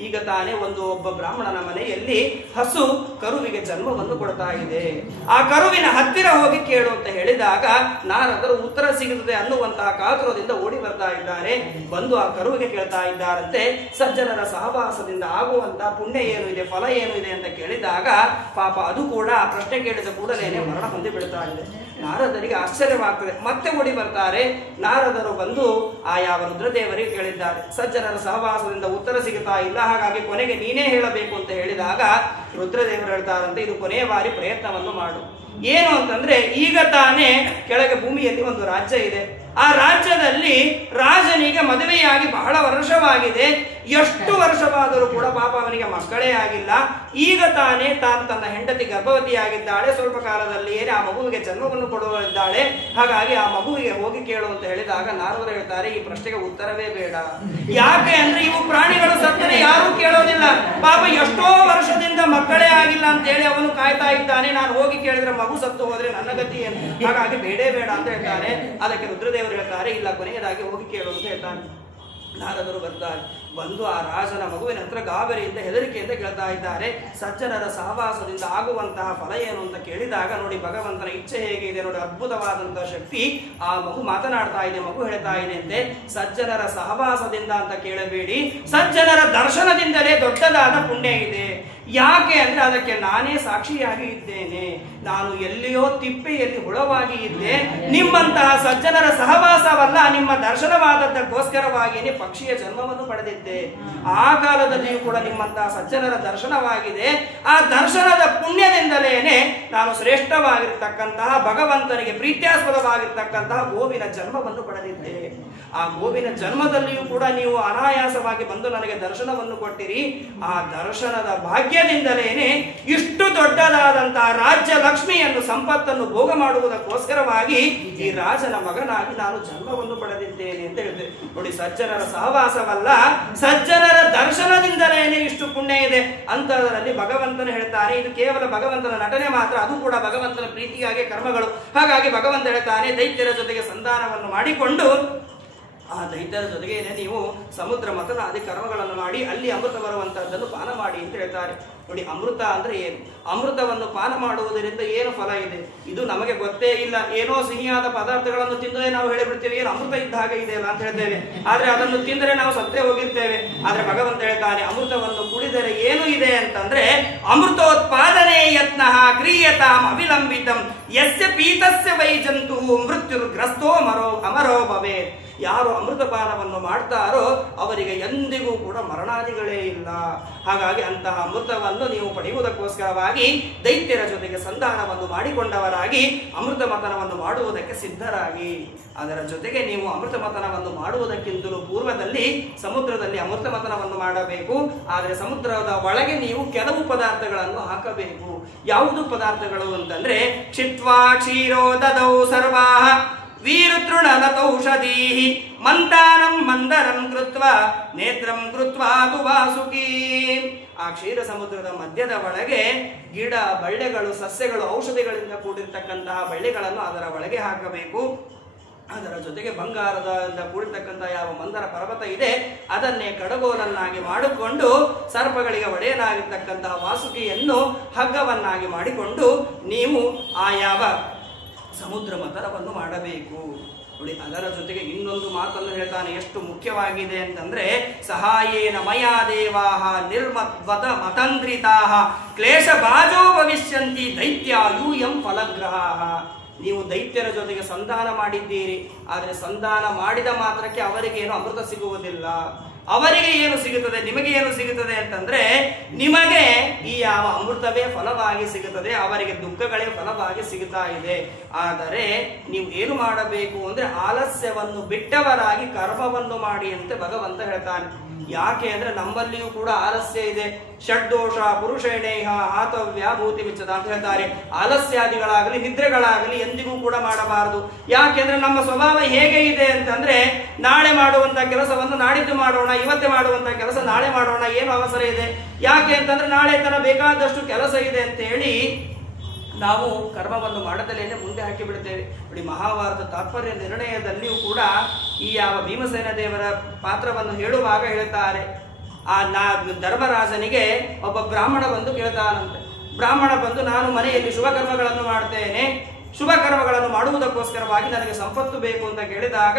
ಈಗ ತಾನೇ ಒಬ್ಬ ಬ್ರಾಹ್ಮಣನ ಮನೆಯಲ್ಲಿ ಹಸು ಕರುವಿಗೆ ಜನ್ಮವನ್ನು ಕೊಡ್ತಾ ಇದೆ, ಆ ಕರುವಿನ ಹತ್ತಿರ ಹೋಗಿ ಕೇಳು ಅಂತ ಹೇಳಿದಾಗ ನಾರದರು ಉತ್ತರ ಸಿಗುತ್ತದೆ ಅನ್ನುವಂತಹ ಕಾತುರದಿಂದ ಓಡಿ ಬರ್ತಾ ಇದ್ದಾರೆ. ಬಂದು ಆ ಕರುವಿಗೆ ಕೇಳ್ತಾ ಇದ್ದಾರಂತೆ, ಸಜ್ಜನರ ಸಹವಾಸದಿಂದ ಆಗುವಂತಹ ಪುಣ್ಯ ಏನು ಇದೆ, ಫಲ ಏನು ಇದೆ ಅಂತ ಕೇಳಿದಾಗ ಪಾಪ ಅದು ಕೂಡ ಆ ಪ್ರಶ್ನೆ ಕೇಳಿದ ಕೂಡಲೇನೆ ಮರಣ ಹೊಂದಿ ಬಿಡ್ತಾ ಇದೆ. ನಾರದರಿಗೆ ಆಶ್ಚರ್ಯವಾಗ್ತದೆ. ಮತ್ತೆ ಓಡಿ ಬರ್ತಾರೆ. ನಾರದರು ಬಂದು ಆ ಯಾವ ರುದ್ರದೇವರಿಗೆ ಕೇಳಿದ್ದಾರೆ, ಸಜ್ಜನರ ಸಹವಾಸದಿಂದ ಉತ್ತರ ಸಿಗುತ್ತಾ ಇಲ್ಲ, ಹಾಗಾಗಿ ಕೊನೆಗೆ ನೀನೇ ಹೇಳಬೇಕು ಅಂತ ಹೇಳಿದಾಗ ರುದ್ರದೇವರು ಹೇಳ್ತಾರಂತೆ, ಇದು ಕೊನೆಯ ಬಾರಿ ಪ್ರಯತ್ನವನ್ನು ಮಾಡು. ಏನು ಅಂತಂದ್ರೆ, ಈಗ ತಾನೇ ಕೆಳಗೆ ಭೂಮಿಯಲ್ಲಿ ಒಂದು ರಾಜ್ಯ ಇದೆ, ಆ ರಾಜ್ಯದಲ್ಲಿ ರಾಜನಿಗೆ ಮದುವೆಯಾಗಿ ಬಹಳ ವರ್ಷವಾಗಿದೆ. ಎಷ್ಟು ವರ್ಷವಾದರೂ ಕೂಡ ಪಾಪ ಅವನಿಗೆ ಮಕ್ಕಳೇ ಆಗಿಲ್ಲ. ಈಗ ತಾನೇ ತನ್ನ ಹೆಂಡತಿ ಗರ್ಭವತಿಯಾಗಿದ್ದಾಳೆ, ಸ್ವಲ್ಪ ಕಾಲದಲ್ಲಿಯೇ ಆ ಮಗುವಿಗೆ ಜನ್ಮವನ್ನು ಕೊಡುವಳಿದ್ದಾಳೆ, ಹಾಗಾಗಿ ಆ ಮಗುವಿಗೆ ಹೋಗಿ ಕೇಳು ಅಂತ ಹೇಳಿದಾಗ ನಾರದರು ಹೇಳ್ತಾರೆ, ಈ ಪ್ರಶ್ನೆಗೆ ಉತ್ತರವೇ ಬೇಡ. ಯಾಕೆ ಅಂದ್ರೆ ಇವು ಪ್ರಾಣಿಗಳು ಸತ್ತರೆ ಯಾರೂ ಕೇಳೋದಿಲ್ಲ. ಪಾಪ ಎಷ್ಟೋ ವರ್ಷದಿಂದ ಮಕ್ಕಳೇ ಆಗಿಲ್ಲ ಅಂತ ಹೇಳಿ ಅವನು ಕಾಯ್ತಾ ಇದ್ದಾನೆ, ನಾನು ಹೋಗಿ ಕೇಳಿದ್ರೆ ಮಗು ಸತ್ತು ಹೋದ್ರೆ ನನ್ನ ಗತಿ ಏನು, ಹಾಗಾಗಿ ಬೇಡೇ ಬೇಡ ಅಂತ ಹೇಳ್ತಾನೆ. ಅದಕ್ಕೆ ರುದ್ರದೇವರು ಹೇಳ್ತಾರೆ, ಇಲ್ಲ ಕೊನೆಯದಾಗಿ ಹೋಗಿ ಕೇಳು ಅಂತ ಹೇಳ್ತಾನೆ. ನಾರದರು ಬರ್ತಾರೆ, ಬಂದು ಆ ರಾಜನ ಮಗುವಿನ ಹತ್ರ ಗಾಬರಿಯಿಂದ ಹೆದರಿಕೆಯಿಂದ ಕೇಳ್ತಾ ಇದ್ದಾರೆ, ಸಜ್ಜನರ ಸಹವಾಸದಿಂದ ಆಗುವಂತಹ ಫಲ ಏನು ಅಂತ ಕೇಳಿದಾಗ ನೋಡಿ ಭಗವಂತನ ಇಚ್ಛೆ ಹೇಗೆ ಇದೆ ನೋಡಿ, ಅದ್ಭುತವಾದಂತಹ ಶಕ್ತಿ. ಆ ಮಗು ಮಾತನಾಡ್ತಾ ಇದೆ, ಮಗು ಹೇಳ್ತಾ ಇದೆ ಅಂತೆ, ಸಜ್ಜನರ ಸಹವಾಸದಿಂದ ಅಂತ ಕೇಳಬೇಡಿ, ಸಜ್ಜನರ ದರ್ಶನದಿಂದಲೇ ದೊಡ್ಡದಾದ ಪುಣ್ಯ ಇದೆ. ಯಾಕೆ ಅಂದ್ರೆ ಅದಕ್ಕೆ ನಾನೇ ಸಾಕ್ಷಿಯಾಗಿ ಇದ್ದೇನೆ. ನಾನು ಎಲ್ಲಿಯೋ ತಿಪ್ಪೆಯಲ್ಲಿ ಹುಳವಾಗಿ ಇದ್ದೆ, ನಿಮ್ಮಂತಹ ಸಜ್ಜನರ ಸಹವಾಸವಲ್ಲ, ನಿಮ್ಮ ದರ್ಶನವಾದದ್ದಕ್ಕೋಸ್ಕರವಾಗಿಯೇ ಪಕ್ಷಿಯ ಜನ್ಮವನ್ನು ಪಡೆದಿದ್ದೆ. ಆ ಕಾಲದಲ್ಲಿಯೂ ಕೂಡ ನಿಮ್ಮಂತಹ ಸಜ್ಜನರ ದರ್ಶನವಾಗಿದೆ. ಆ ದರ್ಶನದ ಪುಣ್ಯದಿಂದಲೇನೆ ನಾನು ಶ್ರೇಷ್ಠವಾಗಿರ್ತಕ್ಕಂತಹ ಭಗವಂತನಿಗೆ ಪ್ರೀತ್ಯಾಸ್ಪದವಾಗಿರ್ತಕ್ಕಂತಹ ಗೋವಿನ ಜನ್ಮವನ್ನು ಪಡೆದಿದ್ದೆ. ಆ ಗೋವಿನ ಜನ್ಮದಲ್ಲಿಯೂ ಕೂಡ ನೀವು ಅನಾಯಾಸವಾಗಿ ಬಂದು ನನಗೆ ದರ್ಶನವನ್ನು ಕೊಟ್ಟಿರಿ. ಆ ದರ್ಶನದ ಭಾಗ್ಯದಿಂದಲೇನೆ ಇಷ್ಟು ದೊಡ್ಡದಾದಂತಹ ರಾಜ್ಯ ಲಕ್ಷ್ಮಿಯನ್ನು ಸಂಪತ್ತನ್ನು ಭೋಗ ಮಾಡುವುದಕ್ಕೋಸ್ಕರವಾಗಿ ಈ ರಾಜನ ಮಗನಾಗಿ ನಾನು ಜನ್ಮವನ್ನು ಪಡೆದಿದ್ದೇನೆ ಅಂತ ಹೇಳ್ತೇವೆ ನೋಡಿ. ಸಜ್ಜನರ ಸಹವಾಸವಲ್ಲ, ಸಜ್ಜನರ ದರ್ಶನದಿಂದಲೇನೆ ಇಷ್ಟು ಪುಣ್ಯ ಇದೆ ಅಂತದರಲ್ಲಿ ಭಗವಂತನು ಹೇಳ್ತಾನೆ. ಇದು ಕೇವಲ ಭಗವಂತನ ನಟನೆ ಮಾತ್ರ, ಅದು ಕೂಡ ಭಗವಂತನ ಪ್ರೀತಿಯಾಗಿ ಕರ್ಮಗಳು. ಹಾಗಾಗಿ ಭಗವಂತ ಹೇಳ್ತಾನೆ, ದೈತ್ಯರ ಜೊತೆಗೆ ಸಂಧಾನವನ್ನು ಮಾಡಿಕೊಂಡು ಆ ದೈತ್ಯರ ಜೊತೆಗೆ ನೀವು ಸಮುದ್ರ ಮಥನಾದಿ ಕರ್ಮಗಳನ್ನು ಮಾಡಿ ಅಲ್ಲಿ ಅಮೃತ ಬರುವಂತಹದ್ದನ್ನು ಪಾನ ಮಾಡಿ ಅಂತ ಹೇಳ್ತಾರೆ ನೋಡಿ. ಅಮೃತ ಅಂದ್ರೆ ಏನು? ಅಮೃತವನ್ನು ಪಾನ ಮಾಡುವುದರಿಂದ ಏನು ಫಲ ಇದೆ ಇದು ನಮಗೆ ಗೊತ್ತೇ ಇಲ್ಲ. ಏನೋ ಸಿಹಿಯಾದ ಪದಾರ್ಥಗಳನ್ನು ತಿಂದರೆ ನಾವು ಹೇಳಿಬಿಡ್ತೇವೆ, ಏನು ಅಮೃತ ಇದ್ದ ಹಾಗೆ ಇದೆಯಲ್ಲ ಅಂತ ಹೇಳ್ತೇವೆ. ಆದ್ರೆ ಅದನ್ನು ತಿಂದರೆ ನಾವು ಸತ್ತೇ ಹೋಗಿರ್ತೇವೆ. ಆದ್ರೆ ಭಗವಂತ ಹೇಳ್ತಾನೆ, ಅಮೃತವನ್ನು ಕುಡಿದರೆ ಏನು ಇದೆ ಅಂತಂದ್ರೆ, ಅಮೃತೋತ್ಪಾದನೆ ಯತ್ನ ಕ್ರಿಯತಾಂ ಅವಿಲಂಬಿತಂ ಯಸ್ಯ ಪೀತಸ್ಯ ವೈ ಜಂತು ಮೃತ್ಯುರ್ಗ್ರಸ್ತೋ ಅಮರೋ ಭವೇತ್. ಯಾರು ಅಮೃತಪಾನವನ್ನು ಮಾಡ್ತಾರೋ ಅವರಿಗೆ ಎಂದಿಗೂ ಕೂಡ ಮರಣಾದಿಗಳೇ ಇಲ್ಲ. ಹಾಗಾಗಿ ಅಂತಹ ಅಮೃತವನ್ನು ನೀವು ಪಡೆಯುವುದಕ್ಕೋಸ್ಕರವಾಗಿ ದೈತ್ಯರ ಜೊತೆಗೆ ಸಂಧಾನವನ್ನು ಮಾಡಿಕೊಂಡವರಾಗಿ ಅಮೃತ ಮಥನವನ್ನು ಮಾಡುವುದಕ್ಕೆ ಸಿದ್ಧರಾಗಿ, ಅದರ ಜೊತೆಗೆ ನೀವು ಅಮೃತ ಮಥನವನ್ನು ಮಾಡುವುದಕ್ಕಿಂತಲೂ ಪೂರ್ವದಲ್ಲಿ ಸಮುದ್ರದಲ್ಲಿ ಅಮೃತ ಮಥನವನ್ನು ಮಾಡಬೇಕು. ಆದರೆ ಸಮುದ್ರದ ಒಳಗೆ ನೀವು ಕೆಲವು ಪದಾರ್ಥಗಳನ್ನು ಹಾಕಬೇಕು. ಯಾವುದು ಪದಾರ್ಥಗಳು ಅಂತಂದ್ರೆ, ಕ್ಷಿತ್ವಾ ಕ್ಷೀರೋ ದದೌ ಸರ್ವಾಹ ವೀರುತೃಣಲತೌಷಧೀ ಮಂತಾನಂ ಮಂದರಂ ಕೃತ್ವಾ ನೇತ್ರಂ ಕೃತ್ವಾ ತು ವಾಸುಕೀ. ಆ ಕ್ಷೀರ ಸಮುದ್ರದ ಮಧ್ಯದ ಒಳಗೆ ಗಿಡ ಬಳ್ಳೆಗಳು, ಸಸ್ಯಗಳು, ಔಷಧಿಗಳಿಂದ ಕೂಡಿರ್ತಕ್ಕಂತಹ ಬಳ್ಳಿಗಳನ್ನು ಅದರ ಒಳಗೆ ಹಾಕಬೇಕು. ಅದರ ಜೊತೆಗೆ ಬಂಗಾರದಿಂದ ಕೂಡಿರ್ತಕ್ಕಂತಹ ಯಾವ ಮಂದರ ಪರ್ವತ ಇದೆ ಅದನ್ನೇ ಕಡಗೋಲನ್ನಾಗಿ ಮಾಡಿಕೊಂಡು ಸರ್ಪಗಳಿಗೆ ಒಡೆಯನಾಗಿರ್ತಕ್ಕಂತಹ ವಾಸುಕಿಯನ್ನು ಹಗ್ಗವನ್ನಾಗಿ ಮಾಡಿಕೊಂಡು ನೀವು ಆ ಯಾವ ಸಮುದ್ರ ಮಥನವನ್ನು ಮಾಡಬೇಕು ನೋಡಿ. ಅದರ ಜೊತೆಗೆ ಇನ್ನೊಂದು ಮಾತನ್ನು ಹೇಳ್ತಾನೆ, ಎಷ್ಟು ಮುಖ್ಯವಾಗಿದೆ ಅಂತಂದ್ರೆ, ಸಹಾಯೇನ ಮಯಾ ದೇವಾಹ ನಿರ್ಮದ್ವದ ಮತಂದ್ರಿತಾಹ ಕ್ಲೇಶ ಬಾಜೋ ಭವಿಷ್ಯಂತಿ ದೈತ್ಯ ಯೂಯಂ ಫಲಗ್ರಹಾಹ. ನೀವು ದೈತ್ಯರ ಜೊತೆಗೆ ಸಂಧಾನ ಮಾಡಿದ್ದೀರಿ, ಆದರೆ ಸಂಧಾನ ಮಾಡಿದ ಮಾತ್ರಕ್ಕೆ ಅವರಿಗೇನು ಅಮೃತ ಸಿಗುವುದಿಲ್ಲ. ಅವರಿಗೆ ಏನು ಸಿಗುತ್ತದೆ, ನಿಮಗೆ ಏನು ಸಿಗುತ್ತದೆ ಅಂತಂದ್ರೆ ನಿಮಗೆ ಈ ಯಾವ ಅಮೃತವೇ ಫಲವಾಗಿ ಸಿಗುತ್ತದೆ, ಅವರಿಗೆ ದುಃಖಗಳೇ ಫಲವಾಗಿ ಸಿಗುತ್ತಾ ಇದೆ. ಆದರೆ ನೀವು ಏನು ಮಾಡಬೇಕು ಅಂದ್ರೆ ಆಲಸ್ಯವನ್ನು ಬಿಟ್ಟವರಾಗಿ ಕರ್ಮವನ್ನು ಮಾಡಿ ಅಂತ ಭಗವಂತ ಹೇಳ್ತಾನೆ. ಯಾಕೆ ಅಂದ್ರೆ ನಮ್ಮಲ್ಲಿಯೂ ಕೂಡ ಆಲಸ್ಯ ಇದೆ. ಷಡ್ದೋಷ ಪುರುಷೇಣೇಹ ಹಾತವ್ಯ ಭೂತಿ ಮಿಚ್ಚದ ಅಂತ ಹೇಳ್ತಾರೆ. ಆಲಸ್ಯಾದಿಗಳಾಗಲಿ ನಿದ್ರೆಗಳಾಗಲಿ ಎಂದಿಗೂ ಕೂಡ ಮಾಡಬಾರದು. ಯಾಕೆಂದ್ರೆ ನಮ್ಮ ಸ್ವಭಾವ ಹೇಗೆ ಇದೆ ಅಂತಂದ್ರೆ ನಾಳೆ ಮಾಡುವಂತ ಕೆಲಸವನ್ನು ನಾಡಿದ್ದು ಮಾಡೋಣ, ಇವತ್ತೇ ಮಾಡುವಂತ ಕೆಲಸ ನಾಳೆ ಮಾಡೋಣ, ಏನು ಅವಸರ ಇದೆ, ಯಾಕೆ ಅಂತಂದ್ರೆ ನಾಳೆ ತನ ಬೇಕಾದಷ್ಟು ಕೆಲಸ ಇದೆ ಅಂತ ಹೇಳಿ ನಾವು ಕರ್ಮವನ್ನು ಮಾಡದಲೇನೆ ಮುಂದೆ ಹಾಕಿ ಬಿಡುತ್ತೇವೆ. ನೋಡಿ, ಮಹಾಭಾರತ ತಾತ್ಪರ್ಯ ನಿರ್ಣಯದಲ್ಲಿಯೂ ಕೂಡ ಈ ಯಾವ ಭೀಮಸೇನ ದೇವರ ಪಾತ್ರವನ್ನು ಹೇಳುವಾಗ ಹೇಳ್ತಾರೆ, ಆ ಧರ್ಮರಾಜನಿಗೆ ಒಬ್ಬ ಬ್ರಾಹ್ಮಣ ಬಂದು ಕೇಳ್ತಾನಂತೆ. ಬ್ರಾಹ್ಮಣ ಬಂದು ನಾನು ಮನೆಯಲ್ಲಿ ಶುಭ ಕರ್ಮಗಳನ್ನು ಮಾಡ್ತೇನೆ, ಶುಭ ಕರ್ಮಗಳನ್ನು ಮಾಡುವುದಕ್ಕೋಸ್ಕರವಾಗಿ ನನಗೆ ಸಂಪತ್ತು ಬೇಕು ಅಂತ ಕೇಳಿದಾಗ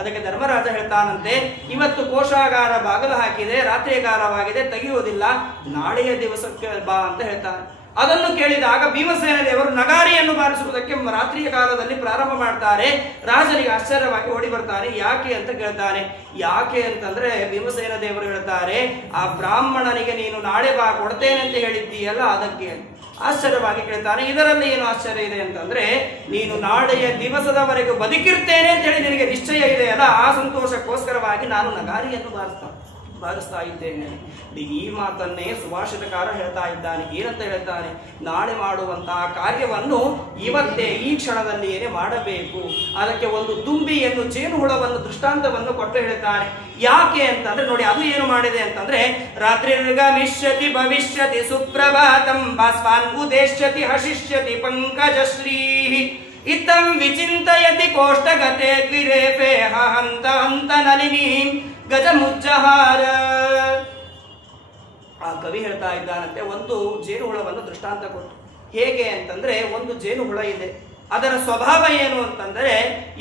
ಅದಕ್ಕೆ ಧರ್ಮರಾಜ ಹೇಳ್ತಾನಂತೆ, ಇವತ್ತು ಕೋಶಾಗಾರ ಬಾಗಿಲು ಹಾಕಿದೆ, ರಾತ್ರಿಯ ಕಾಲವಾಗಿದೆ, ತೆಗೆಯುವುದಿಲ್ಲ, ನಾಳೆಯ ದಿವಸಕ್ಕೆ ಬಾ ಅಂತ ಹೇಳ್ತಾನೆ. ಅದನ್ನು ಕೇಳಿದಾಗ ಭೀಮಸೇನ ದೇವರು ನಗಾರಿಯನ್ನು ಬಾರಿಸುವುದಕ್ಕೆ ರಾತ್ರಿಯ ಕಾಲದಲ್ಲಿ ಪ್ರಾರಂಭ ಮಾಡ್ತಾರೆ. ರಾಜನಿಗೆ ಆಶ್ಚರ್ಯವಾಗಿ ಓಡಿ ಬರ್ತಾನೆ. ಯಾಕೆ ಅಂತ ಕೇಳ್ತಾನೆ. ಯಾಕೆ ಅಂತಂದ್ರೆ ಭೀಮಸೇನ ದೇವರು ಹೇಳ್ತಾರೆ, ಆ ಬ್ರಾಹ್ಮಣನಿಗೆ ನೀನು ನಾಳೆ ಬಾ ಕೊಡ್ತೇನೆ ಅಂತ ಹೇಳಿದ್ದೀಯಲ್ಲ, ಅದಕ್ಕೆ ಆಶ್ಚರ್ಯವಾಗಿ ಕೇಳ್ತಾನೆ. ಇದರಲ್ಲಿ ಏನು ಆಶ್ಚರ್ಯ ಇದೆ ಅಂತಂದ್ರೆ ನೀನು ನಾಳೆಯ ದಿವಸದವರೆಗೂ ಬದುಕಿರ್ತೇನೆ ಅಂತ ಹೇಳಿ ನಿನಗೆ ನಿಶ್ಚಯ ಇದೆಯಲ್ಲ, ಆ ಸಂತೋಷಕ್ಕೋಸ್ಕರವಾಗಿ ನಾನು ನಗಾರಿಯನ್ನು ಬಾರಿಸ್ತಾ ಇದ್ದೇನೆ. ಈ ಮಾತನ್ನೇ ಸುಭಾಷಿತಕಾರ ಹೇಳ್ತಾ ಇದ್ದಾನೆ. ಏನಂತ ಹೇಳ್ತಾನೆ, ನಾಳೆ ಮಾಡುವಂತಹ ಕಾರ್ಯವನ್ನು ಇವತ್ತೇ ಈ ಕ್ಷಣದಲ್ಲಿಯೇ ಮಾಡಬೇಕು. ಅದಕ್ಕೆ ಒಂದು ದುಂಬಿಯನ್ನು ಜೇನುಹುಳವನ್ನು ದೃಷ್ಟಾಂತವನ್ನು ಕೊಟ್ಟು ಹೇಳ್ತಾನೆ. ಯಾಕೆ ಅಂತಂದ್ರೆ ನೋಡಿ, ಅದು ಏನು ಮಾಡಿದೆ ಅಂತಂದ್ರೆ ರಾತ್ರಿರ್ಗಮಿಷ್ಯತಿ ಭವಿಷ್ಯತಿ ಸುಪ್ರಭಾತಂ ಭಾಸ್ವಾನ್ ಉದೇಶ್ಯತಿ ಹಶಿಷ್ಯತಿ ಪಂಕಜಶ್ರೀ ಇತ್ತಂ ವಿಚಿಂತಯತಿ ಕೋಷ್ಟಗತೆ ದ್ವಿರೇಪೆ ಹಂತ ಹಂತ ನಲಿನಿ ಗಜ ಮುಜ್ಜಹಾರ. ಆ ಕವಿ ಹೇಳ್ತಾ ಇದ್ದಾನಂತೆ, ಒಂದು ಜೇನುಹುಳವನ್ನು ದೃಷ್ಟಾಂತ ಕೊಟ್ಟು. ಹೇಗೆ ಅಂತಂದ್ರೆ ಒಂದು ಜೇನುಹುಳ ಇದೆ, ಅದರ ಸ್ವಭಾವ ಏನು ಅಂತಂದ್ರೆ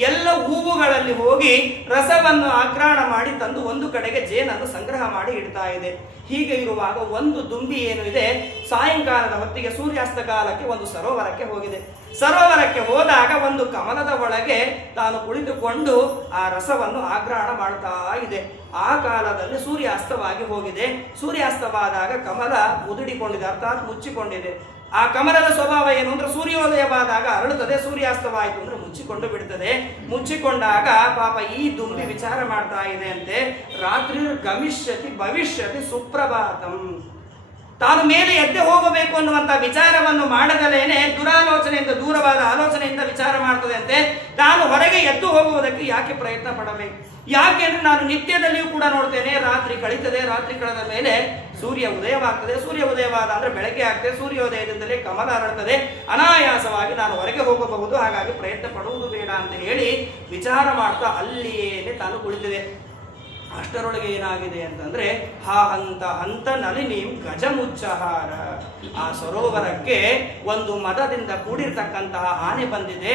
ಎಲ್ಲ ಹೂವುಗಳಲ್ಲಿ ಹೋಗಿ ರಸವನ್ನು ಆಘ್ರಾಣ ಮಾಡಿ ತಂದು ಒಂದು ಕಡೆಗೆ ಜೇನನ್ನು ಸಂಗ್ರಹ ಮಾಡಿ ಇಡ್ತಾ ಇದೆ. ಹೀಗೆ ಇರುವಾಗ ಒಂದು ದುಂಬಿ ಏನು ಇದೆ, ಸಾಯಂಕಾಲದ ಹೊತ್ತಿಗೆ ಸೂರ್ಯಾಸ್ತ ಕಾಲಕ್ಕೆ ಒಂದು ಸರೋವರಕ್ಕೆ ಹೋಗಿದೆ. ಸರೋವರಕ್ಕೆ ಹೋದಾಗ ಒಂದು ಕಮಲದ ಒಳಗೆ ತಾನು ಕುಳಿತುಕೊಂಡು ಆ ರಸವನ್ನು ಆಘ್ರಾಣ ಮಾಡ್ತಾ ಇದೆ. ಆ ಕಾಲದಲ್ಲಿ ಸೂರ್ಯಾಸ್ತವಾಗಿ ಹೋಗಿದೆ. ಸೂರ್ಯಾಸ್ತವಾದಾಗ ಕಮಲ ಉದುಡಿಕೊಂಡಿದೆ, ಅರ್ಥಾತ್ ಮುಚ್ಚಿಕೊಂಡಿದೆ. ಆ ಕಮಲದ ಸ್ವಭಾವ ಏನು ಅಂದ್ರೆ ಸೂರ್ಯೋದಯವಾದಾಗ ಅರಳುತ್ತದೆ, ಸೂರ್ಯಾಸ್ತವಾಯಿತು ಅಂದ್ರೆ ಮುಚ್ಚಿಕೊಂಡು ಬಿಡುತ್ತದೆ. ಮುಚ್ಚಿಕೊಂಡಾಗ ಪಾಪ ಈ ದುಂಬಿ ವಿಚಾರ ಮಾಡ್ತಾ ಇದೆ ಅಂತೆ, ರಾತ್ರಿ ಗಮಿಷ್ಯತಿ ಭವಿಷ್ಯತಿ ಸುಪ್ರಭಾತಂ. ತಾನು ಮೇಲೆ ಎದ್ದೆ ಹೋಗಬೇಕು ಅನ್ನುವಂತ ವಿಚಾರವನ್ನು ಮಾಡದಲೇನೆ ದುರಾಲೋಚನೆಯಿಂದ, ದೂರವಾದ ಆಲೋಚನೆಯಿಂದ ವಿಚಾರ ಮಾಡ್ತದೆ ಅಂತೆ. ನಾನು ಹೊರಗೆ ಎದ್ದು ಹೋಗುವುದಕ್ಕೆ ಯಾಕೆ ಪ್ರಯತ್ನ ಪಡಬೇಕು? ಯಾಕೆಂದ್ರೆ ನಾನು ನಿತ್ಯದಲ್ಲಿಯೂ ಕೂಡ ನೋಡ್ತೇನೆ, ರಾತ್ರಿ ಕಳೀತದೆ, ರಾತ್ರಿ ಕಳೆದ ಮೇಲೆ ಸೂರ್ಯ ಉದಯವಾಗ್ತದೆ, ಸೂರ್ಯ ಉದಯವಾದ ಅಂದ್ರೆ ಬೆಳಗ್ಗೆ ಆಗ್ತದೆ, ಸೂರ್ಯೋದಯದಿಂದಲೇ ಕಮಲ ಅರಳುತ್ತದೆ, ಅನಾಯಾಸವಾಗಿ ನಾನು ಹೊರಗೆ ಹೋಗಬಹುದು, ಹಾಗಾಗಿ ಪ್ರಯತ್ನ ಪಡುವುದು ಬೇಡ ಅಂತ ಹೇಳಿ ವಿಚಾರ ಮಾಡ್ತಾ ಅಲ್ಲಿಯೇನೆ ತಾನು ಕುಳಿತಿದೆ. ಅಷ್ಟರೊಳಗೆ ಏನಾಗಿದೆ ಅಂತಂದ್ರೆ ಹಂತ ಹಂತ ನಲಿನಿ ಗಜಮುಚ್ಚಹಾರ. ಆ ಸರೋವರಕ್ಕೆ ಒಂದು ಮದದಿಂದ ಕೂಡಿರ್ತಕ್ಕಂತಹ ಆನೆ ಬಂದಿದೆ.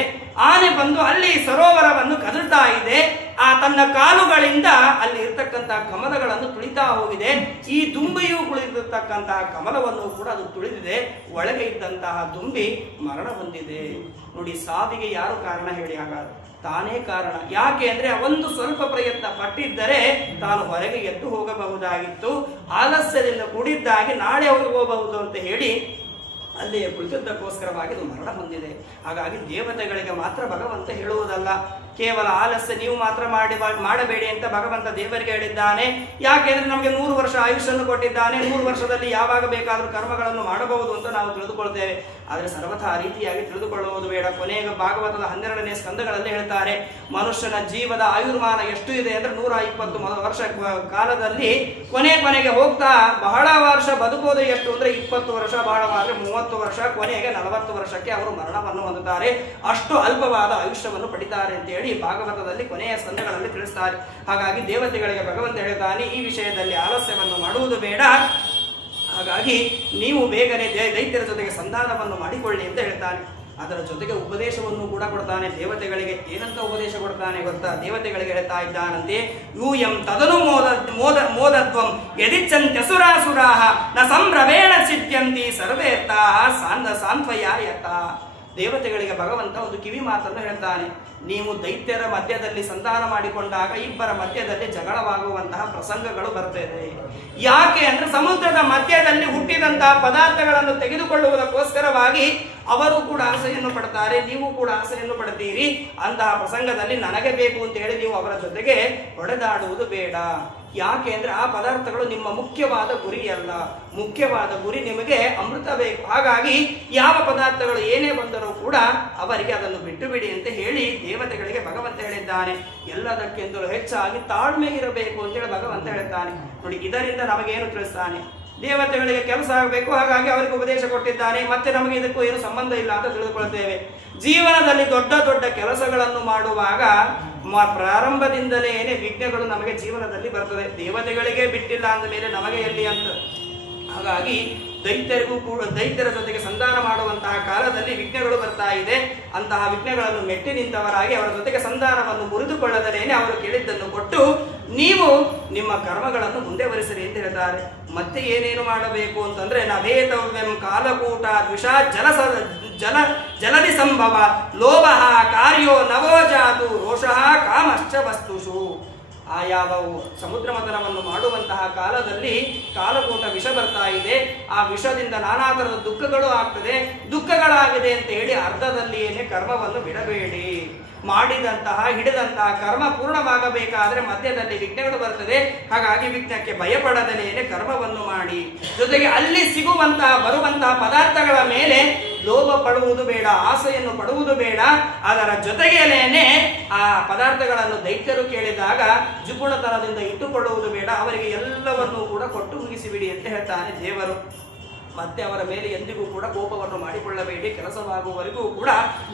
ಆನೆ ಬಂದು ಅಲ್ಲಿ ಸರೋವರವನ್ನು ಕದಲ್ತಾ ಇದೆ. ಆ ತನ್ನ ಕಾಲುಗಳಿಂದ ಅಲ್ಲಿ ಇರ್ತಕ್ಕಂತಹ ಕಮಲಗಳನ್ನು ತುಳಿತಾ ಹೋಗಿದೆ. ಈ ದುಂಬಿಯು ಕುಳಿತಿರ್ತಕ್ಕಂತಹ ಕಮಲವನ್ನು ಕೂಡ ಅದು ತುಳಿದಿದೆ. ಒಳಗೆ ಇದ್ದಂತಹ ದುಂಬಿ ಮರಣ ಹೊಂದಿದೆ. ನೋಡಿ, ಸಾವಿಗೆ ಯಾರು ಕಾರಣ ಹೇಳಿ? ಹಾಗಾದ್ರೆ ತಾನೇ ಕಾರಣ. ಯಾಕೆ ಅಂದ್ರೆ ಒಂದು ಸ್ವಲ್ಪ ಪ್ರಯತ್ನ ಪಟ್ಟಿದ್ದರೆ ತಾನು ಹೊರಗೆ ಎದ್ದು ಹೋಗಬಹುದಾಗಿತ್ತು. ಆಲಸ್ಯದಿಂದ ಕೂಡಿದ್ದಾಗಿ ನಾಳೆ ಹೋಗಬಹುದು ಅಂತ ಹೇಳಿ ಅಲ್ಲಿಯೇ ಕುಳಿತದ್ದಕ್ಕೋಸ್ಕರವಾಗಿ ಅದು ಮರಣ ಹೊಂದಿದೆ. ಹಾಗಾಗಿ ದೇವತೆಗಳಿಗೆ ಮಾತ್ರ ಭಗವಂತ ಹೇಳುವುದಲ್ಲ, ಕೇವಲ ಆಲಸ್ಯ ನೀವು ಮಾತ್ರ ಮಾಡಬೇಡಿ ಅಂತ ಭಗವಂತ ದೇವರಿಗೆ ಹೇಳಿದ್ದಾನೆ. ಯಾಕೆಂದ್ರೆ ನಮಗೆ 100 ವರ್ಷ ಆಯುಷನ್ನು ಕೊಟ್ಟಿದ್ದಾನೆ. 100 ವರ್ಷದಲ್ಲಿ ಯಾವಾಗ ಬೇಕಾದರೂ ಕರ್ಮಗಳನ್ನು ಮಾಡಬಹುದು ಅಂತ ನಾವು ತಿಳಿದುಕೊಳ್ತೇವೆ. ಆದರೆ ಸರ್ವಥಾ ರೀತಿಯಾಗಿ ತಿಳಿದುಕೊಳ್ಳುವುದು ಬೇಡ. ಕೊನೆಗೆ ಭಾಗವತದ 12ನೇ ಸ್ಕಂದಗಳಲ್ಲಿ ಹೇಳ್ತಾರೆ, ಮನುಷ್ಯನ ಜೀವದ ಆಯುರ್ಮಾನ ಎಷ್ಟು ಇದೆ ಅಂದ್ರೆ 120 ವರ್ಷ ಕಾಲದಲ್ಲಿ ಕೊನೆಗೆ ಹೋಗ್ತಾ ಬಹಳ ವರ್ಷ ಬದುಕೋದು ಎಷ್ಟು ಅಂದ್ರೆ 20 ವರ್ಷ, ಬಹಳವಾದ್ರೆ 30 ವರ್ಷ, ಕೊನೆಗೆ 40 ವರ್ಷಕ್ಕೆ ಅವರು ಮರಣವನ್ನು ಹೊಂದುತ್ತಾರೆ. ಅಷ್ಟು ಅಲ್ಪವಾದ ಆಯುಷ್ಯವನ್ನು ಪಡಿತಾರೆ ಅಂತ ಹೇಳಿ ಭಾಗವತದಲ್ಲಿ ಕೊನೆಯ ಸ್ಕಂದಗಳಲ್ಲಿ ತಿಳಿಸ್ತಾರೆ. ಹಾಗಾಗಿ ದೇವತೆಗಳಿಗೆ ಭಗವಂತ ಹೇಳ್ತಾನೆ, ಈ ವಿಷಯದಲ್ಲಿ ಆಲಸ್ಯವನ್ನು ಮಾಡುವುದು ಬೇಡ. ಹಾಗಾಗಿ ನೀವು ಬೇಗನೆ ದೈತ್ಯರ ಜೊತೆಗೆ ಸಂಧಾನವನ್ನು ಮಾಡಿಕೊಳ್ಳಿ ಅಂತ ಹೇಳ್ತಾನೆ. ಅದರ ಜೊತೆಗೆ ಉಪದೇಶವನ್ನು ಕೂಡ ಕೊಡ್ತಾನೆ ದೇವತೆಗಳಿಗೆ. ಏನಂತ ಉಪದೇಶ ಕೊಡ್ತಾನೆ ಗೊತ್ತಾ? ದೇವತೆಗಳಿಗೆ ಹೇಳ್ತಾ ಇದ್ದಾನಂತೆ, ಯೂಯಂ ತದನು ಮೋದತ್ವಂ ಯದಿಚ್ಛಂತ್ಯಸುರಾಸುರಾಹ ನ ಸಂಭ್ರಮೇಣ ಸಿದ್ಧ್ಯಂತಿ ಸರ್ವೇರ್ತಾಃ ಸಾಂತ್ವಯಾಯತ. ದೇವತೆಗಳಿಗೆ ಭಗವಂತ ಒಂದು ಕಿವಿ ಮಾತನ್ನು ಹೇಳ್ತಾನೆ. ನೀವು ದೈತ್ಯರ ಮಧ್ಯದಲ್ಲಿ ಸಂಧಾನ ಮಾಡಿಕೊಂಡಾಗ ಇಬ್ಬರ ಮಧ್ಯದಲ್ಲಿ ಜಗಳವಾಗುವಂತಹ ಪ್ರಸಂಗಗಳು ಬರ್ತದೆ. ಯಾಕೆ ಅಂದ್ರೆ ಸಮುದ್ರದ ಮಧ್ಯದಲ್ಲಿ ಹುಟ್ಟಿದಂತಹ ಪದಾರ್ಥಗಳನ್ನು ತೆಗೆದುಕೊಳ್ಳುವುದಕ್ಕೋಸ್ಕರವಾಗಿ ಅವರು ಕೂಡ ಆಸೆಯನ್ನು ಪಡ್ತಾರೆ, ನೀವು ಕೂಡ ಆಸೆಯನ್ನು ಪಡ್ತೀರಿ. ಅಂತಹ ಪ್ರಸಂಗದಲ್ಲಿ ನನಗೆ ಬೇಕು ಅಂತ ಹೇಳಿ ನೀವು ಅವರ ಜೊತೆಗೆ ಹೊಡೆದಾಡುವುದು ಬೇಡ. ಯಾಕೆ ಅಂದ್ರೆ ಆ ಪದಾರ್ಥಗಳು ನಿಮ್ಮ ಮುಖ್ಯವಾದ ಗುರಿಯಲ್ಲ. ಮುಖ್ಯವಾದ ಗುರಿ ನಿಮಗೆ ಅಮೃತ ಬೇಕು. ಹಾಗಾಗಿ ಯಾವ ಪದಾರ್ಥಗಳು ಏನೇ ಬಂದರೂ ಕೂಡ ಅವರಿಗೆ ಅದನ್ನು ಬಿಟ್ಟು ಬಿಡಿ ಅಂತ ಹೇಳಿ ದೇವತೆಗಳಿಗೆ ಭಗವಂತ ಹೇಳಿದ್ದಾನೆ. ಎಲ್ಲದಕ್ಕಿಂತಲೂ ಹೆಚ್ಚಾಗಿ ತಾಳ್ಮೆ ಇರಬೇಕು ಅಂತೇಳಿ ಭಗವಂತ ಹೇಳಿದ್ದಾನೆ. ನೋಡಿ, ಇದರಿಂದ ನಮಗೇನು ತಿಳಿಸ್ತಾನೆ? ದೇವತೆಗಳಿಗೆ ಕೆಲಸ ಆಗಬೇಕು, ಹಾಗಾಗಿ ಅವರಿಗೆ ಉಪದೇಶ ಕೊಟ್ಟಿದ್ದಾನೆ. ಮತ್ತೆ ನಮಗೆ ಇದಕ್ಕೂ ಏನು ಸಂಬಂಧ ಇಲ್ಲ ಅಂತ ತಿಳಿದುಕೊಳ್ತೇವೆ. ಜೀವನದಲ್ಲಿ ದೊಡ್ಡ ದೊಡ್ಡ ಕೆಲಸಗಳನ್ನು ಮಾಡುವಾಗ ಪ್ರಾರಂಭದಿಂದಲೇ ವಿಘ್ನಗಳು ನಮಗೆ ಜೀವನದಲ್ಲಿ ಬರ್ತದೆ. ದೇವತೆಗಳಿಗೆ ಬಿಟ್ಟಿಲ್ಲ ಅಂದ ಮೇಲೆ ನಮಗೆ ಎಲ್ಲಿ ಅಂತ. ಹಾಗಾಗಿ ದೈತ್ಯರ ಜೊತೆಗೆ ಸಂಧಾನ ಮಾಡುವಂತಹ ಕಾಲದಲ್ಲಿ ವಿಘ್ನಗಳು ಬರ್ತಾ ಇದೆ. ಅಂತಹ ವಿಘ್ನಗಳನ್ನು ಮೆಟ್ಟಿ ನಿಂತವರಾಗಿ ಅವರ ಜೊತೆಗೆ ಸಂಧಾನವನ್ನು ಮುರಿದುಕೊಳ್ಳದರೇನೆ ಅವರು ಕೇಳಿದ್ದನ್ನು ಕೊಟ್ಟು ನೀವು ನಿಮ್ಮ ಕರ್ಮಗಳನ್ನು ಮುಂದೆವರಿಸಿರಿ ಅಂತ ಹೇಳ್ತಾರೆ. ಮತ್ತೆ ಏನೇನು ಮಾಡಬೇಕು ಅಂತಂದ್ರೆ ನಭೇತವ್ಯಂ ಕಾಲಕೂಟ ದ್ವಿಷಾ ಜಲದಿ ಸಂಭವ ಲೋಭ ಕಾರ್ಯೋ ನವೋಜಾತು ರೋಷಃ ಕಾಮಶ್ಚ ವಸ್ತುಷು. ಆ ಯಾವ ಸಮುದ್ರ ಮಥನವನ್ನು ಮಾಡುವಂತಹ ಕಾಲದಲ್ಲಿ ಕಾಲಕೂಟ ವಿಷ ಬರ್ತಾ ಇದೆ. ಆ ವಿಷದಿಂದ ನಾನಾ ತರದ ದುಃಖಗಳು ಆಗ್ತದೆ. ದುಃಖಗಳಾಗಿದೆ ಅಂತ ಹೇಳಿ ಅರ್ಧದಲ್ಲಿಯೇನೆ ಕರ್ಮವನ್ನು ಬಿಡಬೇಡಿ. ಹಿಡಿದಂತಹ ಕರ್ಮ ಪೂರ್ಣವಾಗಬೇಕಾದ್ರೆ ಮಧ್ಯದಲ್ಲಿ ವಿಘ್ನಗಳು ಬರ್ತದೆ. ಹಾಗಾಗಿ ವಿಘ್ನಕ್ಕೆ ಭಯಪಡದಲೇನೆ ಕರ್ಮವನ್ನು ಮಾಡಿ. ಜೊತೆಗೆ ಅಲ್ಲಿ ಬರುವಂತಹ ಪದಾರ್ಥಗಳ ಮೇಲೆ ಲೋಭ ಪಡುವುದು ಬೇಡ, ಆಸೆಯನ್ನು ಪಡುವುದು ಬೇಡ. ಅದರ ಜೊತೆಗೇನೆ ಆ ಪದಾರ್ಥಗಳನ್ನು ದೈತ್ಯರು ಕೇಳಿದಾಗ ಜುಗುಣತನದಿಂದ ಇಟ್ಟುಕೊಳ್ಳುವುದು ಬೇಡ. ಅವರಿಗೆ ಎಲ್ಲವನ್ನೂ ಕೂಡ ಕೊಟ್ಟು ಮುಗಿಸಿಬಿಡಿ ಅಂತ ಹೇಳ್ತಾನೆ ದೇವರು. ಮತ್ತೆ ಅವರ ಮೇಲೆ ಎಂದಿಗೂ ಕೂಡ ಕೋಪವನ್ನು ಮಾಡಿಕೊಳ್ಳಬೇಡಿ. ಕೆಲಸವಾಗುವವರೆಗೂ ಕೂಡ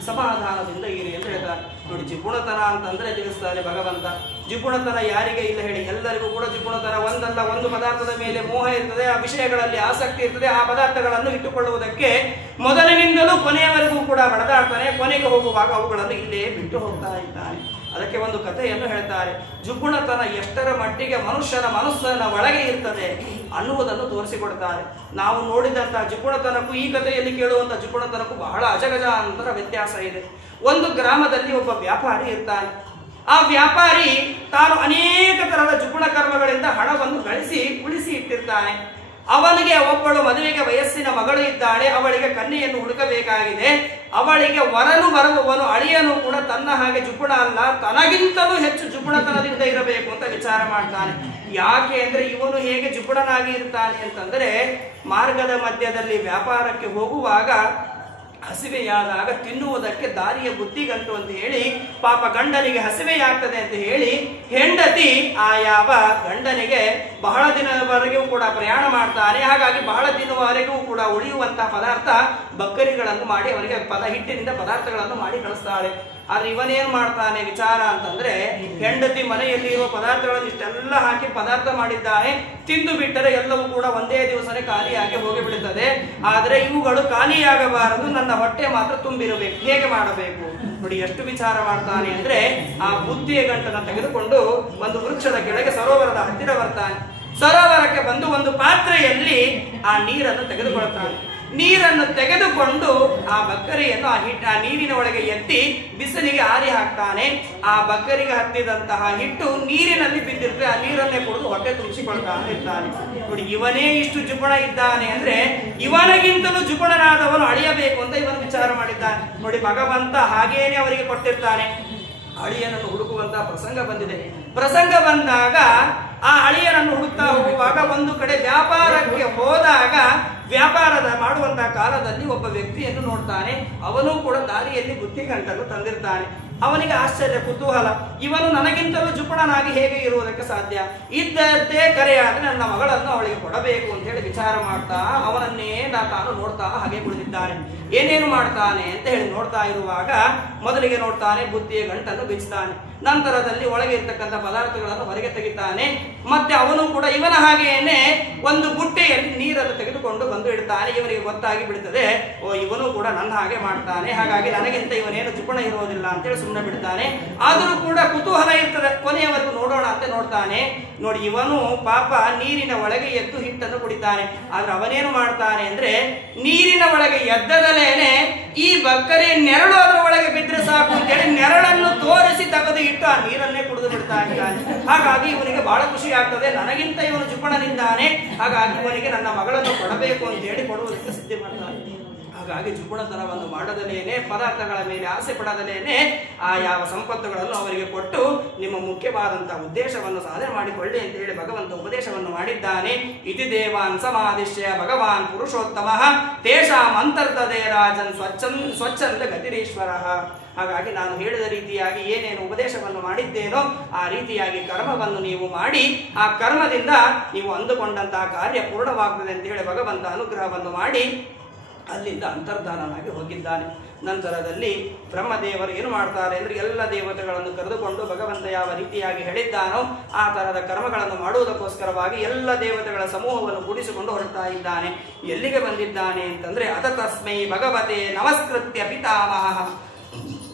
ಸಮಾಧಾನದಿಂದ ಇರಿ ಅಂತ ಹೇಳ್ತಾರೆ. ನೋಡಿ, ಜಿಪುಣತನ ಅಂತಂದ್ರೆ ತಿಳಿಸ್ತಾರೆ ಭಗವಂತ. ಜಿಪುಣತನ ಯಾರಿಗೆ ಇಲ್ಲ ಹೇಳಿ? ಎಲ್ಲರಿಗೂ ಕೂಡ ಜಿಪುಣತನ ಒಂದಲ್ಲ ಒಂದು ಪದಾರ್ಥದ ಮೇಲೆ ಮೋಹ ಇರ್ತದೆ, ಆ ವಿಷಯಗಳಲ್ಲಿ ಆಸಕ್ತಿ ಇರ್ತದೆ. ಆ ಪದಾರ್ಥಗಳನ್ನು ಇಟ್ಟುಕೊಳ್ಳುವುದಕ್ಕೆ ಮೊದಲಿನಿಂದಲೂ ಕೊನೆಯವರೆಗೂ ಕೂಡ ಬಡದಾಡ್ತಾನೆ. ಕೊನೆಗೆ ಹೋಗುವಾಗ ಅವುಗಳನ್ನು ಇಲ್ಲೇ ಬಿಟ್ಟು ಹೋಗ್ತಾ ಇದ್ದಾನೆ. ಅದಕ್ಕೆ ಒಂದು ಕಥೆಯನ್ನು ಹೇಳ್ತಾರೆ. ಜುಗುಣತನ ಎಷ್ಟರ ಮಟ್ಟಿಗೆ ಮನುಷ್ಯನ ಮನಸ್ಸನ್ನ ಒಳಗೆ ಇರ್ತದೆ ಅನ್ನುವುದನ್ನು ತೋರಿಸಿಕೊಡ್ತಾರೆ. ನಾವು ನೋಡಿದಂತಹ ಜುಗುಣತನಕ್ಕೂ ಈ ಕಥೆಯಲ್ಲಿ ಕೇಳುವಂತಹ ಜುಗುಣತನಕ್ಕೂ ಬಹಳ ಅಜಗಜಾಂತರ ವ್ಯತ್ಯಾಸ ಇದೆ. ಒಂದು ಗ್ರಾಮದಲ್ಲಿ ಒಬ್ಬ ವ್ಯಾಪಾರಿ ಇರ್ತಾನೆ. ಆ ವ್ಯಾಪಾರಿ ತಾನು ಅನೇಕ ತರಹದ ಜುಗುಣ ಕರ್ಮಗಳಿಂದ ಹಣವನ್ನು ಗಳಿಸಿ ಉಳಿಸಿ ಇಟ್ಟಿರ್ತಾನೆ. ಅವನಿಗೆ ಒಬ್ಬಳು ಮದುವೆಗೆ ವಯಸ್ಸಿನ ಮಗಳು ಇದ್ದಾಳೆ. ಅವಳಿಗೆ ಕನ್ಯೆಯನ್ನು ಹುಡುಕಬೇಕಾಗಿದೆ. ಅವಳಿಗೆ ವರನು ಬರುವವನು ಅಳಿಯನು ಕೂಡ ತನ್ನ ಹಾಗೆ ಜುಗುಣ ಅಲ್ಲ, ತನಗಿಂತಲೂ ಹೆಚ್ಚು ಜುಗುಣತನದಿಂದ ಇರಬೇಕು ಅಂತ ವಿಚಾರ ಮಾಡ್ತಾನೆ. ಯಾಕೆ ಅಂದ್ರೆ ಇವನು ಹೇಗೆ ಜುಗುಣನಾಗಿ ಇರ್ತಾನೆ ಅಂತಂದ್ರೆ ಮಾರ್ಗದ ಮಧ್ಯದಲ್ಲಿ ವ್ಯಾಪಾರಕ್ಕೆ ಹೋಗುವಾಗ ಹಸಿವೆಯಾದಾಗ ತಿನ್ನುವುದಕ್ಕೆ ದಾರಿಯ ಬುದ್ಧಿಗಂಟು ಅಂತ ಹೇಳಿ ಪಾಪ ಗಂಡನಿಗೆ ಹಸಿವೆಯಾಗ್ತದೆ ಅಂತ ಹೇಳಿ ಹೆಂಡತಿ ಆ ಯಾವ ಗಂಡನಿಗೆ ಬಹಳ ದಿನದವರೆಗೂ ಕೂಡ ಪ್ರಯಾಣ ಮಾಡ್ತಾನೆ. ಹಾಗಾಗಿ ಬಹಳ ದಿನವರೆಗೂ ಕೂಡ ಉಳಿಯುವಂತಹ ಪದಾರ್ಥ ಬಕ್ಕರಿಗಳನ್ನು ಮಾಡಿ ಅವರಿಗೆ ಹಿಟ್ಟಿನಿಂದ ಪದಾರ್ಥಗಳನ್ನು ಮಾಡಿ ಕಳಿಸ್ತಾಳೆ. ಆದ್ರೆ ಇವನೇನ್ ಮಾಡ್ತಾನೆ ವಿಚಾರ ಅಂತಂದ್ರೆ ಹೆಂಡತಿ ಮನೆಯಲ್ಲಿ ಇರುವ ಪದಾರ್ಥಗಳನ್ನು ಇಷ್ಟೆಲ್ಲ ಹಾಕಿ ಪದಾರ್ಥ ಮಾಡಿದ್ದಾನೆ. ತಿಂದು ಬಿಟ್ಟರೆ ಎಲ್ಲವೂ ಕೂಡ ಒಂದೇ ದಿವಸನೇ ಖಾಲಿಯಾಗಿ ಹೋಗಿಬಿಡುತ್ತದೆ. ಆದ್ರೆ ಇವುಗಳು ಖಾಲಿಯಾಗಬಾರದು, ನನ್ನ ಹೊಟ್ಟೆ ಮಾತ್ರ ತುಂಬಿರಬೇಕು. ಹೇಗೆ ಮಾಡಬೇಕು ನೋಡಿ, ಎಷ್ಟು ವಿಚಾರ ಮಾಡ್ತಾನೆ ಅಂದ್ರೆ ಆ ಬುದ್ಧಿಯ ಗಂಟನ್ನು ತೆಗೆದುಕೊಂಡು ಒಂದು ವೃಕ್ಷದ ಕೆಳಗೆ ಸರೋವರದ ಹತ್ತಿರ ಬರ್ತಾನೆ. ಸರೋವರಕ್ಕೆ ಬಂದು ಒಂದು ಪಾತ್ರೆಯಲ್ಲಿ ಆ ನೀರನ್ನು ತೆಗೆದುಕೊಳ್ತಾನೆ. ನೀರನ್ನು ತೆಗೆದುಕೊಂಡು ಆ ಬಕ್ಕರಿಯನ್ನು ಆ ನೀರಿನ ಒಳಗೆ ಎತ್ತಿ ಬಿಸಿಲಿಗೆ ಆರಿ ಹಾಕ್ತಾನೆ. ಆ ಬಕ್ಕರಿಗೆ ಹತ್ತಿದಂತಹ ಹಿಟ್ಟು ನೀರಿನಲ್ಲಿ ಬಿದ್ದಿರ್ತದೆ. ಆ ನೀರನ್ನೇ ಕುಡಿದು ಹೊಟ್ಟೆ ತುಂಬಿಸಿಕೊಳ್ತಾನೆ ಇರ್ತಾನೆ. ನೋಡಿ, ಇವನೇ ಇಷ್ಟು ಜುಗುಣ ಇದ್ದಾನೆ ಅಂದ್ರೆ ಇವನಿಗಿಂತಲೂ ಜುಗುಣನಾದವನು ಅಳಿಯಬೇಕು ಅಂತ ಇವನು ವಿಚಾರ ಮಾಡಿದ್ದಾನೆ. ನೋಡಿ, ಭಗವಂತ ಹಾಗೇನೆ ಅವರಿಗೆ ಕೊಟ್ಟಿರ್ತಾನೆ. ಅಳಿಯನನ್ನು ಹುಡುಕುವಂತಹ ಪ್ರಸಂಗ ಬಂದಿದೆ. ಪ್ರಸಂಗ ಬಂದಾಗ ಆ ಅಳಿಯನನ್ನು ಹುಡುಕ್ತಾ ಹೋಗುವಾಗ ಒಂದು ಕಡೆ ವ್ಯಾಪಾರಕ್ಕೆ ಹೋದಾಗ ವ್ಯಾಪಾರದ ಮಾಡುವಂತಹ ಕಾಲದಲ್ಲಿ ಒಬ್ಬ ವ್ಯಕ್ತಿಯನ್ನು ನೋಡ್ತಾನೆ. ಅವನು ಕೂಡ ದಾರಿಯಲ್ಲಿ ಬುದ್ಧಿಗಂಟನ್ನು ತಂದಿರ್ತಾನೆ. ಅವನಿಗೆ ಆಶ್ಚರ್ಯ, ಕುತೂಹಲ, ಇವನು ನನಗಿಂತಲೂ ಜುಗುಣನಾಗಿ ಹೇಗೆ ಇರುವುದಕ್ಕೆ ಸಾಧ್ಯ? ಇದ್ದದ್ದೇ ಕರೆಯಾದ್ರೆ ನನ್ನ ಮಗಳನ್ನು ಅವಳಿಗೆ ಕೊಡಬೇಕು ಅಂತ ಹೇಳಿ ವಿಚಾರ ಮಾಡ್ತಾ ಅವನನ್ನೇ ತಾನು ನೋಡ್ತಾ ಹಾಗೆ ಕುಳಿತಿದ್ದಾನೆ. ಏನೇನು ಮಾಡ್ತಾನೆ ಅಂತ ಹೇಳಿ ನೋಡ್ತಾ ಇರುವಾಗ ಮೊದಲಿಗೆ ನೋಡ್ತಾನೆ, ಬುದ್ಧಿಯ ಗಂಟನ್ನು ಬಿಚ್ತಾನೆ. ನಂತರದಲ್ಲಿ ಒಳಗೆ ಇರ್ತಕ್ಕಂಥ ಪದಾರ್ಥಗಳನ್ನು ಹೊರಗೆ ತೆಗಿತಾನೆ. ಮತ್ತೆ ಅವನು ಕೂಡ ಇವನ ಹಾಗೆಯೇನೆ ಒಂದು ಬುಟ್ಟೆಯಲ್ಲಿ ನೀರನ್ನು ತೆಗೆದುಕೊಂಡು ಬಂದು ಇಡ್ತಾನೆ. ಇವನಿಗೆ ಗೊತ್ತಾಗಿ ಬಿಡ್ತದೆ, ಓ ಇವನು ಕೂಡ ನನ್ನ ಹಾಗೆ ಮಾಡ್ತಾನೆ, ಹಾಗಾಗಿ ನನಗಿಂತ ಇವನೇನು ಜುಗುಣ ಇರೋದಿಲ್ಲ ಅಂತೇಳಿ ಸುಮ್ಮನೆ ಬಿಡ್ತಾನೆ. ಆದರೂ ಕೂಡ ಕುತೂಹಲ ಇರ್ತದೆ, ಕೊನೆಯವರೆಗೂ ನೋಡೋಣ ಅಂತ ನೋಡ್ತಾನೆ. ನೋಡಿ, ಇವನು ಪಾಪ ನೀರಿನ ಒಳಗೆ ಎದ್ದು ಹಿಟ್ಟನ್ನು ಕುಡಿತಾನೆ. ಆದ್ರೆ ಅವನೇನು ಮಾಡ್ತಾನೆ ಅಂದ್ರೆ ನೀರಿನ ಒಳಗೆ ಎದ್ದದಲೇನೆ ಈ ಕರಿ ನೆರಳು ಅದರ ಒಳಗೆ ಬಿದ್ದರೆ ಸಾಕು ಅಂತೇಳಿ ನೆರಳನ್ನು ತೋರಿಸಿ ತೆಗೆದು ಇಟ್ಟು ಆ ನೀರನ್ನೇ ಕುಡಿದು ಬಿಡ್ತಾ ಇದ್ದಾನೆ. ಹಾಗಾಗಿ ಇವನಿಗೆ ಬಹಳ ಖುಷಿ ಆಗ್ತದೆ, ನನಗಿಂತ ಇವನು ಜುಪಣನಿದ್ದಾನೆ, ಹಾಗಾಗಿ ಇವನಿಗೆ ನನ್ನ ಮಗಳನ್ನು ಕೊಡಬೇಕು ಅಂತ ಹೇಳಿ ಕೊಡುವುದಕ್ಕೆ ಸಿದ್ಧ ಮಾಡ್ತಾನೆ. ಹಾಗಾಗಿ ಜುಪುಣತನವನ್ನು ಮಾಡದಲೇನೆ, ಪದಾರ್ಥಗಳ ಮೇಲೆ ಆಸೆ ಪಡದಲೇನೆ ಆ ಯಾವ ಸಂಪತ್ತುಗಳನ್ನು ಅವರಿಗೆ ಕೊಟ್ಟು ನಿಮ್ಮ ಮುಖ್ಯವಾದಂತಹ ಉದ್ದೇಶವನ್ನು ಸಾಧನೆ ಮಾಡಿಕೊಳ್ಳಿ ಅಂತ ಹೇಳಿ ಭಗವಂತ ಉಪದೇಶವನ್ನು ಮಾಡಿದ್ದಾನೆ. ಇತಿ ದೇವಾನ್ ಸಮಾದಿಶ್ಯ ಭಗವಾನ್ ಪುರುಷೋತ್ತಮ ತೇಷಾಂ ಅಂತರ್ದದೆ ರಾಜನ್ ಸ್ವಚ್ಛಂದ ಗತಿರೀಶ್ವರ. ಹಾಗಾಗಿ ನಾನು ಹೇಳಿದ ರೀತಿಯಾಗಿ ಏನೇನು ಉಪದೇಶವನ್ನು ಮಾಡಿದ್ದೇನೋ ಆ ರೀತಿಯಾಗಿ ಕರ್ಮವನ್ನು ನೀವು ಮಾಡಿ ಆ ಕರ್ಮದಿಂದ ನೀವು ಅಂದುಕೊಂಡಂತಹ ಕಾರ್ಯ ಪೂರ್ಣವಾಗ್ತದೆ ಅಂತ ಹೇಳಿ ಭಗವಂತ ಅನುಗ್ರಹವನ್ನು ಮಾಡಿ ಅಲ್ಲಿಂದ ಅಂತರ್ಧಾನನಾಗಿ ಹೋಗಿದ್ದಾನೆ. ನಂತರದಲ್ಲಿ ಬ್ರಹ್ಮದೇವರು ಏನು ಮಾಡ್ತಾರೆ ಅಂದರೆ ಎಲ್ಲ ದೇವತೆಗಳನ್ನು ಕರೆದುಕೊಂಡು ಭಗವಂತ ಯಾವ ರೀತಿಯಾಗಿ ಹೇಳಿದ್ದಾನೋ ಆ ತರಹದ ಕರ್ಮಗಳನ್ನು ಮಾಡುವುದಕ್ಕೋಸ್ಕರವಾಗಿ ಎಲ್ಲ ದೇವತೆಗಳ ಸಮೂಹವನ್ನು ಕೂಡಿಸಿಕೊಂಡು ಹೊರಡ್ತಾ ಇದ್ದಾನೆ. ಎಲ್ಲಿಗೆ ಬಂದಿದ್ದಾನೆ ಅಂತಂದ್ರೆ ಅತ ತಸ್ಮೈ ಭಗವತೆ ನಮಸ್ಕೃತ್ಯ ಪಿತಾಮಹ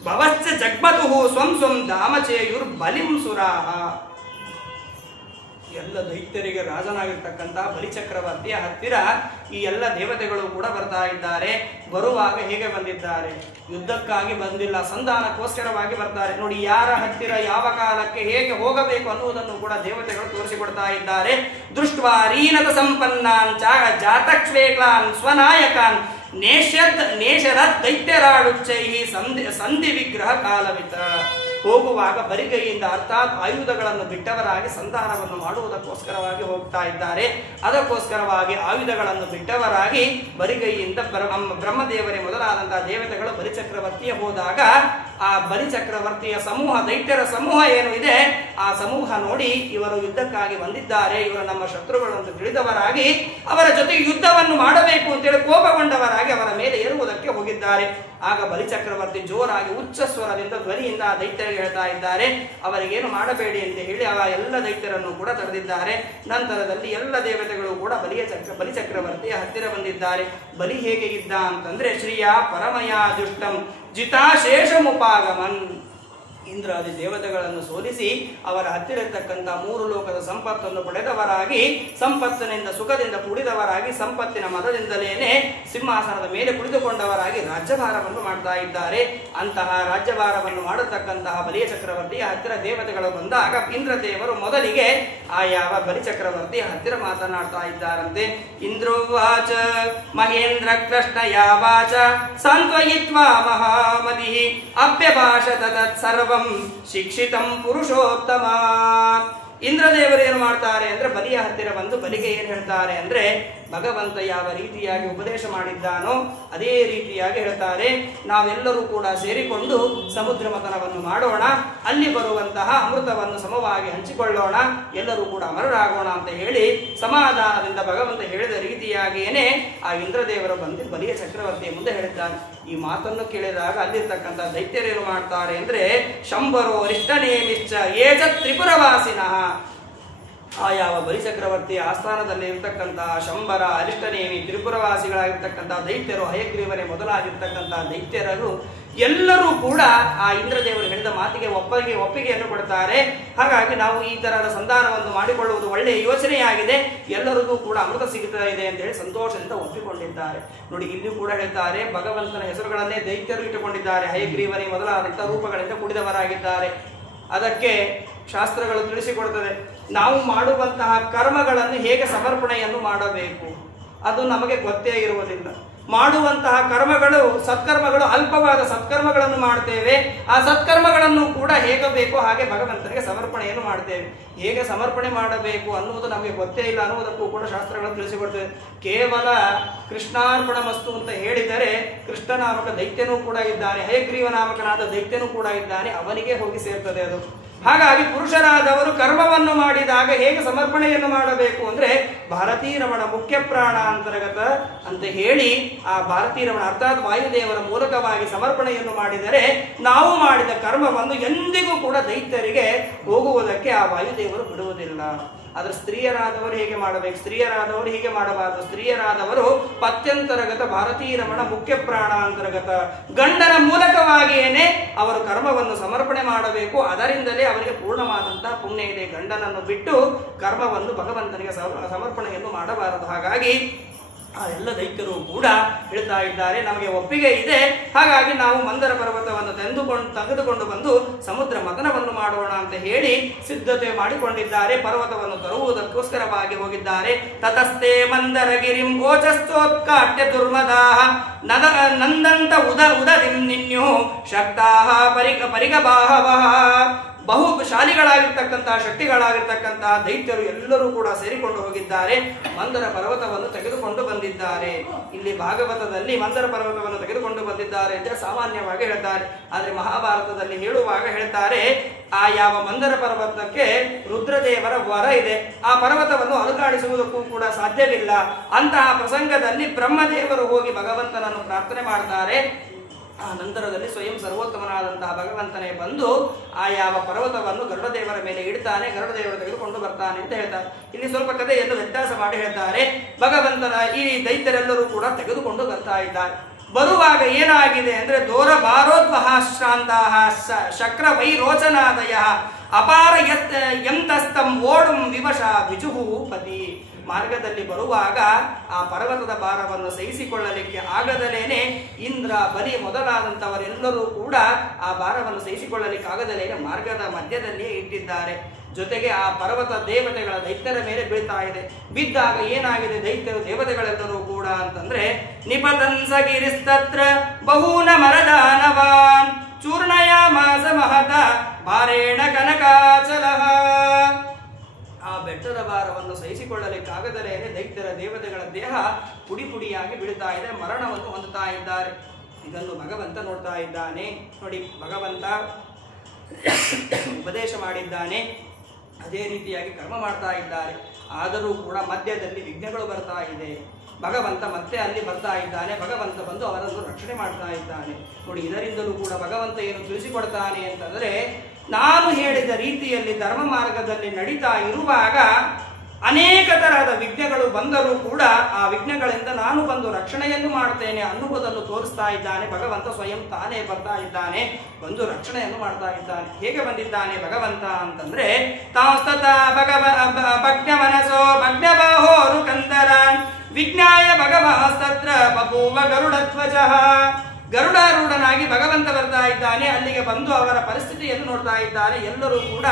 ಭವಶ್ಚ ಜಗ್ಮತುಹು ಸ್ವಂ ಸ್ವಂ ಧಾಮಚೇಯುರ್ ಬಲಿಂ ಸುರಾಹ. ಎಲ್ಲ ದೈತ್ಯರಿಗೆ ರಾಜನಾಗಿರ್ತಕ್ಕಂಥ ಬಲಿಚಕ್ರವರ್ತಿಯ ಹತ್ತಿರ ಈ ಎಲ್ಲ ದೇವತೆಗಳು ಕೂಡ ಬರ್ತಾ ಇದ್ದಾರೆ. ಬರುವಾಗ ಹೇಗೆ ಬಂದಿದ್ದಾರೆ? ಯುದ್ಧಕ್ಕಾಗಿ ಬಂದಿಲ್ಲ, ಸಂಧಾನಕ್ಕೋಸ್ಕರವಾಗಿ ಬರ್ತಾರೆ. ನೋಡಿ, ಯಾರ ಹತ್ತಿರ ಯಾವ ಕಾಲಕ್ಕೆ ಹೇಗೆ ಹೋಗಬೇಕು ಅನ್ನುವುದನ್ನು ಕೂಡ ದೇವತೆಗಳು ತೋರಿಸಿಕೊಡ್ತಾ ಇದ್ದಾರೆ. ದೃಷ್ಟ್ವಾ ರೀನತ ಸಂಪನ್ನಾನ್ ಜಾತಕ್ಷ್ವೇಕ್ಲಾನ್ ಸ್ವನಾಯಕಾನ್ ನೇಷರತ್ ದೈತ್ಯರಾಡುಚ್ಚೈ ಸಂಧಿ ವಿಗ್ರಹ ಕಾಲವಿತ. ಹೋಗುವಾಗ ಬರಿಗೈಯಿಂದ ಅರ್ಥಾತ್ ಆಯುಧಗಳನ್ನು ಬಿಟ್ಟವರಾಗಿ ಸಂಧಾನವನ್ನು ಮಾಡುವುದಕ್ಕೋಸ್ಕರವಾಗಿ ಹೋಗ್ತಾ ಇದ್ದಾರೆ. ಅದಕ್ಕೋಸ್ಕರವಾಗಿ ಆಯುಧಗಳನ್ನು ಬಿಟ್ಟವರಾಗಿ ಬರಿಗೈಯಿಂದ ಬ್ರಹ್ಮದೇವರೇ ಮೊದಲಾದಂತಹ ದೇವತೆಗಳು ಬಲಿಚಕ್ರವರ್ತಿಯ ಹೋದಾಗ ಆ ಬಲಿಚಕ್ರವರ್ತಿಯ ಸಮೂಹ, ದೈತ್ಯರ ಸಮೂಹ ಏನು ಇದೆ ಆ ಸಮೂಹ ನೋಡಿ ಇವರು ಯುದ್ಧಕ್ಕಾಗಿ ಬಂದಿದ್ದಾರೆ, ಇವರು ನಮ್ಮ ಶತ್ರುಗಳು ಅಂತ ತಿಳಿದವರಾಗಿ ಅವರ ಜೊತೆಗೆ ಯುದ್ಧವನ್ನು ಮಾಡಬೇಕು ಅಂತೇಳಿ ಕೋಪಗೊಂಡವರಾಗಿ ಅವರ ಮೇಲೆ ಏರುವುದಕ್ಕೆ ಹೋಗಿದ್ದಾರೆ. ಆಗ ಬಲಿಚಕ್ರವರ್ತಿ ಜೋರಾಗಿ ಉಚ್ಚ ಸ್ವರದಿಂದ ಧ್ವನಿಯಿಂದ ಆ ದೈತ್ಯರಿಗೆ ಹೇಳ್ತಾ ಇದ್ದಾರೆ, ಅವರಿಗೇನು ಮಾಡಬೇಡಿ ಅಂತ ಹೇಳಿ ಆ ಎಲ್ಲ ದೈತ್ಯರನ್ನು ಕೂಡ ತಡೆದಿದ್ದಾರೆ. ನಂತರದಲ್ಲಿ ಎಲ್ಲ ದೇವತೆಗಳು ಕೂಡ ಬಲಿಚಕ್ರವರ್ತಿಯ ಹತ್ತಿರ ಬಂದಿದ್ದಾರೆ. ಬಲಿ ಹೇಗೆ ಇದ್ದ ಅಂತಂದ್ರೆ ಶ್ರೀಯ ಪರಮಯ ದುಷ್ಟಂ ಜಿತಾಶೇಷಮುಪಾಗಮನ್. ಇಂದ್ರಾದಿ ದೇವತೆಗಳನ್ನು ಸೋಲಿಸಿ ಅವರ ಹತ್ತಿರ ಇರತಕ್ಕಂಥ 3 ಲೋಕದ ಸಂಪತ್ತನ್ನು ಪಡೆದವರಾಗಿ, ಸಂಪತ್ತಿನಿಂದ ಸುಖದಿಂದ ಕೂಡಿದವರಾಗಿ, ಸಂಪತ್ತಿನ ಮದದಿಂದಲೇನೆ ಸಿಂಹಾಸನದ ಮೇಲೆ ಕುಳಿತುಕೊಂಡವರಾಗಿ ರಾಜ್ಯಭಾರವನ್ನು ಮಾಡ್ತಾ ಇದ್ದಾರೆ. ಅಂತಹ ರಾಜ್ಯಭಾರವನ್ನು ಮಾಡತಕ್ಕಂತಹ ಬಲಿಯ ಚಕ್ರವರ್ತಿಯ ಹತ್ತಿರ ದೇವತೆಗಳು ಬಂದಾಗ ಇಂದ್ರದೇವರು ಮೊದಲಿಗೆ ಆ ಯಾವ ಬಲಿಚಕ್ರವರ್ತಿಯ ಹತ್ತಿರ ಮಾತನಾಡ್ತಾ ಇದ್ದಾರಂತೆ. ಇಂದ್ರೋವಾಚ ಮಹೇಂದ್ರ ಕೃಷ್ಣ ಯಾವಾಚ ಸಾಂತ್ವಯಿತ್ವಾ ಮಹಾಮತಿ ಅಪ್ಯಭಾಷತ ತತ್ಸರ್ವ ಶಿಕ್ಷಿತಂ ಪುರುಷೋತ್ತಮ. ಇಂದ್ರದೇವರು ಏನು ಮಾಡ್ತಾರೆ ಅಂದ್ರೆ ಬಲಿಯ ಹತ್ತಿರ ಬಂದು ಬಲಿಗೆ ಏನು ಹೇಳ್ತಾರೆ ಅಂದ್ರೆ ಭಗವಂತ ಯಾವ ರೀತಿಯಾಗಿ ಉಪದೇಶ ಮಾಡಿದ್ದಾನೋ ಅದೇ ರೀತಿಯಾಗಿ ಹೇಳ್ತಾರೆ, ನಾವೆಲ್ಲರೂ ಕೂಡ ಸೇರಿಕೊಂಡು ಸಮುದ್ರ ಮಥನವನ್ನು ಮಾಡೋಣ, ಅಲ್ಲಿ ಬರುವಂತಹ ಅಮೃತವನ್ನು ಸಮವಾಗಿ ಹಂಚಿಕೊಳ್ಳೋಣ, ಎಲ್ಲರೂ ಕೂಡ ಅಮರರಾಗೋಣ ಅಂತ ಹೇಳಿ ಸಮಾಧಾನದಿಂದ ಭಗವಂತ ಹೇಳಿದ ರೀತಿಯಾಗಿಯೇನೆ ಆ ಇಂದ್ರದೇವರು ಬಂದು ಬಲಿಯ ಚಕ್ರವರ್ತಿಯ ಮುಂದೆ ಹೇಳಿದ್ದಾನೆ. ಈ ಮಾತನ್ನು ಕೇಳಿದಾಗ ಅಲ್ಲಿರ್ತಕ್ಕಂಥ ದೈತ್ಯರೇನು ಮಾಡ್ತಾರೆ ಅಂದ್ರೆ ಶಂಬರೋ ಅರಿಷ್ಟನೇಮಿಶ್ಚ ಏಜ ತ್ರಿಪುರವಾಸಿನಃ. ಆ ಯಾವ ಬಲಿಚಕ್ರವರ್ತಿಯ ಆಸ್ಥಾನದಲ್ಲಿ ಇರ್ತಕ್ಕಂತಹ ಶಂಬರ, ಅರಿಷ್ಟನೇಮಿ, ತ್ರಿಪುರವಾಸಿಗಳಾಗಿರ್ತಕ್ಕಂತಹ ದೈತ್ಯರು, ಹಯಗ್ರೀವರೇ ಮೊದಲಾಗಿರ್ತಕ್ಕಂತಹ ದೈತ್ಯರು ಎಲ್ಲರೂ ಕೂಡ ಆ ಇಂದ್ರದೇವರು ಹೇಳಿದ ಮಾತಿಗೆ ಒಪ್ಪಿಗೆಯನ್ನು ಕೊಡ್ತಾರೆ. ಹಾಗಾಗಿ ನಾವು ಈ ತರಹದ ಸಂಧಾನವನ್ನು ಮಾಡಿಕೊಳ್ಳುವುದು ಒಳ್ಳೆಯ ಯೋಚನೆಯಾಗಿದೆ, ಎಲ್ಲರಿಗೂ ಕೂಡ ಅಮೃತ ಸಿಗುತ್ತಾ ಇದೆ ಅಂತ ಹೇಳಿ ಸಂತೋಷದಿಂದ ಒಪ್ಪಿಕೊಂಡಿದ್ದಾರೆ. ನೋಡಿ, ಇಲ್ಲಿ ಕೂಡ ಹೇಳ್ತಾರೆ ಭಗವಂತನ ಹೆಸರುಗಳನ್ನೇ ದೈತ್ಯರು ಇಟ್ಟುಕೊಂಡಿದ್ದಾರೆ. ಹಯಗ್ರೀವರೇ ಮೊದಲಾದಂತಹ ರೂಪಗಳಿಂದ ಕೂಡಿದವರಾಗಿದ್ದಾರೆ. ಅದಕ್ಕೆ ಶಾಸ್ತ್ರಗಳು ತಿಳಿಸಿಕೊಡುತ್ತದೆ, ನಾವು ಮಾಡುವಂತಹ ಕರ್ಮಗಳನ್ನು ಹೇಗೆ ಸಮರ್ಪಣೆಯನ್ನು ಮಾಡಬೇಕು ಅದು ನಮಗೆ ಗೊತ್ತೇ ಇರುವುದಿಲ್ಲ. ಮಾಡುವಂತಹ ಕರ್ಮಗಳು, ಸತ್ಕರ್ಮಗಳು, ಅಲ್ಪವಾದ ಸತ್ಕರ್ಮಗಳನ್ನು ಮಾಡ್ತೇವೆ. ಆ ಸತ್ಕರ್ಮಗಳನ್ನು ಕೂಡ ಹೇಗೆ ಬೇಕೋ ಹಾಗೆ ಭಗವಂತನಿಗೆ ಸಮರ್ಪಣೆಯನ್ನು ಮಾಡ್ತೇವೆ. ಹೇಗೆ ಸಮರ್ಪಣೆ ಮಾಡಬೇಕು ಅನ್ನುವುದು ನಮಗೆ ಗೊತ್ತೇ ಇಲ್ಲ ಅನ್ನುವುದಕ್ಕೂ ಕೂಡ ಶಾಸ್ತ್ರಗಳನ್ನು ತಿಳಿಸಿಕೊಡ್ತೇವೆ. ಕೇವಲ ಕೃಷ್ಣಾರ್ಪಣ ಮಸ್ತು ಅಂತ ಹೇಳಿದರೆ ಕೃಷ್ಣನಾಮಕ ದೈತ್ಯನೂ ಕೂಡ ಇದ್ದಾನೆ, ಹಯಗ್ರೀವ ನಾಮಕನಾದ ದೈತ್ಯನೂ ಕೂಡ ಇದ್ದಾನೆ, ಅವನಿಗೆ ಹೋಗಿ ಸೇರ್ತದೆ ಅದು. ಹಾಗಾಗಿ ಪುರುಷರಾದವರು ಕರ್ಮವನ್ನು ಮಾಡಿದಾಗ ಹೇಗೆ ಸಮರ್ಪಣೆಯನ್ನು ಮಾಡಬೇಕು ಅಂದ್ರೆ ಭಾರತೀ ರಮಣ ಮುಖ್ಯ ಪ್ರಾಣ ಅಂತರ್ಗತ ಅಂತ ಹೇಳಿ ಆ ಭಾರತೀ ರಮಣ ಅರ್ಥಾತ್ ವಾಯುದೇವರ ಮೂಲಕವಾಗಿ ಸಮರ್ಪಣೆಯನ್ನು ಮಾಡಿದರೆ ನಾವು ಮಾಡಿದ ಕರ್ಮವನ್ನು ಎಂದಿಗೂ ಕೂಡ ದೈತ್ಯರಿಗೆ ಹೋಗುವುದಕ್ಕೆ ಆ ವಾಯುದೇವರು ಬಿಡುವುದಿಲ್ಲ. ಆದ್ರೆ ಸ್ತ್ರೀಯರಾದವರು ಹೇಗೆ ಮಾಡಬೇಕು? ಸ್ತ್ರೀಯರಾದವರು ಹೀಗೆ ಮಾಡಬಾರದು. ಸ್ತ್ರೀಯರಾದವರು ಪತ್ಯಂತರ್ಗತ ಭಾರತೀ ರಮಣ ಮುಖ್ಯ ಪ್ರಾಣ ಅಂತರ್ಗತ ಗಂಡನ ಮೂಲಕವಾಗಿಯೇನೆ ಅವರು ಕರ್ಮವನ್ನು ಸಮರ್ಪಣೆ ಮಾಡಬೇಕು. ಅದರಿಂದಲೇ ಅವರಿಗೆ ಪೂರ್ಣವಾದಂತಹ ಪುಣ್ಯ ಇದೆ. ಗಂಡನನ್ನು ಬಿಟ್ಟು ಕರ್ಮವನ್ನು ಭಗವಂತನಿಗೆ ಸಮರ್ಪಣೆಯನ್ನು ಮಾಡಬಾರದು. ಹಾಗಾಗಿ ಆ ಎಲ್ಲ ದೈತ್ಯರು ಕೂಡ ಹೇಳ್ತಾ ಇದ್ದಾರೆ, ನಮಗೆ ಒಪ್ಪಿಗೆ ಇದೆ, ಹಾಗಾಗಿ ನಾವು ಮಂದರ ಪರ್ವತವನ್ನು ತೆಗೆದುಕೊಂಡು ಬಂದು ಸಮುದ್ರ ಮಥನವನ್ನು ಮಾಡೋಣ ಅಂತ ಹೇಳಿ ಸಿದ್ಧತೆ ಮಾಡಿಕೊಂಡಿದ್ದಾರೆ. ಪರ್ವತವನ್ನು ತರುವುದಕ್ಕೋಸ್ಕರವಾಗಿ ಹೋಗಿದ್ದಾರೆ. ತತಸ್ತೆ ಮಂದರಗಿರಿಂ ಗೋಚಸ್ಥೋತ್ಕಾಟ್ಯ ದುರ್ಮದಾಹ ನಂದಂತ ಉದರಿಂ ನಿನ್ಯು ಶಕ್ತಾಹ ಪರಿಗಬಾಹವಃ. ಬಹುಶಾಲಿಗಳಾಗಿರ್ತಕ್ಕಂತಹ ಶಕ್ತಿಗಳಾಗಿರ್ತಕ್ಕಂತಹ ದೈತ್ಯರು ಎಲ್ಲರೂ ಕೂಡ ಸೇರಿಕೊಂಡು ಹೋಗಿದ್ದಾರೆ. ಮಂದರ ಪರ್ವತವನ್ನು ತೆಗೆದುಕೊಂಡು ಬಂದಿದ್ದಾರೆ. ಇಲ್ಲಿ ಭಾಗವತದಲ್ಲಿ ಮಂದರ ಪರ್ವತವನ್ನು ತೆಗೆದುಕೊಂಡು ಬಂದಿದ್ದಾರೆ ಅಂತ ಸಾಮಾನ್ಯವಾಗಿ ಹೇಳ್ತಾರೆ. ಆದ್ರೆ ಮಹಾಭಾರತದಲ್ಲಿ ಹೇಳುವಾಗ ಹೇಳ್ತಾರೆ, ಆ ಯಾವ ಮಂದರ ಪರ್ವತಕ್ಕೆ ರುದ್ರದೇವರ ವರ ಇದೆ, ಆ ಪರ್ವತವನ್ನು ಅಲುಗಾಡಿಸುವುದಕ್ಕೂ ಕೂಡ ಸಾಧ್ಯವಿಲ್ಲ. ಅಂತಹ ಪ್ರಸಂಗದಲ್ಲಿ ಬ್ರಹ್ಮದೇವರು ಹೋಗಿ ಭಗವಂತನನ್ನು ಪ್ರಾರ್ಥನೆ ಮಾಡ್ತಾರೆ. ಆ ನಂತರದಲ್ಲಿ ಸ್ವಯಂ ಸರ್ವೋತ್ತಮನಾದಂತಹ ಭಗವಂತನೇ ಬಂದು ಆ ಯಾವ ಪರ್ವತವನ್ನು ಗರುಡದೇವರ ಮೇಲೆ ಇಡ್ತಾನೆ, ಗರುಡದೇವರು ತೆಗೆದುಕೊಂಡು ಬರ್ತಾನೆ ಅಂತ ಹೇಳ್ತಾರೆ. ಇಲ್ಲಿ ಸ್ವಲ್ಪ ಕಥೆಯನ್ನು ವ್ಯತ್ಯಾಸ ಮಾಡಿ ಹೇಳ್ತಾರೆ. ಭಗವಂತನ ಈ ದೈತ್ಯರೆಲ್ಲರೂ ಕೂಡ ತೆಗೆದುಕೊಂಡು ಬರ್ತಾ ಇದ್ದಾರೆ. ಬರುವಾಗ ಏನಾಗಿದೆ ಅಂದ್ರೆ ದೋರ ಭಾರೋದ್ವಹಾಶ್ರಾಂತಾಹ ಶಕ್ರ ವೈರೋಚನಾದಯ ಅಪಾರ ಯಂತಸ್ತಂ ಓಡುಂ ವಿವಶ ವಿಜುಹು ಪತಿ. ಮಾರ್ಗದಲ್ಲಿ ಬರುವಾಗ ಆ ಪರ್ವತದ ಭಾರವನ್ನು ಸಹಿಸಿಕೊಳ್ಳಲಿಕ್ಕೆ ಆಗದಲೇನೆ ಇಂದ್ರ ಬಲಿ ಮೊದಲಾದಂತವರೆಲ್ಲರೂ ಕೂಡ ಆ ಭಾರವನ್ನು ಸಹಿಸಿಕೊಳ್ಳಲಿಕ್ಕೆ ಆಗದಲೇನೆ ಮಾರ್ಗದ ಮಧ್ಯದಲ್ಲಿಯೇ ಇಟ್ಟಿದ್ದಾರೆ. ಜೊತೆಗೆ ಆ ಪರ್ವತ ದೇವತೆಗಳ ದೈತ್ಯರ ಮೇಲೆ ಬೀಳ್ತಾ ಇದೆ. ಬಿದ್ದಾಗ ಏನಾಗಿದೆ, ದೈತ್ಯರು ದೇವತೆಗಳೆಲ್ಲರೂ ಕೂಡ ಅಂತಂದ್ರೆ ನಿಪತನ್ಸಗಿರಿಸ್ತತ್ರ ಬಹೂನ ಮರದಾನವಾನ್ ಚೂರ್ಣಯಾಮಾಸ ಮಹತ ಭಾರೇಣ ಕನಕಾಚಲಃ. ಆ ಬೆಟ್ಟದ ಭಾರವನ್ನು ಸಹಿಸಿಕೊಳ್ಳಲಿಕ್ಕಾಗದಲೇನೆ ದೈತ್ಯರ ದೇವತೆಗಳ ದೇಹ ಪುಡಿ ಪುಡಿಯಾಗಿ ಬೀಳ್ತಾ ಇದೆ, ಮರಣವನ್ನು ಹೊಂದುತ್ತಾ ಇದ್ದಾರೆ. ಇದನ್ನು ಭಗವಂತ ನೋಡ್ತಾ ಇದ್ದಾನೆ. ನೋಡಿ, ಭಗವಂತ ಉಪದೇಶ ಮಾಡಿದ್ದಾನೆ, ಅದೇ ರೀತಿಯಾಗಿ ಕರ್ಮ ಮಾಡ್ತಾ ಇದ್ದಾರೆ. ಆದರೂ ಕೂಡ ಮಧ್ಯದಲ್ಲಿ ವಿಘ್ನಗಳು ಬರ್ತಾ ಇದೆ. ಭಗವಂತ ಮತ್ತೆ ಅಲ್ಲಿ ಬರ್ತಾ ಇದ್ದಾನೆ. ಭಗವಂತ ಬಂದು ಅವರನ್ನು ರಕ್ಷಣೆ ಮಾಡ್ತಾ ಇದ್ದಾನೆ. ನೋಡಿ, ಇದರಿಂದಲೂ ಕೂಡ ಭಗವಂತ ಏನು ತಿಳಿಸಿಕೊಡ್ತಾನೆ ಅಂತಂದ್ರೆ, ನಾನು ಹೇಳಿದ ರೀತಿಯಲ್ಲಿ ಧರ್ಮ ಮಾರ್ಗದಲ್ಲಿ ನಡೀತಾ ಇರುವಾಗ ಅನೇಕ ತರಹದ ವಿಘ್ನಗಳು ಬಂದರೂ ಕೂಡ ಆ ವಿಘ್ನಗಳಿಂದ ನಾನು ಬಂದು ರಕ್ಷಣೆಯನ್ನು ಮಾಡ್ತೇನೆ ಅನ್ನುವುದನ್ನು ತೋರಿಸ್ತಾ ಇದ್ದಾನೆ. ಭಗವಂತ ಸ್ವಯಂ ತಾನೇ ಬರ್ತಾ ಇದ್ದಾನೆ, ಬಂದು ರಕ್ಷಣೆಯನ್ನು ಮಾಡ್ತಾ ಇದ್ದಾನೆ. ಹೇಗೆ ಬಂದಿದ್ದಾನೆ ಭಗವಂತ ಅಂತಂದ್ರೆ, ತಾಂಸ್ತತ ಭಗ್ನಮನಸೋ ಭಗ್ನಬಾಹೋರು ಕಂದರಾನ್ ವಿಜ್ಞಾಯ ಭಗವಸ್ತತ್ರ ಬಭೂವ ಗರುಡಧ್ವಜಃ. ಗರುಡಾರೂಢನಾಗಿ ಭಗವಂತ ಬರ್ತಾ ಇದ್ದಾನೆ. ಅಲ್ಲಿಗೆ ಬಂದು ಅವರ ಪರಿಸ್ಥಿತಿಯನ್ನು ನೋಡ್ತಾ ಇದ್ದಾನೆ. ಎಲ್ಲರೂ ಕೂಡ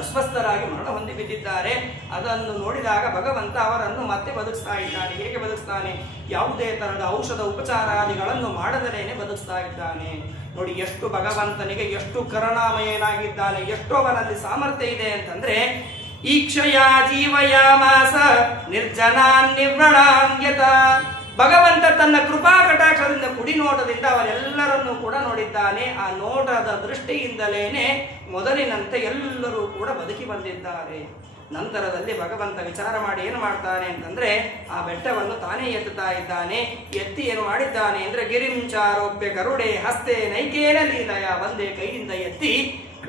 ಅಸ್ವಸ್ಥರಾಗಿ ಮರಣ ಹೊಂದಿ ಬಿದ್ದಿದ್ದಾರೆ. ಅದನ್ನು ನೋಡಿದಾಗ ಭಗವಂತ ಅವರನ್ನು ಮತ್ತೆ ಬದುಕಿಸ್ತಾ ಇದ್ದಾನೆ. ಹೇಗೆ ಬದುಕಿಸ್ತಾನೆ? ಯಾವುದೇ ತರಹದ ಔಷಧ ಉಪಚಾರಾದಿಗಳನ್ನು ಮಾಡದಲೇನೆ ಬದುಕಿಸ್ತಾ ಇದ್ದಾನೆ. ನೋಡಿ, ಎಷ್ಟು ಭಗವಂತನಿಗೆ ಎಷ್ಟು ಕರುಣಾಮಯನಾಗಿದ್ದಾನೆ, ಎಷ್ಟು ಅವನಲ್ಲಿ ಸಾಮರ್ಥ್ಯ ಇದೆ ಅಂತಂದ್ರೆ, ಈಕ್ಷಯ ಜೀವಯಾಮಾಸ ನಿರ್ಜನಾನ್ ನಿರ್ವಣಾನ್ಯತ. ಭಗವಂತ ತನ್ನ ಕೃಪಾ ಕಟಾಕ್ಷದಿಂದ ಕುಡಿ ನೋಟದಿಂದ ಅವರೆಲ್ಲರನ್ನೂ ಕೂಡ ನೋಡಿದ್ದಾನೆ. ಆ ನೋಟದ ದೃಷ್ಟಿಯಿಂದಲೇನೆ ಮೊದಲಿನಂತೆ ಎಲ್ಲರೂ ಕೂಡ ಬದುಕಿ ಬಂದಿದ್ದಾರೆ. ನಂತರದಲ್ಲಿ ಭಗವಂತ ವಿಚಾರ ಮಾಡಿ ಏನು ಮಾಡ್ತಾನೆ ಅಂತಂದ್ರೆ, ಆ ಬೆಟ್ಟವನ್ನು ತಾನೇ ಎತ್ತುತ್ತಾ ಇದ್ದಾನೆ. ಎತ್ತಿ ಏನು ಮಾಡಿದ್ದಾನೆ ಅಂದ್ರೆ, ಗಿರಿಂಚಾರೋಪ್ಯ ಗರುಡೆ ಹಸ್ತೆ ನೈಕೇನ ಲೀಲಯ. ಒಂದೇ ಕೈಯಿಂದ ಎತ್ತಿ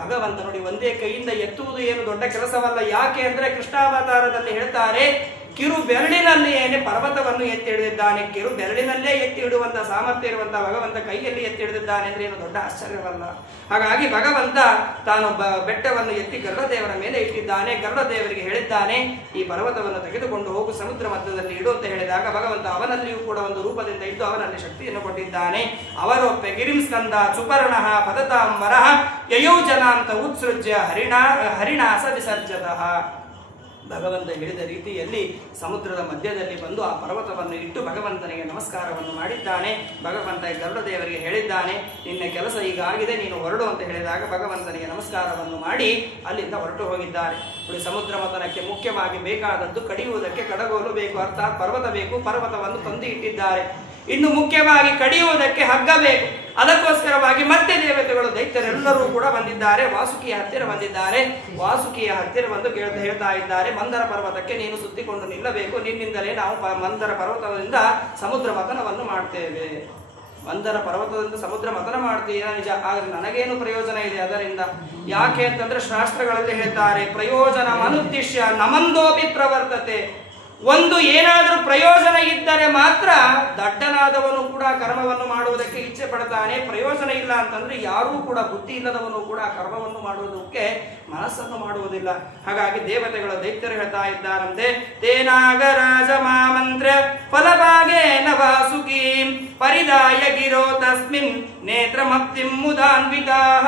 ಭಗವಂತ, ನೋಡಿ, ಒಂದೇ ಕೈಯಿಂದ ಎತ್ತುವುದು ಏನು ದೊಡ್ಡ ಕೆಲಸವಲ್ಲ. ಯಾಕೆ ಅಂದ್ರೆ ಕೃಷ್ಣಾವತಾರದಲ್ಲಿ ಹೇಳ್ತಾರೆ, ಕಿರು ಬೆರಳಿನಲ್ಲಿಯೇನೆ ಪರ್ವತವನ್ನು ಎತ್ತಿ ಹಿಡಿದಿದ್ದಾನೆ. ಕಿರು ಬೆರಳಿನಲ್ಲೇ ಎತ್ತಿ ಹಿಡುವಂತಹ ಸಾಮರ್ಥ್ಯ ಇರುವಂತಹ ಭಗವಂತ ಕೈಯಲ್ಲಿ ಎತ್ತಿ ಹಿಡಿದಿದ್ದಾನೆ ಅಂದ್ರೆ ಏನು ದೊಡ್ಡ ಆಶ್ಚರ್ಯವಲ್ಲ. ಹಾಗಾಗಿ ಭಗವಂತ ತಾನು ಬೆಟ್ಟವನ್ನು ಎತ್ತಿ ಗರುಡದೇವರ ಮೇಲೆ ಇಟ್ಟಿದ್ದಾನೆ. ಗರುಡದೇವರಿಗೆ ಹೇಳಿದ್ದಾನೆ, ಈ ಪರ್ವತವನ್ನು ತೆಗೆದುಕೊಂಡು ಹೋಗು, ಸಮುದ್ರ ಮಧ್ಯದಲ್ಲಿ ಇಡು ಅಂತ ಹೇಳಿದಾಗ ಭಗವಂತ ಅವನಲ್ಲಿಯೂ ಕೂಡ ಒಂದು ರೂಪದಿಂದ ಇದ್ದು ಅವನಲ್ಲಿ ಶಕ್ತಿಯನ್ನು ಕೊಟ್ಟಿದ್ದಾನೆ. ಅವರೊಪ್ಪೆ ಗಿರಿಂ ಸ್ಕಂದ ಸುಪರ್ಣ ಪದತಾಂ ವರಃ ಯಯೋಜನ ಅಂತ ಉತ್ಸೃಜ್ಯ ಹರಿಣಾಸ ವಿಸರ್ಜತಃ. ಭಗವಂತ ಹೇಳಿದ ರೀತಿಯಲ್ಲಿ ಸಮುದ್ರದ ಮಧ್ಯದಲ್ಲಿ ಬಂದು ಆ ಪರ್ವತವನ್ನು ಇಟ್ಟು ಭಗವಂತನಿಗೆ ನಮಸ್ಕಾರವನ್ನು ಮಾಡಿದ್ದಾನೆ. ಭಗವಂತ ಗರುಡದೇವರಿಗೆ ಹೇಳಿದ್ದಾನೆ, ನಿನ್ನ ಕೆಲಸ ಈಗ ಆಗಿದೆ, ನೀನು ಹೊರಡು ಅಂತ ಹೇಳಿದಾಗ ಭಗವಂತನಿಗೆ ನಮಸ್ಕಾರವನ್ನು ಮಾಡಿ ಅಲ್ಲಿಂದ ಹೊರಟು ಹೋಗಿದ್ದಾರೆ. ಸಮುದ್ರ ಮಥನಕ್ಕೆ ಮುಖ್ಯವಾಗಿ ಬೇಕಾದದ್ದು ಕಡಿಯುವುದಕ್ಕೆ ಕಡಗೋಲು ಬೇಕು, ಅರ್ಥಾತ್ ಪರ್ವತ ಬೇಕು. ಪರ್ವತವನ್ನು ತಂದು ಇಟ್ಟಿದ್ದಾರೆ. ಇನ್ನು ಮುಖ್ಯವಾಗಿ ಕಡಿಯುವುದಕ್ಕೆ ಹಗ್ಗ ಬೇಕು. ಅದಕ್ಕೋಸ್ಕರವಾಗಿ ಮತ್ತೆ ದೇವತೆಗಳು ದೈತ್ಯರೆಲ್ಲರೂ ಕೂಡ ಬಂದಿದ್ದಾರೆ. ವಾಸುಕಿಯ ಹತ್ತಿರ ಬಂದಿದ್ದಾರೆ. ವಾಸುಕಿಯ ಹತ್ತಿರ ಬಂದು ಹೇಳ್ತಾ ಇದ್ದಾರೆ, ಮಂದರ ಪರ್ವತಕ್ಕೆ ನೀನು ಸುತ್ತಿಕೊಂಡು ನಿಲ್ಲಬೇಕು, ನಿನ್ನಿಂದಲೇ ನಾವು ಮಂದರ ಪರ್ವತದಿಂದ ಸಮುದ್ರ ಮಥನವನ್ನು ಮಾಡ್ತೇವೆ. ಮಂದರ ಪರ್ವತದಿಂದ ಸಮುದ್ರ ಮಥನ ಮಾಡ್ತೀಯ ನಿಜ, ಆದ್ರೆ ನನಗೇನು ಪ್ರಯೋಜನ ಇದೆ ಅದರಿಂದ? ಯಾಕೆ ಅಂತಂದ್ರೆ ಶಾಸ್ತ್ರಗಳಲ್ಲಿ ಹೇಳ್ತಾರೆ, ಪ್ರಯೋಜನ ಮನುದ್ದಿಶ್ಯ ನಮಂದೋಪಿ ಪ್ರವರ್ತತೆ. ಒಂದು ಏನಾದರೂ ಪ್ರಯೋಜನ ಇದ್ದರೆ ಮಾತ್ರ ದಡ್ಡನಾದವನು ಕೂಡ ಕರ್ಮವನ್ನು ಮಾಡುವುದಕ್ಕೆ ಇಚ್ಛೆ ಪಡ್ತಾನೆ. ಪ್ರಯೋಜನ ಇಲ್ಲ ಅಂತಂದ್ರೆ ಯಾರೂ ಕೂಡ ಬುದ್ಧಿ ಇಲ್ಲದವನು ಕೂಡ ಕರ್ಮವನ್ನು ಮಾಡುವುದಕ್ಕೆ ಮನಸ್ಸನ್ನು ಮಾಡುವುದಿಲ್ಲ. ಹಾಗಾಗಿ ದೇವತೆಗಳು ದೈತ್ಯರು ಹೇಳ್ತಾ ಇದ್ದಾರಂತೆ, ತೇನಾಗರಾಜ ಮಾಮಂತ್ರ ಫಲಭಾಗೇನ ವಾಸುಕಿ ಪರಿದಾಯ ಗಿರೋ ತಸ್ಮಿನ್ ನೇತ್ರಮಪ್ತಿಂ ಮುದಾನ್ವಿತಾಃ.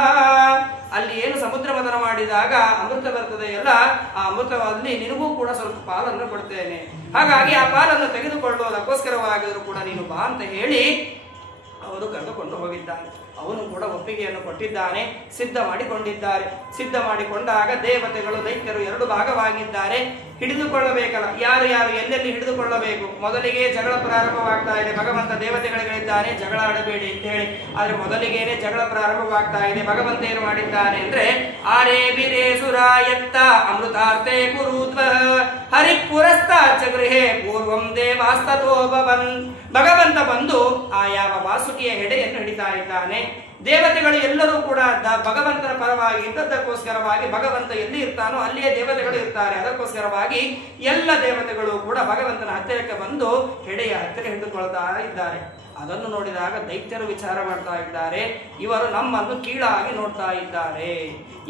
ಅಲ್ಲಿ ಏನು ಸಮುದ್ರ ಮಥನ ಮಾಡಿದಾಗ ಅಮೃತ ಬರ್ತದೆ ಅಲ್ಲ, ಆ ಅಮೃತದಲ್ಲಿ ನಿನಗೂ ಕೂಡ ಸ್ವಲ್ಪ ಪಾಲನ್ನು ಕೊಡ್ತೇನೆ, ಹಾಗಾಗಿ ಆ ಪಾಲನ್ನು ತೆಗೆದುಕೊಳ್ಳುವುದಕ್ಕೋಸ್ಕರವಾಗಿದ್ರು ಕೂಡ ನೀನು ಬಾ ಅಂತ ಹೇಳಿ ಅವರು ಕರೆದುಕೊಂಡು ಹೋಗಿದ್ದಾನೆ. ಅವನು ಕೂಡ ಒಪ್ಪಿಗೆಯನ್ನು ಕೊಟ್ಟಿದ್ದಾನೆ, ಸಿದ್ಧ ಮಾಡಿಕೊಂಡಿದ್ದಾರೆ. ಸಿದ್ಧ ಮಾಡಿಕೊಂಡಾಗ ದೇವತೆಗಳು ದೈತ್ಯರು ಎರಡು ಭಾಗವಾಗಿದ್ದಾರೆ. ಹಿಡಿದುಕೊಳ್ಳಬೇಕಲ್ಲ, ಯಾರು ಯಾರು ಎಲ್ಲೆಲ್ಲಿ ಹಿಡಿದುಕೊಳ್ಳಬೇಕು. ಮೊದಲಿಗೆ ಜಗಳ ಪ್ರಾರಂಭವಾಗ್ತಾ ಇದೆ. ಭಗವಂತ ದೇವತೆಗಳಿಗೆ ಹೇಳಿದ್ದಾನೆ ಜಗಳ ಆಡಬೇಡಿ ಅಂತ ಹೇಳಿ, ಆದ್ರೆ ಮೊದಲಿಗೇನೆ ಜಗಳ ಪ್ರಾರಂಭವಾಗ್ತಾ ಇದೆ. ಭಗವಂತ ಏನು ಮಾಡಿದ್ದಾನೆ ಅಂದ್ರೆ, ಆರೇ ಬಿರೇ ಸುರಾಯತ್ತ ಅಮೃತಾರ್ಥೆ ಕುರುತ್ವ ಹರಿಪುರಸ್ತಾಚ ಗೃಹೇ ಪೂರ್ವಂ ದೇವಾಸ್ತತೋ ಭವನ್. ಭಗವಂತ ಬಂದು ಆ ಯಾವ ವಾಸುಕಿಯ ಹೆಡೆಯನ್ನು ಹಿಡಿತಾ ಇದ್ದಾನೆ. ದೇವತೆಗಳು ಎಲ್ಲರೂ ಕೂಡ ಭಗವಂತನ ಪರವಾಗಿ ಇದ್ದದ್ದಕ್ಕೋಸ್ಕರವಾಗಿ ಭಗವಂತ ಎಲ್ಲಿ ಇರ್ತಾನೋ ಅಲ್ಲಿಯೇ ದೇವತೆಗಳು ಇರ್ತಾರೆ. ಅದಕ್ಕೋಸ್ಕರವಾಗಿ ಎಲ್ಲ ದೇವತೆಗಳು ಕೂಡ ಭಗವಂತನ ಹತ್ತಿರಕ್ಕೆ ಬಂದು ಹೆಡೆಯ ಹತ್ತಿರ ಹಿಡಿದುಕೊಳ್ತಾ ಇದ್ದಾರೆ. ಅದನ್ನು ನೋಡಿದಾಗ ದೈತ್ಯರು ವಿಚಾರ ಮಾಡ್ತಾ ಇದ್ದಾರೆ, ಇವರು ನಮ್ಮನ್ನು ಕೀಳಾಗಿ ನೋಡ್ತಾ ಇದ್ದಾರೆ,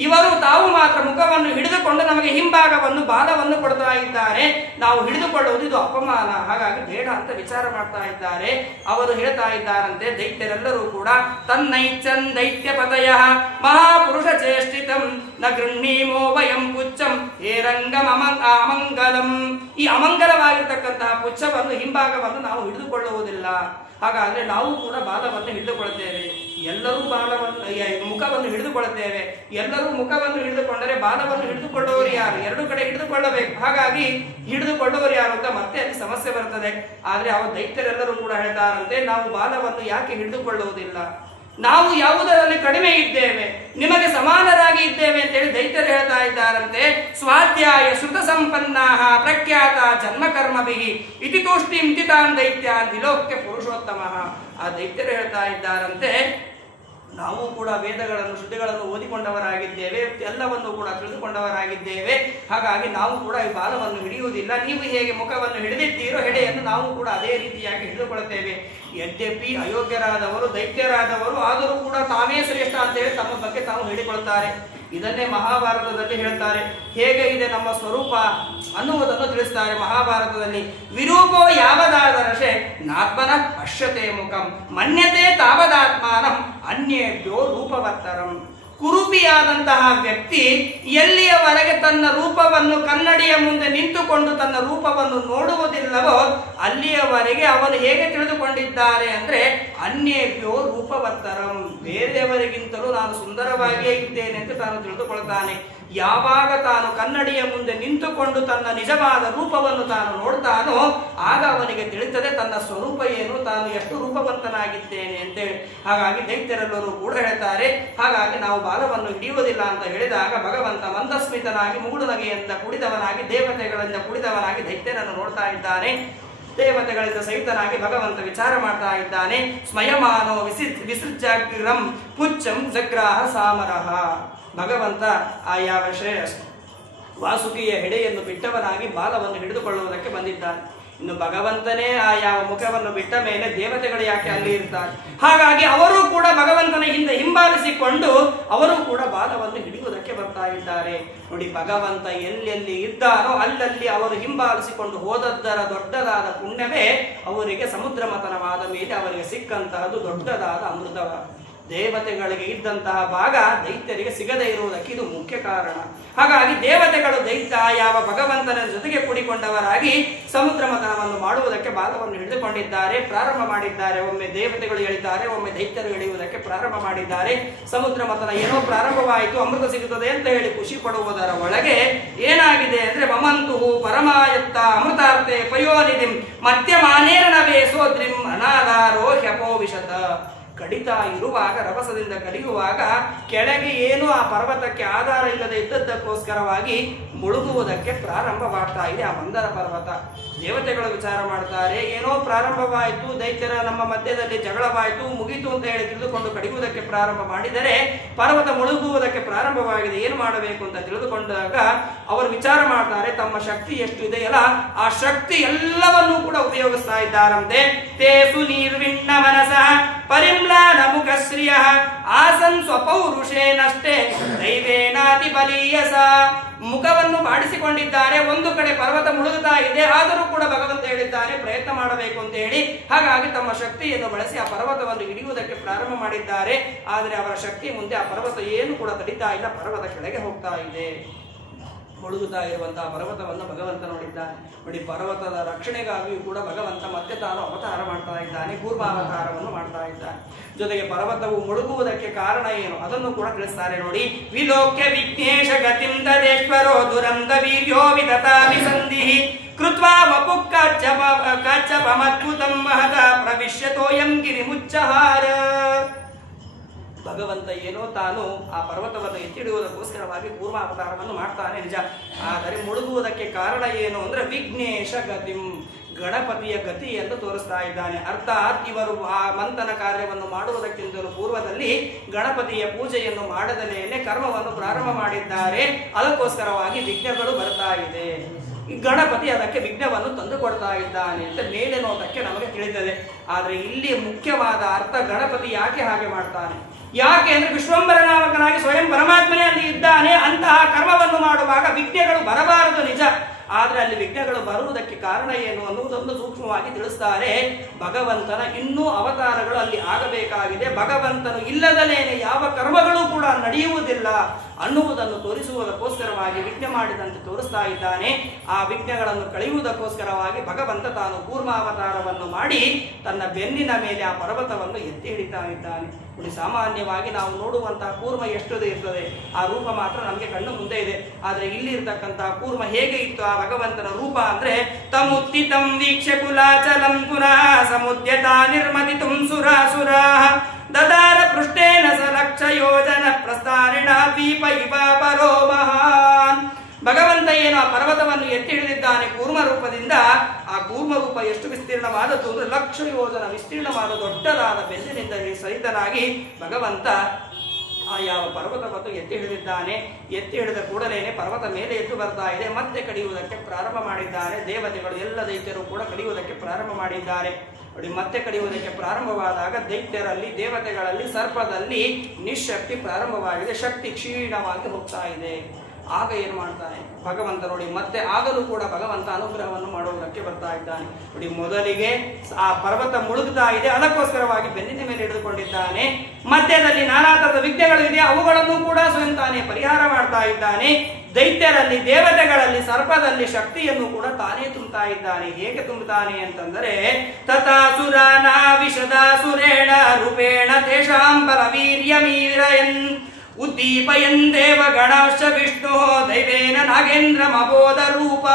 ಇವರು ತಾವು ಮಾತ್ರ ಮುಖವನ್ನು ಹಿಡಿದುಕೊಂಡು ನಮಗೆ ಹಿಂಭಾಗವನ್ನು ಬಾಲವನ್ನು ಕೊಡ್ತಾ ಇದ್ದಾರೆ, ನಾವು ಹಿಡಿದುಕೊಳ್ಳುವುದು ಇದು ಅಪಮಾನ, ಹಾಗಾಗಿ ಬೇಡ ಅಂತ ವಿಚಾರ ಮಾಡ್ತಾ ಇದ್ದಾರೆ. ಅವರು ಹೇಳ್ತಾ ಇದ್ದಾರಂತೆ, ದೈತ್ಯರೆಲ್ಲರೂ ಕೂಡ ತನ್ನೈಚ್ಛನ್ ದೈತ್ಯ ಪದಯ ಮಹಾಪುರುಷ ಚೇಷ್ಟಿತಂ ನ ಗೃಹೀಮೋ ವಯಂ ಪುಚ್ಛಂ ಹೇರಂಗಂ ಅಮಂಗಲಂ. ಈ ಅಮಂಗಲವಾಗಿರ್ತಕ್ಕಂತಹ ಪುಚ್ಛವನ್ನು ಹಿಂಭಾಗವನ್ನು ನಾವು ಹಿಡಿದುಕೊಳ್ಳುವುದಿಲ್ಲ, ಹಾಗಾದ್ರೆ ನಾವು ಕೂಡ ಬಾಲವನ್ನು ಹಿಡಿದುಕೊಳ್ಳುತ್ತೇವೆ. ಎಲ್ಲರೂ ಮುಖವನ್ನು ಹಿಡಿದುಕೊಳ್ಳುತ್ತೇವೆ. ಎಲ್ಲರೂ ಮುಖವನ್ನು ಹಿಡಿದುಕೊಂಡರೆ ಬಾಲವನ್ನು ಹಿಡಿದುಕೊಳ್ಳುವವರು ಯಾರು? ಎರಡು ಕಡೆ ಹಿಡಿದುಕೊಳ್ಳಬೇಕು. ಹಾಗಾಗಿ ಹಿಡಿದುಕೊಳ್ಳುವವರು ಯಾರು ಅಂತ ಮತ್ತೆ ಅಲ್ಲಿ ಸಮಸ್ಯೆ ಬರ್ತದೆ. ಆದ್ರೆ ಅವ ದೈತ್ಯರೆಲ್ಲರೂ ಕೂಡ ಹೇಳ್ತಾರಂತೆ, ನಾವು ಬಾಲವನ್ನು ಯಾಕೆ ಹಿಡಿದುಕೊಳ್ಳುವುದಿಲ್ಲ, ನಾವು ಯಾವುದರಲ್ಲಿ ಕಡಿಮೆ ಇದ್ದೇವೆ, ನಿಮಗೆ ಸಮಾನರಾಗಿ ಇದ್ದೇವೆ ಅಂತೇಳಿ ದೈತ್ಯರು ಹೇಳ್ತಾ ಇದ್ದಾರಂತೆ. ಸ್ವಾಧ್ಯಾಯ ಶ್ರುತ ಸಂಪನ್ನಾ ಪ್ರಖ್ಯಾತ ಜನ್ಮ ಕರ್ಮಭಿಹಿ ಇತಿ ತೋಷ್ಟಿಂ ತಿತಾನ್ ದೈತ್ಯ ದಿಲೋಕ್ಯ ಪುರುಷೋತ್ತಮ. ಆ ದೈತ್ಯರು ಹೇಳ್ತಾ ಇದ್ದಾರಂತೆ, ನಾವು ಕೂಡ ವೇದಗಳನ್ನು ಶ್ರುತಿಗಳನ್ನು ಓದಿಕೊಂಡವರಾಗಿದ್ದೇವೆ, ಎಲ್ಲವನ್ನು ಕೂಡ ತಿಳಿದುಕೊಂಡವರಾಗಿದ್ದೇವೆ, ಹಾಗಾಗಿ ನಾವು ಕೂಡ ಈ ಬಾಲವನ್ನು ಹಿಡಿಯುವುದಿಲ್ಲ. ನೀವು ಹೇಗೆ ಮುಖವನ್ನು ಹಿಡಿದಿದ್ದೀರೋ ಹೆಡೆಯನ್ನು ನಾವು ಕೂಡ ಅದೇ ರೀತಿಯಾಗಿ ಹಿಡಿದುಕೊಳ್ಳುತ್ತೇವೆ. ಯದ್ಯಪಿ ಅಯೋಗ್ಯರಾದವರು ದೈತ್ಯರಾದವರು ಆದರೂ ಕೂಡ ತಾವೇ ಶ್ರೇಷ್ಠ ಅಂತ ಹೇಳಿ ತಮ್ಮ ಬಗ್ಗೆ ತಾವು ಹೇಳಿಕೊಳ್ತಾರೆ. ಇದನ್ನೇ ಮಹಾಭಾರತದಲ್ಲಿ ಹೇಳ್ತಾರೆ. ಹೇಗೆ ಇದೆ ನಮ್ಮ ಸ್ವರೂಪ ಅನ್ನುವುದನ್ನು ತಿಳಿಸ್ತಾರೆ ಮಹಾಭಾರತದಲ್ಲಿ. ವಿರೂಪೋ ಯಾವದಾದರಶೆ ನಾತ್ಮನ ಪಶ್ಯತೆ ಮುಖಂ ಮನ್ಯತೆ ತಾವದಾತ್ಮಾನಂ ಅನ್ಯೇಭ್ಯೋ ರೂಪವತ್ತರಂ. ಕುರೂಪಿಯಾದಂತಹ ವ್ಯಕ್ತಿ ಎಲ್ಲಿಯವರೆಗೆ ತನ್ನ ರೂಪವನ್ನು ಕನ್ನಡಿಯ ಮುಂದೆ ನಿಂತುಕೊಂಡು ತನ್ನ ರೂಪವನ್ನು ನೋಡುವುದಿಲ್ಲವೋ ಅಲ್ಲಿಯವರೆಗೆ ಅವನು ಹೇಗೆ ತಿಳಿದುಕೊಂಡಿದ್ದಾರೆ ಅಂದ್ರೆ ಅನ್ಯೇಭ್ಯೋ ರೂಪವತ್ತರಂ, ಬೇರೆಯವರಿಗಿಂತಲೂ ನಾನು ಸುಂದರವಾಗಿಯೇ ಇದ್ದೇನೆ ಅಂತ ತಾನು ತಿಳಿದುಕೊಳ್ತಾನೆ. ಯಾವಾಗ ತಾನು ಕನ್ನಡಿಯ ಮುಂದೆ ನಿಂತುಕೊಂಡು ತನ್ನ ನಿಜವಾದ ರೂಪವನ್ನು ತಾನು ನೋಡ್ತಾನೋ ಆಗ ಅವನಿಗೆ ತಿಳಿತದೆ ತನ್ನ ಸ್ವರೂಪ ಏನು, ತಾನು ಎಷ್ಟು ರೂಪವಂತನಾಗಿದ್ದೇನೆ ಅಂತೇಳಿ. ಹಾಗಾಗಿ ದೈತ್ಯರೆಲ್ಲರೂ ಕೂಡ ಹೇಳ್ತಾರೆ, ಹಾಗಾಗಿ ನಾವು ಬಾಲವನ್ನು ಹಿಡಿಯುವುದಿಲ್ಲ ಅಂತ ಹೇಳಿದಾಗ ಭಗವಂತ ಮಂದಸ್ಮಿತನಾಗಿ ಮುಗುಳು ನಗೆಯಿಂದ ಕುಡಿದವನಾಗಿ ದೇವತೆಗಳಿಂದ ಕುಡಿದವನಾಗಿ ದೈತ್ಯರನ್ನು ನೋಡ್ತಾ ಇದ್ದಾನೆ. ದೇವತೆಗಳಿಂದ ಸಹಿತನಾಗಿ ಭಗವಂತ ವಿಚಾರ ಮಾಡ್ತಾ ಇದ್ದಾನೆ. ಸ್ಮಯಮಾನೋ ವಿಸೃಜ್ಯಗ್ರಂ ಪುಚ್ಛಂ ಜಗ್ರಾಹ ಸಾಮರಹ. ಭಗವಂತ ಆ ಯಾವ ವಾಸುಕಿಯ ಹೆಡೆಯನ್ನು ಬಿಟ್ಟವನಾಗಿ ಬಾಲವನ್ನು ಹಿಡಿದುಕೊಳ್ಳುವುದಕ್ಕೆ ಬಂದಿದ್ದಾನೆ. ಇನ್ನು ಭಗವಂತನೇ ಆ ಯಾವ ಮುಖವನ್ನು ಬಿಟ್ಟ ಮೇಲೆ ದೇವತೆಗಳು ಯಾಕೆ ಅಲ್ಲಿ ಇರ್ತಾರೆ? ಹಾಗಾಗಿ ಅವರು ಕೂಡ ಭಗವಂತನ ಹಿಂದೆ ಹಿಂಬಾಲಿಸಿಕೊಂಡು ಅವರು ಕೂಡ ಬಾಲವನ್ನು ಹಿಡಿಯುವುದಕ್ಕೆ ಬರ್ತಾ ಇದ್ದಾರೆ. ನೋಡಿ, ಭಗವಂತ ಎಲ್ಲೆಲ್ಲಿ ಇದ್ದಾನೋ ಅಲ್ಲಲ್ಲಿ ಅವರು ಹಿಂಬಾಲಿಸಿಕೊಂಡು ಹೋದದ್ದರ ದೊಡ್ಡದಾದ ಪುಣ್ಯವೇ ಅವರಿಗೆ ಸಮುದ್ರ ಮಥನವಾದ ಮೇಲೆ ಅವರಿಗೆ ಸಿಕ್ಕಂತಹದ್ದು ದೊಡ್ಡದಾದ ಅಮೃತವ. ದೇವತೆಗಳಿಗೆ ಇದ್ದಂತಹ ಭಾಗ ದೈತ್ಯರಿಗೆ ಸಿಗದೇ ಇರುವುದಕ್ಕೆ ಇದು ಮುಖ್ಯ ಕಾರಣ. ಹಾಗಾಗಿ ದೇವತೆಗಳು ದೈತ್ಯ ಯಾವ ಭಗವಂತನ ಜೊತೆಗೆ ಕೂಡಿಕೊಂಡವರಾಗಿ ಸಮುದ್ರ ಮಥನವನ್ನು ಮಾಡುವುದಕ್ಕೆ ಬಾಲವನ್ನು ಹಿಡಿದುಕೊಂಡಿದ್ದಾರೆ, ಪ್ರಾರಂಭ ಮಾಡಿದ್ದಾರೆ. ಒಮ್ಮೆ ದೇವತೆಗಳು ಎಳಿತಾರೆ, ಒಮ್ಮೆ ದೈತ್ಯರು ಎಳೆಯುವುದಕ್ಕೆ ಪ್ರಾರಂಭ ಮಾಡಿದ್ದಾರೆ. ಸಮುದ್ರ ಮಥನ ಏನೋ ಪ್ರಾರಂಭವಾಯಿತು, ಅಮೃತ ಸಿಗುತ್ತದೆ ಅಂತ ಹೇಳಿ ಖುಷಿ ಪಡುವುದರ ಒಳಗೆ ಏನಾಗಿದೆ ಅಂದ್ರೆ ಮಮಂತು ಪರಮಾಯತ್ತ ಅಮೃತಾರ್ಥೆ ಪಯೋನಿಧಿಂ ಮಧ್ಯಮಾನೇರಣವೇ ಸೋದ್ರಿಂ ಅನಾಧಾರೋ ಹ್ಯಪೋ ವಿಶತ. ಕಡಿತಾ ಇರುವಾಗ, ರಭಸದಿಂದ ಕಡಿಯುವಾಗ ಕೆಳಗೆ ಏನು ಆ ಪರ್ವತಕ್ಕೆ ಆಧಾರ ಇಲ್ಲದೆ ಇದ್ದದ್ದಕ್ಕೋಸ್ಕರವಾಗಿ ಮುಳುಗುವುದಕ್ಕೆ ಪ್ರಾರಂಭವಾಗ್ತಾ ಇದೆ ಆ ಮಂದರ ಪರ್ವತ. ದೇವತೆಗಳು ವಿಚಾರ ಮಾಡ್ತಾರೆ, ಏನೋ ಪ್ರಾರಂಭವಾಯಿತು, ದೈತ್ಯರ ನಮ್ಮ ಮಧ್ಯದಲ್ಲಿ ಜಗಳವಾಯಿತು, ಮುಗಿತು ಅಂತ ಹೇಳಿ ತಿಳಿದುಕೊಂಡು ಕಡಿಯುವುದಕ್ಕೆ ಪ್ರಾರಂಭ ಮಾಡಿದರೆ ಪರ್ವತ ಮುಳುಗುವುದಕ್ಕೆ ಪ್ರಾರಂಭವಾಗಿದೆ, ಏನು ಮಾಡಬೇಕು ಅಂತ ತಿಳಿದುಕೊಂಡಾಗ ಅವರು ವಿಚಾರ ಮಾಡ್ತಾರೆ, ತಮ್ಮ ಶಕ್ತಿ ಎಷ್ಟು ಇದೆಯಲ್ಲ ಆ ಶಕ್ತಿ ಎಲ್ಲವನ್ನೂ ಕೂಡ ಉಪಯೋಗಿಸ್ತಾ ಇದ್ದಾರಂತೆ. ತೇಸು ನಿರ್ವಿಣ್ಣ ಮನಸ ಪರಿಮ್ಲಾನ ಮುಖಶ್ರಿಯ ಆಸನ್ ಸ್ವಪೌರುಷೇನಷ್ಟೇ ದೈವೇನಾತಿ ಬಲೀಯಸ. ಮುಖವನ್ನು ಮಾಡಿಸಿಕೊಂಡಿದ್ದಾರೆ, ಒಂದು ಕಡೆ ಪರ್ವತ ಮುಳುಗುತ್ತಾ ಇದೆ, ಆದರೂ ಕೂಡ ಭಗವಂತ ಹೇಳಿದ್ದಾನೆ ಪ್ರಯತ್ನ ಮಾಡಬೇಕು ಅಂತ ಹೇಳಿ. ಹಾಗಾಗಿ ತಮ್ಮ ಶಕ್ತಿಯನ್ನು ಬಳಸಿ ಆ ಪರ್ವತವನ್ನು ಹಿಡಿಯುವುದಕ್ಕೆ ಪ್ರಾರಂಭ ಮಾಡಿದ್ದಾರೆ. ಆದರೆ ಅವರ ಶಕ್ತಿ ಮುಂದೆ ಆ ಪರ್ವತ ಏನು ಕೂಡ ತಡಿತಾ ಇಲ್ಲ, ಪರ್ವತ ಕೆಳಗೆ ಹೋಗ್ತಾ ಇದೆ. ಮುಳುಗುತ್ತಾ ಇರುವಂತಹ ಪರ್ವತವನ್ನು ಭಗವಂತ ನೋಡಿದ್ದಾನೆ. ನೋಡಿ, ಪರ್ವತದ ರಕ್ಷಣೆಗಾಗಿಯೂ ಕೂಡ ಭಗವಂತ ಮತ್ತೆ ತಾನು ಅವತಾರ ಮಾಡ್ತಾ ಇದ್ದಾನೆ, ಕೂರ್ಮಾವತಾರವನ್ನು ಮಾಡ್ತಾ ಇದ್ದಾನೆ. ಜೊತೆಗೆ ಪರ್ವತವು ಮುಳುಗುವುದಕ್ಕೆ ಕಾರಣ ಏನು ಅದನ್ನು ಕೂಡ ತಿಳಿಸ್ತಾರೆ ನೋಡಿ. ವಿಲೋಕ್ಯ ವಿಘ್ನೇಶ ಗತಿಂ ತದೇಶ್ವರೋ ದುರಂತ ವೀರ್ಯೋ ವಿದತಾ ವಿಸಂಧಿಃ ಕೃತ್ವಾ ವಪುಃ ಕಚ್ಚಪಮದ್ಭುತಂ ಮಹತ ಪ್ರವಿಶ್ಯತೋಯಂ ಗಿರಿಮುಚ್ಚಹಾರ. ಭಗವಂತ ಏನೋ ತಾನು ಆ ಪರ್ವತವನ್ನು ಎತ್ತಿಡುವುದಕ್ಕೋಸ್ಕರವಾಗಿ ಕೂರ್ಮ ಅವತಾರವನ್ನು ಮಾಡ್ತಾನೆ ನಿಜ. ಆದರೆ ಮುಳುಗುವುದಕ್ಕೆ ಕಾರಣ ಏನು ಅಂದ್ರೆ ವಿಘ್ನೇಶ ಗತಿಂ, ಗಣಪತಿಯ ಗತಿಯನ್ನು ತೋರಿಸ್ತಾ ಇದ್ದಾನೆ. ಅರ್ಥಾತ್ ಇವರು ಆ ಮಂಥನ ಕಾರ್ಯವನ್ನು ಮಾಡುವುದಕ್ಕಿಂತಲೂ ಪೂರ್ವದಲ್ಲಿ ಗಣಪತಿಯ ಪೂಜೆಯನ್ನು ಮಾಡದಲೇನೆ ಕರ್ಮವನ್ನು ಪ್ರಾರಂಭ ಮಾಡಿದ್ದಾರೆ. ಅದಕ್ಕೋಸ್ಕರವಾಗಿ ವಿಘ್ನಗಳು ಬರ್ತಾ ಇದೆ. ಈ ಗಣಪತಿ ಅದಕ್ಕೆ ವಿಘ್ನವನ್ನು ತಂದು ಕೊಡ್ತಾ ಇದ್ದಾನೆ ಅಂತ ಮೇಲೆ ನೋಟಕ್ಕೆ ನಮಗೆ ತಿಳಿದಿದೆ. ಆದ್ರೆ ಇಲ್ಲಿ ಮುಖ್ಯವಾದ ಅರ್ಥ ಗಣಪತಿ ಯಾಕೆ ಹಾಗೆ ಮಾಡ್ತಾನೆ, ಯಾಕೆ ಅಂದ್ರೆ ವಿಶ್ವಂಬರ ನಾಮಕನಾಗಿ ಸ್ವಯಂ ಪರಮಾತ್ಮನೇ ಅಲ್ಲಿ ಇದ್ದಾನೆ. ಅಂತಹ ಕರ್ಮವನ್ನು ಮಾಡುವಾಗ ವಿಘ್ನಗಳು ಬರಬಾರದು ನಿಜ, ಆದ್ರೆ ಅಲ್ಲಿ ವಿಘ್ನಗಳು ಬರುವುದಕ್ಕೆ ಕಾರಣ ಏನು ಅನ್ನುವುದನ್ನು ಸೂಕ್ಷ್ಮವಾಗಿ ತಿಳಿಸ್ತಾರೆ. ಭಗವಂತನ ಇನ್ನೂ ಅವತಾರಗಳು ಅಲ್ಲಿ ಆಗಬೇಕಾಗಿದೆ. ಭಗವಂತನು ಇಲ್ಲದಲೇನೆ ಯಾವ ಕರ್ಮಗಳು ಕೂಡ ನಡೆಯುವುದಿಲ್ಲ ಅನ್ನುವುದನ್ನು ತೋರಿಸುವುದಕ್ಕೋಸ್ಕರವಾಗಿ ವಿಘ್ನ ಮಾಡಿದಂತೆ ತೋರಿಸ್ತಾ ಇದ್ದಾನೆ. ಆ ವಿಘ್ನಗಳನ್ನು ಕಳೆಯುವುದಕ್ಕೋಸ್ಕರವಾಗಿ ಭಗವಂತ ತಾನು ಕೂರ್ಮಾವತಾರವನ್ನು ಮಾಡಿ ತನ್ನ ಬೆನ್ನಿನ ಮೇಲೆ ಆ ಪರ್ವತವನ್ನು ಎತ್ತಿ ಹಿಡಿತಾ ಇದ್ದಾನೆ. ಸಾಮಾನ್ಯವಾಗಿ ನಾವು ನೋಡುವಂತಹ ಕೂರ್ಮ ಎಷ್ಟು ಇರ್ತದೆ, ಆ ರೂಪ ಮಾತ್ರ ನಮಗೆ ಕಣ್ಣು ಮುಂದೆ ಇದೆ. ಆದ್ರೆ ಇಲ್ಲಿ ಇರ್ತಕ್ಕಂತಹ ಕೂರ್ಮ ಹೇಗೆ ಇತ್ತು ಆ ಭಗವಂತನ ರೂಪ ಅಂದ್ರೆ ತಮುತ್ತಿತಂ ವೀಕ್ಷೆ ಕುಲಾಚಲಂ ಪುನಃ ಸಮುದ್ಯತ ನಿರ್ಮತಿತುಂ ಸುರಾಸುರಾ ದದಾರ ಪೃಷ್ಟೇನ ಸ ಲಕ್ಷ ಯೋಜನ ಪ್ರಸ್ಥಾರಿಣ ದ್ವೀಪ ಇವ ಪರೋ ಮಹಾನ್. ಭಗವಂತ ಏನು ಆ ಪರ್ವತವನ್ನು ಎತ್ತಿ ಹಿಡಿದಿದ್ದಾನೆ ಕೂರ್ಮ ರೂಪದಿಂದ. ಆ ಕೂರ್ಮ ರೂಪ ಎಷ್ಟು ವಿಸ್ತೀರ್ಣವಾದದ್ದು ಅಂದ್ರೆ 1,00,000 ಯೋಜನ ವಿಸ್ತೀರ್ಣವಾದ ದೊಡ್ಡದಾದ ಬೆನ್ನಿನಿಂದ ಸಹಿತನಾಗಿ ಭಗವಂತ ಆ ಯಾವ ಪರ್ವತವನ್ನು ಎತ್ತಿ ಹಿಡಿದಿದ್ದಾನೆ. ಎತ್ತಿ ಹಿಡಿದ ಕೂಡಲೇನೆ ಪರ್ವತ ಮೇಲೆ ಎದ್ದು ಬರ್ತಾ ಇದೆ. ಮತ್ತೆ ಕಡಿಯುವುದಕ್ಕೆ ಪ್ರಾರಂಭ ಮಾಡಿದ್ದಾರೆ. ದೇವತೆಗಳು ಎಲ್ಲ ದೈತ್ಯರು ಕೂಡ ಕಡಿಯುವುದಕ್ಕೆ ಪ್ರಾರಂಭ ಮಾಡಿದ್ದಾರೆ. ನೋಡಿ, ಮತ್ತೆ ಕಡಿಯುವುದಕ್ಕೆ ಪ್ರಾರಂಭವಾದಾಗ ದೈತ್ಯರಲ್ಲಿ, ದೇವತೆಗಳಲ್ಲಿ, ಸರ್ಪದಲ್ಲಿ ನಿಶಕ್ತಿ ಪ್ರಾರಂಭವಾಗಿದೆ. ಶಕ್ತಿ ಕ್ಷೀಣವಾಗಿ ಹೋಗ್ತಾ ಇದೆ. ಆಗ ಏನು ಮಾಡ್ತಾನೆ ಭಗವಂತ ನೋಡಿ, ಮತ್ತೆ ಆಗಲೂ ಕೂಡ ಭಗವಂತ ಅನುಗ್ರಹವನ್ನು ಮಾಡುವುದಕ್ಕೆ ಬರ್ತಾ ಇದ್ದಾನೆ. ನೋಡಿ, ಮೊದಲಿಗೆ ಆ ಪರ್ವತ ಮುಳುಗುತ್ತಾ ಇದೆ, ಅದಕ್ಕೋಸ್ಕರವಾಗಿ ಬೆನ್ನಿನ ಮೇಲೆ ಹಿಡಿದುಕೊಂಡಿದ್ದಾನೆ. ಮಧ್ಯದಲ್ಲಿ ನಾನಾ ತರದ ವಿಘ್ನಗಳಿದೆ, ಅವುಗಳನ್ನು ಕೂಡ ಸ್ವಯಂ ತಾನೇ ಪರಿಹಾರ ಮಾಡ್ತಾ ಇದ್ದಾನೆ. ದೈತ್ಯರಲ್ಲಿ, ದೇವತೆಗಳಲ್ಲಿ, ಸರ್ಪದಲ್ಲಿ ಶಕ್ತಿಯನ್ನು ಕೂಡ ತಾನೇ ತುಂಬುತ್ತಾ ಇದ್ದಾನೆ. ಹೇಗೆ ತುಂಬುತ್ತಾನೆ ಅಂತಂದರೆ ತಥಾಸುರಾನ ವಿಶದಾಸುರೇಣ ರೂಪೇಣ ತೇಷಾಂ ಬಲವೀರ್ಯಮೀರಯನ್ ಉದ್ದೀಪಯನ್ ದೇವ ಗಣಾಶ್ಚ ವಿಷ್ಣು ದೈವೇನ ನಾಗೇಂದ್ರ ಮಬೋಧ ರೂಪ.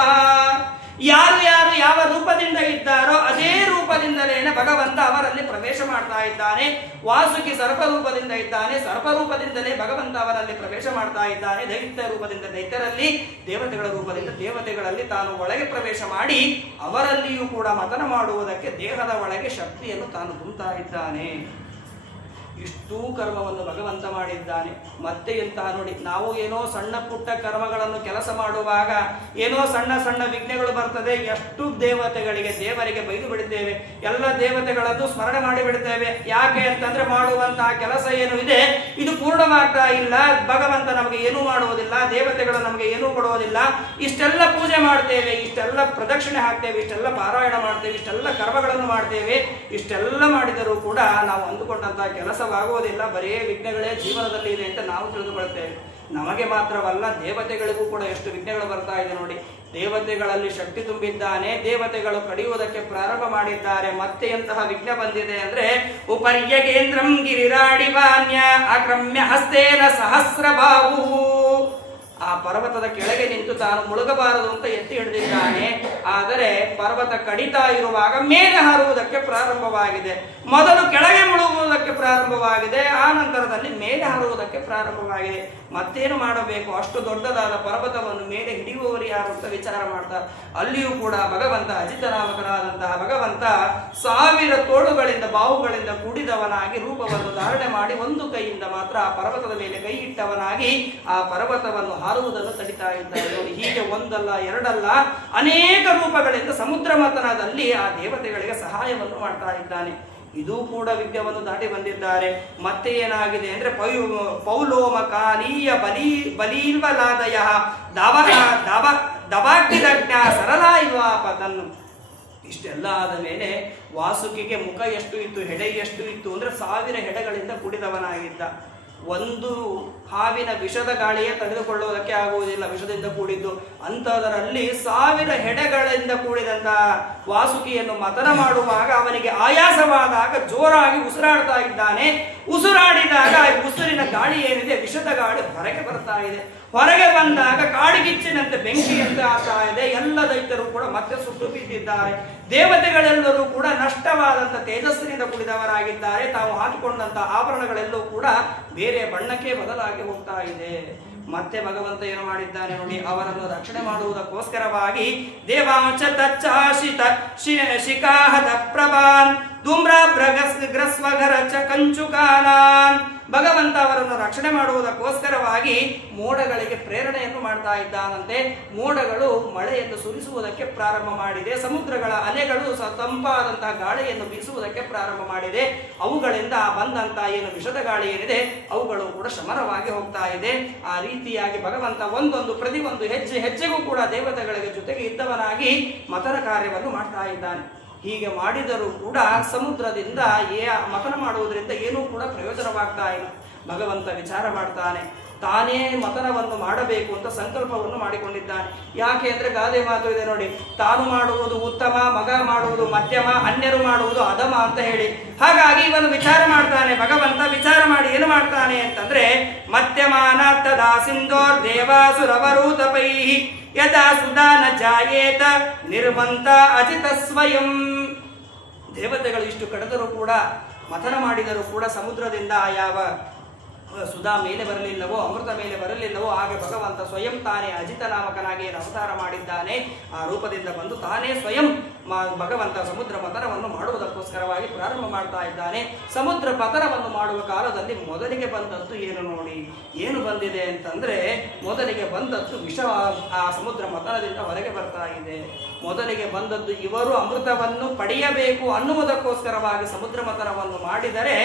ಯಾರು ಯಾರು ಯಾವ ರೂಪದಿಂದ ಇದ್ದಾರೋ ಅದೇ ರೂಪದಿಂದಲೇನೆ ಭಗವಂತ ಅವರಲ್ಲಿ ಪ್ರವೇಶ ಮಾಡ್ತಾ ಇದ್ದಾನೆ. ವಾಸುಕಿ ಸರ್ಪ ರೂಪದಿಂದ ಇದ್ದಾನೆ, ಸರ್ಪ ರೂಪದಿಂದಲೇ ಭಗವಂತ ಅವರಲ್ಲಿ ಪ್ರವೇಶ ಮಾಡ್ತಾ ಇದ್ದಾನೆ. ದೈತ್ಯ ರೂಪದಿಂದ ದೈತ್ಯರಲ್ಲಿ, ದೇವತೆಗಳ ರೂಪದಿಂದ ದೇವತೆಗಳಲ್ಲಿ ತಾನು ಒಳಗೆ ಪ್ರವೇಶ ಮಾಡಿ ಅವರಲ್ಲಿಯೂ ಕೂಡ ಮತನ ಮಾಡುವುದಕ್ಕೆ ದೇಹದ ಒಳಗೆ ಶಕ್ತಿಯನ್ನು ತಾನು ತುಂಬುತ್ತಾ ಇದ್ದಾನೆ. ಇಷ್ಟೂ ಕರ್ಮವನ್ನು ಭಗವಂತ ಮಾಡಿದ್ದಾನೆ. ಮತ್ತೆ ಎಂತಹ ನೋಡಿ, ನಾವು ಏನೋ ಸಣ್ಣ ಪುಟ್ಟ ಕರ್ಮಗಳನ್ನು ಕೆಲಸ ಮಾಡುವಾಗ ಏನೋ ಸಣ್ಣ ಸಣ್ಣ ವಿಘ್ನಗಳು ಬರ್ತದೆ. ಎಷ್ಟು ದೇವತೆಗಳಿಗೆ, ದೇವರಿಗೆ ಬೈದು ಬಿಡುತ್ತೇವೆ, ಎಲ್ಲ ದೇವತೆಗಳನ್ನು ಸ್ಮರಣೆ ಮಾಡಿ ಬಿಡುತ್ತೇವೆ. ಯಾಕೆ ಅಂತಂದ್ರೆ ಮಾಡುವಂತಹ ಕೆಲಸ ಏನು ಇದೆ ಇದು ಪೂರ್ಣವಾಗ್ತಾ ಇಲ್ಲ, ಭಗವಂತ ನಮಗೆ ಏನೂ ಮಾಡುವುದಿಲ್ಲ, ದೇವತೆಗಳು ನಮಗೆ ಏನೂ ಕೊಡುವುದಿಲ್ಲ. ಇಷ್ಟೆಲ್ಲ ಪೂಜೆ ಮಾಡ್ತೇವೆ, ಇಷ್ಟೆಲ್ಲ ಪ್ರದಕ್ಷಿಣೆ ಹಾಕ್ತೇವೆ, ಇಷ್ಟೆಲ್ಲ ಪಾರಾಯಣ ಮಾಡ್ತೇವೆ, ಇಷ್ಟೆಲ್ಲ ಕರ್ಮಗಳನ್ನು ಮಾಡ್ತೇವೆ. ಇಷ್ಟೆಲ್ಲ ಮಾಡಿದರೂ ಕೂಡ ನಾವು ಅಂದುಕೊಂಡಂತಹ ಕೆಲಸವಾಗುವುದಿಲ್ಲ, ಬರೇ ವಿಘ್ನಗಳೇ ಜೀವನದಲ್ಲಿ ಇದೆ ಅಂತ ನಾವು ತಿಳಿದುಕೊಳ್ಳುತ್ತೇವೆ. ನಮಗೆ ಮಾತ್ರವಲ್ಲ, ದೇವತೆಗಳಿಗೂ ಕೂಡ ಎಷ್ಟು ವಿಘ್ನಗಳು ಬರ್ತಾ ಇದೆ ನೋಡಿ. ದೇವತೆಗಳಲ್ಲಿ ಶಕ್ತಿ ತುಂಬಿದ್ದಾನೆ, ದೇವತೆಗಳು ಕಡಿಯುವುದಕ್ಕೆ ಪ್ರಾರಂಭ ಮಾಡಿದ್ದಾರೆ. ಮತ್ತೆ ಎಂತಹ ವಿಘ್ನ ಬಂದಿದೆ ಅಂದ್ರೆ ಉಪರ್ಯಗೇಂದ್ರಂ ಗಿರಿರಾಡಿವಾನ್ಯ ಆಕ್ರಮ್ಯ ಹಸ್ತೇನ ಸಹಸ್ರಬಾಹು. ಆ ಪರ್ವತದ ಕೆಳಗೆ ನಿಂತು ತಾನು ಮುಳುಗಬಾರದು ಅಂತ ಎತ್ತಿ ಹಿಡಿದಿದ್ದಾನೆ. ಆದರೆ ಪರ್ವತ ಕಡಿತಾ ಇರುವಾಗ ಮೇಲೆ ಹಾರುವುದಕ್ಕೆ ಪ್ರಾರಂಭವಾಗಿದೆ. ಮೊದಲು ಕೆಳಗೆ ಮುಳುಗುವುದಕ್ಕೆ ಪ್ರಾರಂಭವಾಗಿದೆ, ಆ ನಂತರದಲ್ಲಿ ಮೇಲೆ ಹಾರುವುದಕ್ಕೆ ಪ್ರಾರಂಭವಾಗಿದೆ. ಮತ್ತೇನು ಮಾಡಬೇಕು? ಅಷ್ಟು ದೊಡ್ಡದಾದ ಪರ್ವತವನ್ನು ಮೇಲೆ ಹಿಡಿಯುವವರು ಯಾರು ಅಂತ ವಿಚಾರ ಮಾಡ್ತಾರೆ. ಅಲ್ಲಿಯೂ ಕೂಡ ಭಗವಂತ ಅಜಿತನಾಮಕನಾದಂತಹ ಭಗವಂತ 1000 ತೋಳುಗಳಿಂದ ಬಾಹುಗಳಿಂದ ಕೂಡಿದವನಾಗಿ ರೂಪವನ್ನು ಧಾರಣೆ ಮಾಡಿ ಒಂದು ಕೈಯಿಂದ ಮಾತ್ರ ಆ ಪರ್ವತದ ಮೇಲೆ ಕೈ ಇಟ್ಟವನಾಗಿ ಆ ಪರ್ವತವನ್ನು ಹಾರುವುದನ್ನು ತಡಿತಾ ಇದ್ದಾರೆ. ನೋಡಿ, ಹೀಗೆ ಒಂದಲ್ಲ ಎರಡಲ್ಲ ಅನೇಕ ರೂಪಗಳಿಂದ ಸಮುದ್ರ ಮಥನದಲ್ಲಿ ಆ ದೇವತೆಗಳಿಗೆ ಸಹಾಯವನ್ನು ಮಾಡ್ತಾ ಇದ್ದಾನೆ. ಇದು ಕೂಡ ವಿದ್ಯವನ್ನು ದಾಟಿ ಬಂದಿದ್ದಾರೆ. ಮತ್ತೆ ಏನಾಗಿದೆ ಅಂದ್ರೆ ಪೌಲೋಮ ಕಾಲೀಯ ಬಲೀಲ್ವಲಾದಯ ದವಾಗ್ನಿದಗ್ನ ಸರಳ ಇಲ್ವಾ ಪದನ್ನು. ಇಷ್ಟೆಲ್ಲ ಆದ ಮೇಲೆ ವಾಸುಕಿಗೆ ಮುಖ ಎಷ್ಟು ಇತ್ತು, ಹೆಡೆ ಎಷ್ಟು ಇತ್ತು ಅಂದ್ರೆ 1000 ಹೆಡೆಗಳಿಂದ ಕೂಡಿದವನಾಗಿದ್ದ. ಒಂದು ಹಾವಿನ ವಿಷದ ಗಾಳಿಯೇ ತಡೆದುಕೊಳ್ಳುವುದಕ್ಕೆ ಆಗುವುದಿಲ್ಲ, ವಿಷದಿಂದ ಕೂಡಿದ್ದು. ಅಂಥದರಲ್ಲಿ 1000 ಹೆಡೆಗಳಿಂದ ಕೂಡಿದಂತ ವಾಸುಕಿಯನ್ನು ಮಥನ ಮಾಡುವಾಗ ಅವನಿಗೆ ಆಯಾಸವಾದಾಗ ಜೋರಾಗಿ ಉಸಿರಾಡ್ತಾ ಇದ್ದಾನೆ. ಉಸಿರಾಡಿದಾಗ ಉಸಿರಿನ ಗಾಳಿ ಏನಿದೆ, ವಿಷದ ಗಾಳಿ ಹೊರಗೆ ಬರ್ತಾ ಇದೆ. ಹೊರಗೆ ಬಂದಾಗ ಕಾಡಿಗಿಚ್ಚಿನಂತೆ ಬೆಂಕಿಯಂತೆ ಆಗ್ತಾ ಇದೆ. ಎಲ್ಲ ದೈತ್ಯರು ಕೂಡ ಮತ್ತೆ ಸುಟ್ಟು ಬಿದ್ದಿದ್ದಾರೆ. ದೇವತೆಗಳೆಲ್ಲರೂ ಕೂಡ ನಷ್ಟವಾದಂತ ತೇಜಸ್ಸಿನಿಂದ ಕೂಡಿದವರಾಗಿದ್ದಾರೆ. ತಾವು ಹಾಕಿಕೊಂಡಂತ ಆಭರಣಗಳೆಲ್ಲವೂ ಕೂಡ ಬೇರೆ ಬಣ್ಣಕ್ಕೆ ಬದಲಾಗಿ ಹೋಗ್ತಾ ಇದೆ. ಮತ್ತೆ ಭಗವಂತ ಏನು ಮಾಡಿದ್ದಾನೆ ನೋಡಿ, ಅವರನ್ನು ರಕ್ಷಣೆ ಮಾಡುವುದಕ್ಕೋಸ್ಕರವಾಗಿ ದೇವಾಂಶ ತಚ್ಚಾಶಿತ ಶಿಖಾಹದ ಪ್ರಭಾನ್ ಧೂಮ್ರಗ್ರಸ್ವಘರ ಚ ಕಂಚುಕಾನಾನ್. ಭಗವಂತ ಅವರನ್ನು ರಕ್ಷಣೆ ಮಾಡುವುದಕ್ಕೋಸ್ಕರವಾಗಿ ಮೋಡಗಳಿಗೆ ಪ್ರೇರಣೆಯನ್ನು ಮಾಡ್ತಾ ಇದ್ದಾನಂತೆ. ಮೋಡಗಳು ಮಳೆಯನ್ನು ಸುರಿಸುವುದಕ್ಕೆ ಪ್ರಾರಂಭ ಮಾಡಿದೆ. ಸಮುದ್ರಗಳ ಅಲೆಗಳು ತಂಪಾದಂತಹ ಗಾಳಿಯನ್ನು ಬೀಸುವುದಕ್ಕೆ ಪ್ರಾರಂಭ ಮಾಡಿದೆ. ಅವುಗಳಿಂದ ಬಂದಂತಹ ಏನು ವಿಷದ ಗಾಳಿ ಏನಿದೆ ಅವುಗಳು ಕೂಡ ಶಮನವಾಗಿ ಹೋಗ್ತಾ ಇದೆ. ಆ ರೀತಿಯಾಗಿ ಭಗವಂತ ಒಂದೊಂದು ಪ್ರತಿಯೊಂದು ಹೆಜ್ಜೆಗೂ ಕೂಡ ದೇವತೆಗಳಿಗೆ ಜೊತೆಗೆ ಇದ್ದವನಾಗಿ ಮಥನ ಕಾರ್ಯವನ್ನು ಮಾಡ್ತಾ ಇದ್ದಾನೆ. ಹೀಗೆ ಮಾಡಿದರೂ ಕೂಡ ಸಮುದ್ರದಿಂದ ಮಥನ ಮಾಡುವುದರಿಂದ ಏನೂ ಕೂಡ ಪ್ರಯೋಜನವಾಗ್ತಾ ಇಲ್ಲ. ಭಗವಂತ ವಿಚಾರ ಮಾಡ್ತಾನೆ, ತಾನೇ ಮಥನವನ್ನು ಮಾಡಬೇಕು ಅಂತ ಸಂಕಲ್ಪವನ್ನು ಮಾಡಿಕೊಂಡಿದ್ದಾನೆ. ಯಾಕೆ ಅಂದ್ರೆ ಗಾದೆ ಮಾತು ಇದೆ ನೋಡಿ, ತಾನು ಮಾಡುವುದು ಉತ್ತಮ, ಮಗ ಮಾಡುವುದು ಮಧ್ಯಮ, ಅನ್ಯರು ಮಾಡುವುದು ಅಧಮ ಅಂತ ಹೇಳಿ. ಹಾಗಾಗಿ ಇವನು ವಿಚಾರ ಮಾಡ್ತಾನೆ. ಭಗವಂತ ವಿಚಾರ ಮಾಡಿ ಏನು ಮಾಡ್ತಾನೆ ಅಂತಂದ್ರೆ, ಮಧ್ಯಮಾನ ತದಾ ಸಿಂಧೋರ್ ದೇವಾಸುರವರೂತಪೈ ಯದಾ ಸುಧಾನ ಜಾಯೇತ ನಿರ್ವಂತ ಅಜಿತ ಸ್ವಯಂ. ದೇವತೆಗಳು ಇಷ್ಟು ಕಳೆದರೂ ಕೂಡ, ಮಥನ ಮಾಡಿದರೂ ಕೂಡ ಸಮುದ್ರದಿಂದ ಯಾವ ಸುಧಾ ಮೇಲೆ ಬರಲಿಲ್ಲವೋ, ಅಮೃತ ಮೇಲೆ ಬರಲಿಲ್ಲವೋ, ಹಾಗೆ ಭಗವಂತ ಸ್ವಯಂ ತಾನೇ ಅಜಿತ ನಾಮಕನಾಗಿ ಅವತಾರ ಮಾಡಿದ್ದಾನೆ. ಆ ರೂಪದಿಂದ ಬಂದು ತಾನೇ ಸ್ವಯಂ ಭಗವಂತ ಸಮುದ್ರ ಪತನವನ್ನು ಮಾಡುವುದಕ್ಕೋಸ್ಕರವಾಗಿ ಪ್ರಾರಂಭ ಮಾಡ್ತಾ ಇದ್ದಾನೆ. ಸಮುದ್ರ ಪತನವನ್ನು ಮಾಡುವ ಕಾಲದಲ್ಲಿ ಮೊದಲಿಗೆ ಬಂದದ್ದು ಏನು ನೋಡಿ, ಏನು ಬಂದಿದೆ ಅಂತಂದ್ರೆ, ಮೊದಲಿಗೆ ಬಂದದ್ದು ವಿಷ ಆ ಸಮುದ್ರ ಮಥನದಿಂದ ಹೊರಗೆ ಬರ್ತಾ ಇದೆ. ಮೊದಲಿಗೆ ಬಂದದ್ದು ಇವರು ಅಮೃತವನ್ನು ಪಡೆಯಬೇಕು ಅನ್ನುವುದಕ್ಕೋಸ್ಕರವಾಗಿ ಸಮುದ್ರ ಮಥನವನ್ನು ಮಾಡಿದರೆ,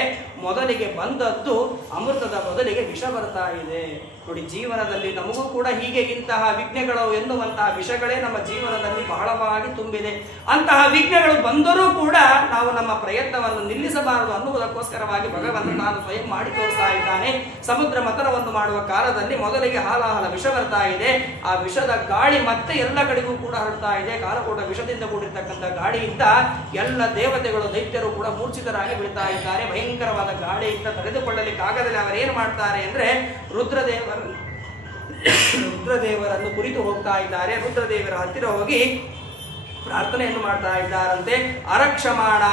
ಮೊದಲಿಗೆ ಬಂದದ್ದು ಅಮೃತದ ಬದಲಿಗೆ ವಿಷ ಬರ್ತಾ ಇದೆ. ನೋಡಿ, ಜೀವನದಲ್ಲಿ ನಮಗೂ ಕೂಡ ಹೀಗೆ ಇಂತಹ ವಿಘ್ನಗಳು ಎನ್ನುವಂತಹ ವಿಷಗಳೇ ನಮ್ಮ ಜೀವನದಲ್ಲಿ ಬಹಳವಾಗಿ ತುಂಬಿದೆ. ಅಂತಹ ವಿಘ್ನಗಳು ಬಂದರೂ ಕೂಡ ನಾವು ನಮ್ಮ ಪ್ರಯತ್ನವನ್ನು ನಿಲ್ಲಿಸಬಾರದು ಅನ್ನುವುದಕ್ಕೋಸ್ಕರವಾಗಿ ಭಗವಂತ ತಾನು ಸ್ವಯಂ ಮಾಡಿ ತೋರಿಸ್ತಾ ಇದ್ದಾನೆ. ಸಮುದ್ರ ಮಥನವನ್ನು ಮಾಡುವ ಕಾಲದಲ್ಲಿ ಮೊದಲಿಗೆ ಹಾಲಾಹಲ ವಿಷ ಬರ್ತಾ ಇದೆ. ಆ ವಿಷದ ಗಾಳಿ ಮತ್ತೆ ಎಲ್ಲ ಕಡೆಗೂ ಕೂಡ ಹರಡ್ತಾ ಇದೆ. ಕಾಲಕೂಟ ವಿಷದಿಂದ ಕೂಡಿರ್ತಕ್ಕಂಥ ಗಾಳಿಯಿಂದ ಎಲ್ಲ ದೇವತೆಗಳು ದೈತ್ಯರು ಕೂಡ ಮೂರ್ಛಿತರಾಗಿ ಬೀಳ್ತಾ ಇದ್ದಾರೆ. ಭಯಂಕರವಾದ ಗಾಳಿಯಿಂದ ತಡೆದುಕೊಳ್ಳಲಿಕ್ಕಾಗದಲ್ಲಿ ಅವರೇನು ಮಾಡ್ತಾರೆ ಅಂದ್ರೆ, ರುದ್ರದೇವರನ್ನು ಕುರಿತು ಹೋಗ್ತಾ ಇದ್ದಾರೆ. ರುದ್ರದೇವರ ಹತ್ತಿರ ಹೋಗಿ ಪ್ರಾರ್ಥನೆಯನ್ನು ಮಾಡ್ತಾ ಇದ್ದಾರಂತೆ. ಅರಕ್ಷಮಾಣ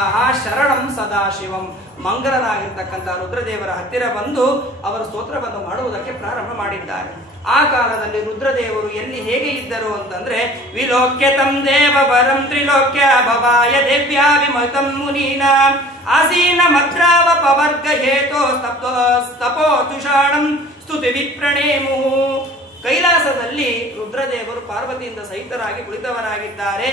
ಶರಣಂ ಸದಾಶಿವಂ. ಮಂಗಲನಾಗಿರ್ತಕ್ಕಂಥ ರುದ್ರದೇವರ ಹತ್ತಿರ ಬಂದು ಅವರು ಸ್ತೋತ್ರವನ್ನು ಮಾಡುವುದಕ್ಕೆ ಪ್ರಾರಂಭ ಮಾಡಿದ್ದಾರೆ. ಆ ಕಾಲದಲ್ಲಿ ರುದ್ರದೇವರು ಎಲ್ಲಿ ಹೇಗೆ ಇದ್ದರು ಅಂತಂದ್ರೆ, ವಿಲೋಕ್ಯ ತಂ ದೇವ ವರಂ ತ್ರಿಲೋಕ್ಯ ಭವಾಯ ದೇವ್ಯಾ ವಿಮತಂ ಮುನೀನಾ ಆಸೀನ ಮದ್ರಾವ ಪವರ್ಗ ಹೇತೋ ತಪೋ ತುಷಾಣಂ ಸ್ತುತಿ ವಿಪ್ರಣೇಮು. ಕೈಲಾಸದಲ್ಲಿ ರುದ್ರದೇವರು ಪಾರ್ವತಿಯಿಂದ ಸಹಿತರಾಗಿ ಕುಳಿತವರಾಗಿದ್ದಾರೆ.